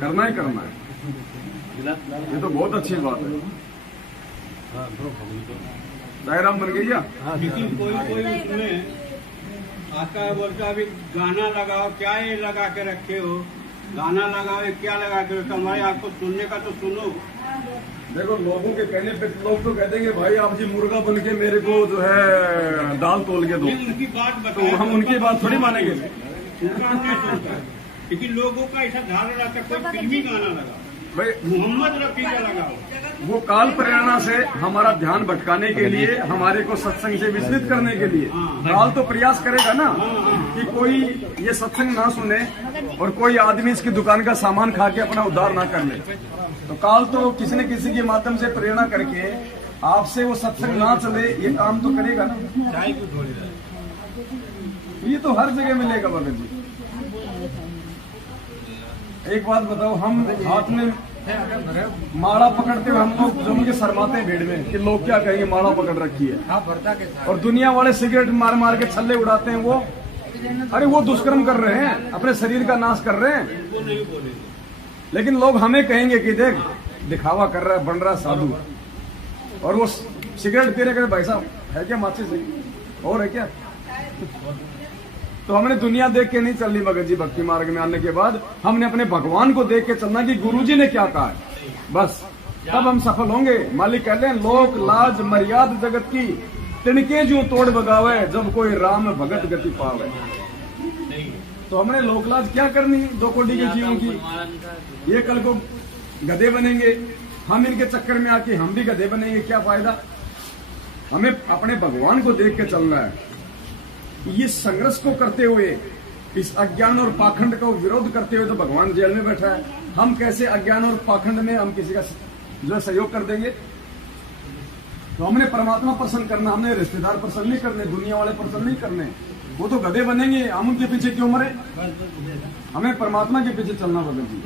करना ही करना है, ये तो बहुत अच्छी बात है। डायराम बन गई लेकिन कोई उसमें आता है, बोलता अभी गाना लगाओ, क्या ये लगा के रखे हो, गाना लगाओ क्या लगा के रखो, हमारे आपको सुनने का तो सुनो, देखो लोगों के कहने पे लोग तो कहते हैं कि भाई आप जी मुर्गा बन के मेरे को जो है दाल तोल के दो, उनकी बात तो बताओ, हम उनकी बात थोड़ी मानेंगे। उनका कैसे होता है? लेकिन लोगों का ऐसा धारणा रहता है कोई फिल्मी गाना लगा, भाई मोहम्मद रफी का लगा, वो काल प्रेरणा से हमारा ध्यान भटकाने के लिए, हमारे को सत्संग से विचलित करने के लिए काल तो प्रयास करेगा ना कि कोई ये सत्संग ना सुने और कोई आदमी इसकी दुकान का सामान खा के अपना उद्धार ना कर ले। तो काल तो किसी न किसी के माध्यम से प्रेरणा करके आपसे वो सत्संग ना चले, ये काम तो करेगा ना। ये तो हर जगह मिलेगा भगत जी। एक बात बताओ, हम हाथ में माला पकड़ते हुए हम लोग जम के शर्माते हैं भीड़ में कि लोग क्या कहेंगे, माला पकड़ रखी है। और दुनिया वाले सिगरेट मार मार के छल्ले उड़ाते हैं, वो अरे वो दुष्कर्म कर रहे हैं, अपने शरीर का नाश कर रहे हैं। लेकिन लोग हमें कहेंगे कि देख दिखावा कर रहा है, बन रहा है साधु, और वो सिगरेट पी रहे, भाई साहब है क्या माचिस है और है क्या। तो हमने दुनिया देख के नहीं चलनी भगत जी। भक्ति मार्ग में आने के बाद हमने अपने भगवान को देख के चलना कि गुरुजी ने क्या कहा है, बस तब हम सफल होंगे। मालिक कहते हैं लोक लाज मर्याद जगत की तिनके जो तोड़ बगावे, जब कोई राम भगत गति पावे। तो हमने लोकलाज क्या करनी 2 कोटि के जीवों की। ये कल को गधे बनेंगे, हम इनके चक्कर में आके हम भी गधे बनेंगे, क्या फायदा। हमें अपने भगवान को देख के चलना है। ये संघर्ष को करते हुए, इस अज्ञान और पाखंड का विरोध करते हुए तो भगवान जेल में बैठा है। हम कैसे अज्ञान और पाखंड में हम किसी का जो है सहयोग कर देंगे। तो हमने परमात्मा प्रसन्न करना, हमने रिश्तेदार प्रसन्न नहीं करने, दुनिया वाले प्रसन्न नहीं करने। वो तो गधे बनेंगे, हम उनके पीछे क्यों मरे। हमें परमात्मा के पीछे चलना भगत जी।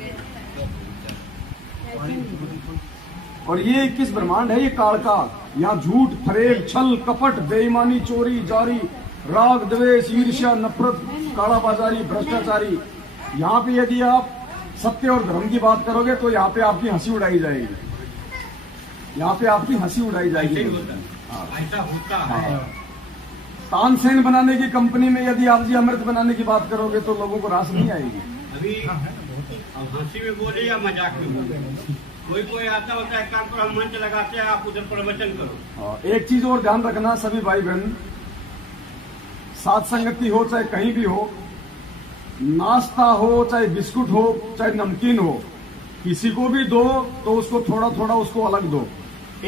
और ये किस ब्रह्मांड है, ये काल का। यहाँ झूठ फरेब छल कपट बेईमानी चोरी जारी राग द्वेष ईर्ष्या नफरत कालाबाजारी भ्रष्टाचारी। यहाँ पे यदि आप सत्य और धर्म की बात करोगे तो यहाँ पे आपकी हंसी उड़ाई जाएगी, यहाँ पे आपकी हंसी उड़ाई जाएगी। ऐसा होता है। तानसेन बनाने की कंपनी में यदि आप जी अमृत बनाने की बात करोगे तो लोगों को रास नहीं आएगी। अभी हंसी में बोले या मजाक में बोले, कोई आता होता है काम पर हम मंच लगाते हैं, आप उधर प्रवचन करो। एक चीज और ध्यान रखना सभी भाई बहन, साथ संगति हो चाहे कहीं भी हो, नाश्ता हो चाहे बिस्कुट हो चाहे नमकीन हो, किसी को भी दो तो उसको थोड़ा थोड़ा उसको अलग दो।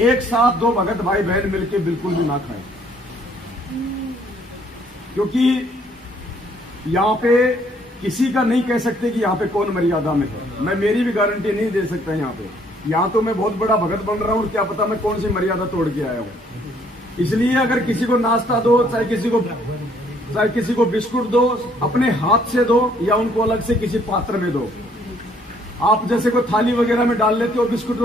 एक साथ 2 भगत भाई बहन मिलके बिल्कुल भी ना खाए, क्योंकि यहाँ पे किसी का नहीं कह सकते कि यहाँ पे कौन मर्यादा में है। मैं मेरी भी गारंटी नहीं दे सकता यहाँ पे। यहाँ तो मैं बहुत बड़ा भगत बन रहा हूँ और क्या पता मैं कौन सी मर्यादा तोड़ के आया हूँ। इसलिए अगर किसी को नाश्ता दो, चाहे किसी को बिस्कुट दो, अपने हाथ से दो या उनको अलग से किसी पात्र में दो। आप जैसे कोई थाली वगैरह में डाल लेते हो बिस्कुट,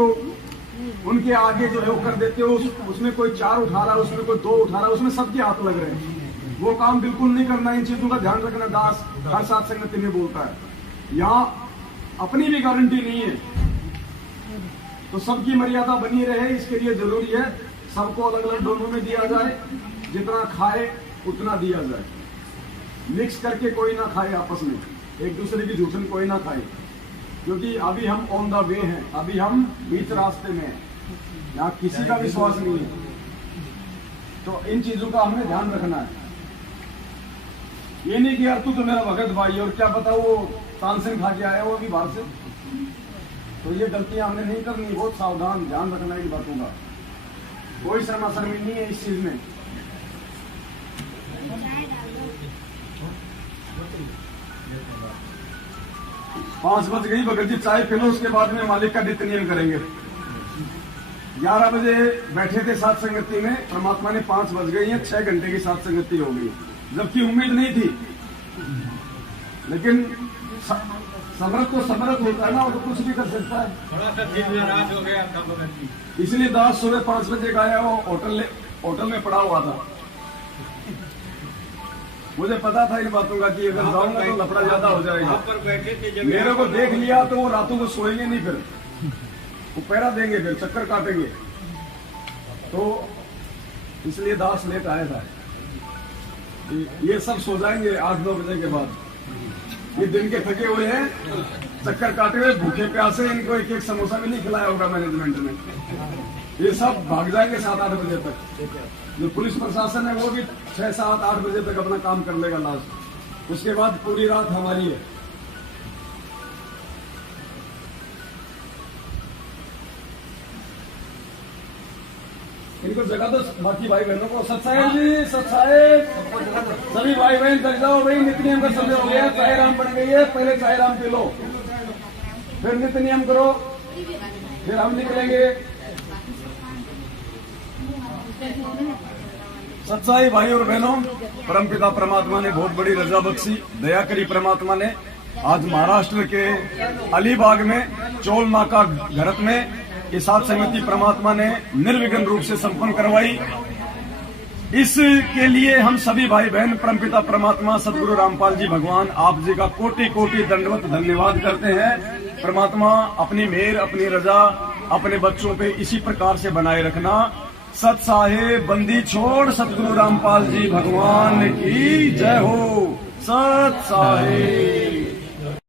उनके आगे जो है कर देते हो, उसमें कोई 4 उठा रहा है, उसमें कोई 2 उठा रहा है, उसमें सबके हाथ लग रहे हैं। वो काम बिल्कुल नहीं करना। इन चीजों का ध्यान रखना। दास हर साथ संगति में बोलता है। यहाँ अपनी भी गारंटी नहीं है, तो सबकी मर्यादा बनी रहे, इसके लिए जरूरी है सबको अलग अलग डोनों में दिया जाए, जितना खाए उतना दिया जाए। मिक्स करके कोई ना खाए, आपस में एक दूसरे की जूठन कोई ना खाए, क्योंकि अभी हम ऑन द वे हैं, अभी हम बीच रास्ते में हैं, यहाँ किसी का विश्वास नहीं है। तो इन चीजों का हमें ध्यान रखना है। ये नहीं कि यार तू तो मेरा भगत भाई और क्या पता वो तानसेन खा के आया हो अभी बाहर से। तो ये गलतियां हमने नहीं करनी, बहुत सावधान ध्यान रखना इन बातों का। कोई शर्मा शर्मी नहीं है इस चीज में। पांच बज गई, भगत जी चाय पी लो, उसके बाद में मालिक का नित्य नियम करेंगे। 11 बजे बैठे थे साथ संगति में, परमात्मा ने 5 बज गई है, 6 घंटे की साथ संगति हो गई, जबकि उम्मीद नहीं थी। लेकिन समर्थ तो समर्थ होता है ना, वो तो कुछ भी कर सकता है। थोड़ा सा दिन में रात हो गया था भगत जी, इसलिए दास सुबह 5 बजे का आया, वो होटल में पड़ा हुआ था। मुझे पता था इन बातों का कि अगर जाऊंगा तो लफड़ा ज्यादा हो जाएगा। पर बैठे थे जब मेरे को देख लिया तो वो रातों को सोएंगे नहीं, फिर वो पैरा देंगे, फिर चक्कर काटेंगे। तो इसलिए दास लेट आया था। ये सब सो जाएंगे 8-9 बजे के बाद। ये दिन के थके हुए हैं, चक्कर काटे हुए भूखे प्यासे इनको एक एक समोसा भी नहीं खिलाया होगा मैनेजमेंट ने। ये सब भाग जाएंगे 7-8 बजे तक। जो पुलिस प्रशासन है वो भी 6-7-8 बजे तक अपना काम कर लेगा लास्ट। उसके बाद पूरी रात हमारी है। इनको जगह दो बाकी भाई बहनों को। सत्साहेब जी, सत्साहेब, सभी भाई बहन जग जाओ भाई। नित्य नियम का समय हो गया, चाय राम बन गई है, पहले चाय राम पी लो, फिर नित्य नियम करो, फिर हम निकलेंगे। सच्चाई भाई और बहनों, परमपिता परमात्मा ने बहुत बड़ी रजा बख्शी, दया करी परमात्मा ने। आज महाराष्ट्र के अलीबाग में चोल नाका घरत में ये सात समिति परमात्मा ने निर्विघ्न रूप से संपन्न करवाई। इसके लिए हम सभी भाई बहन परमपिता परमात्मा सदगुरु रामपाल जी भगवान आप जी का कोटि कोटि दंडवत धन्यवाद करते हैं। परमात्मा अपनी मेहर, अपनी रजा अपने बच्चों पे इसी प्रकार से बनाए रखना। सत साहेब बंदी छोड़ सतगुरु रामपाल जी भगवान की जय हो। सत साहेब।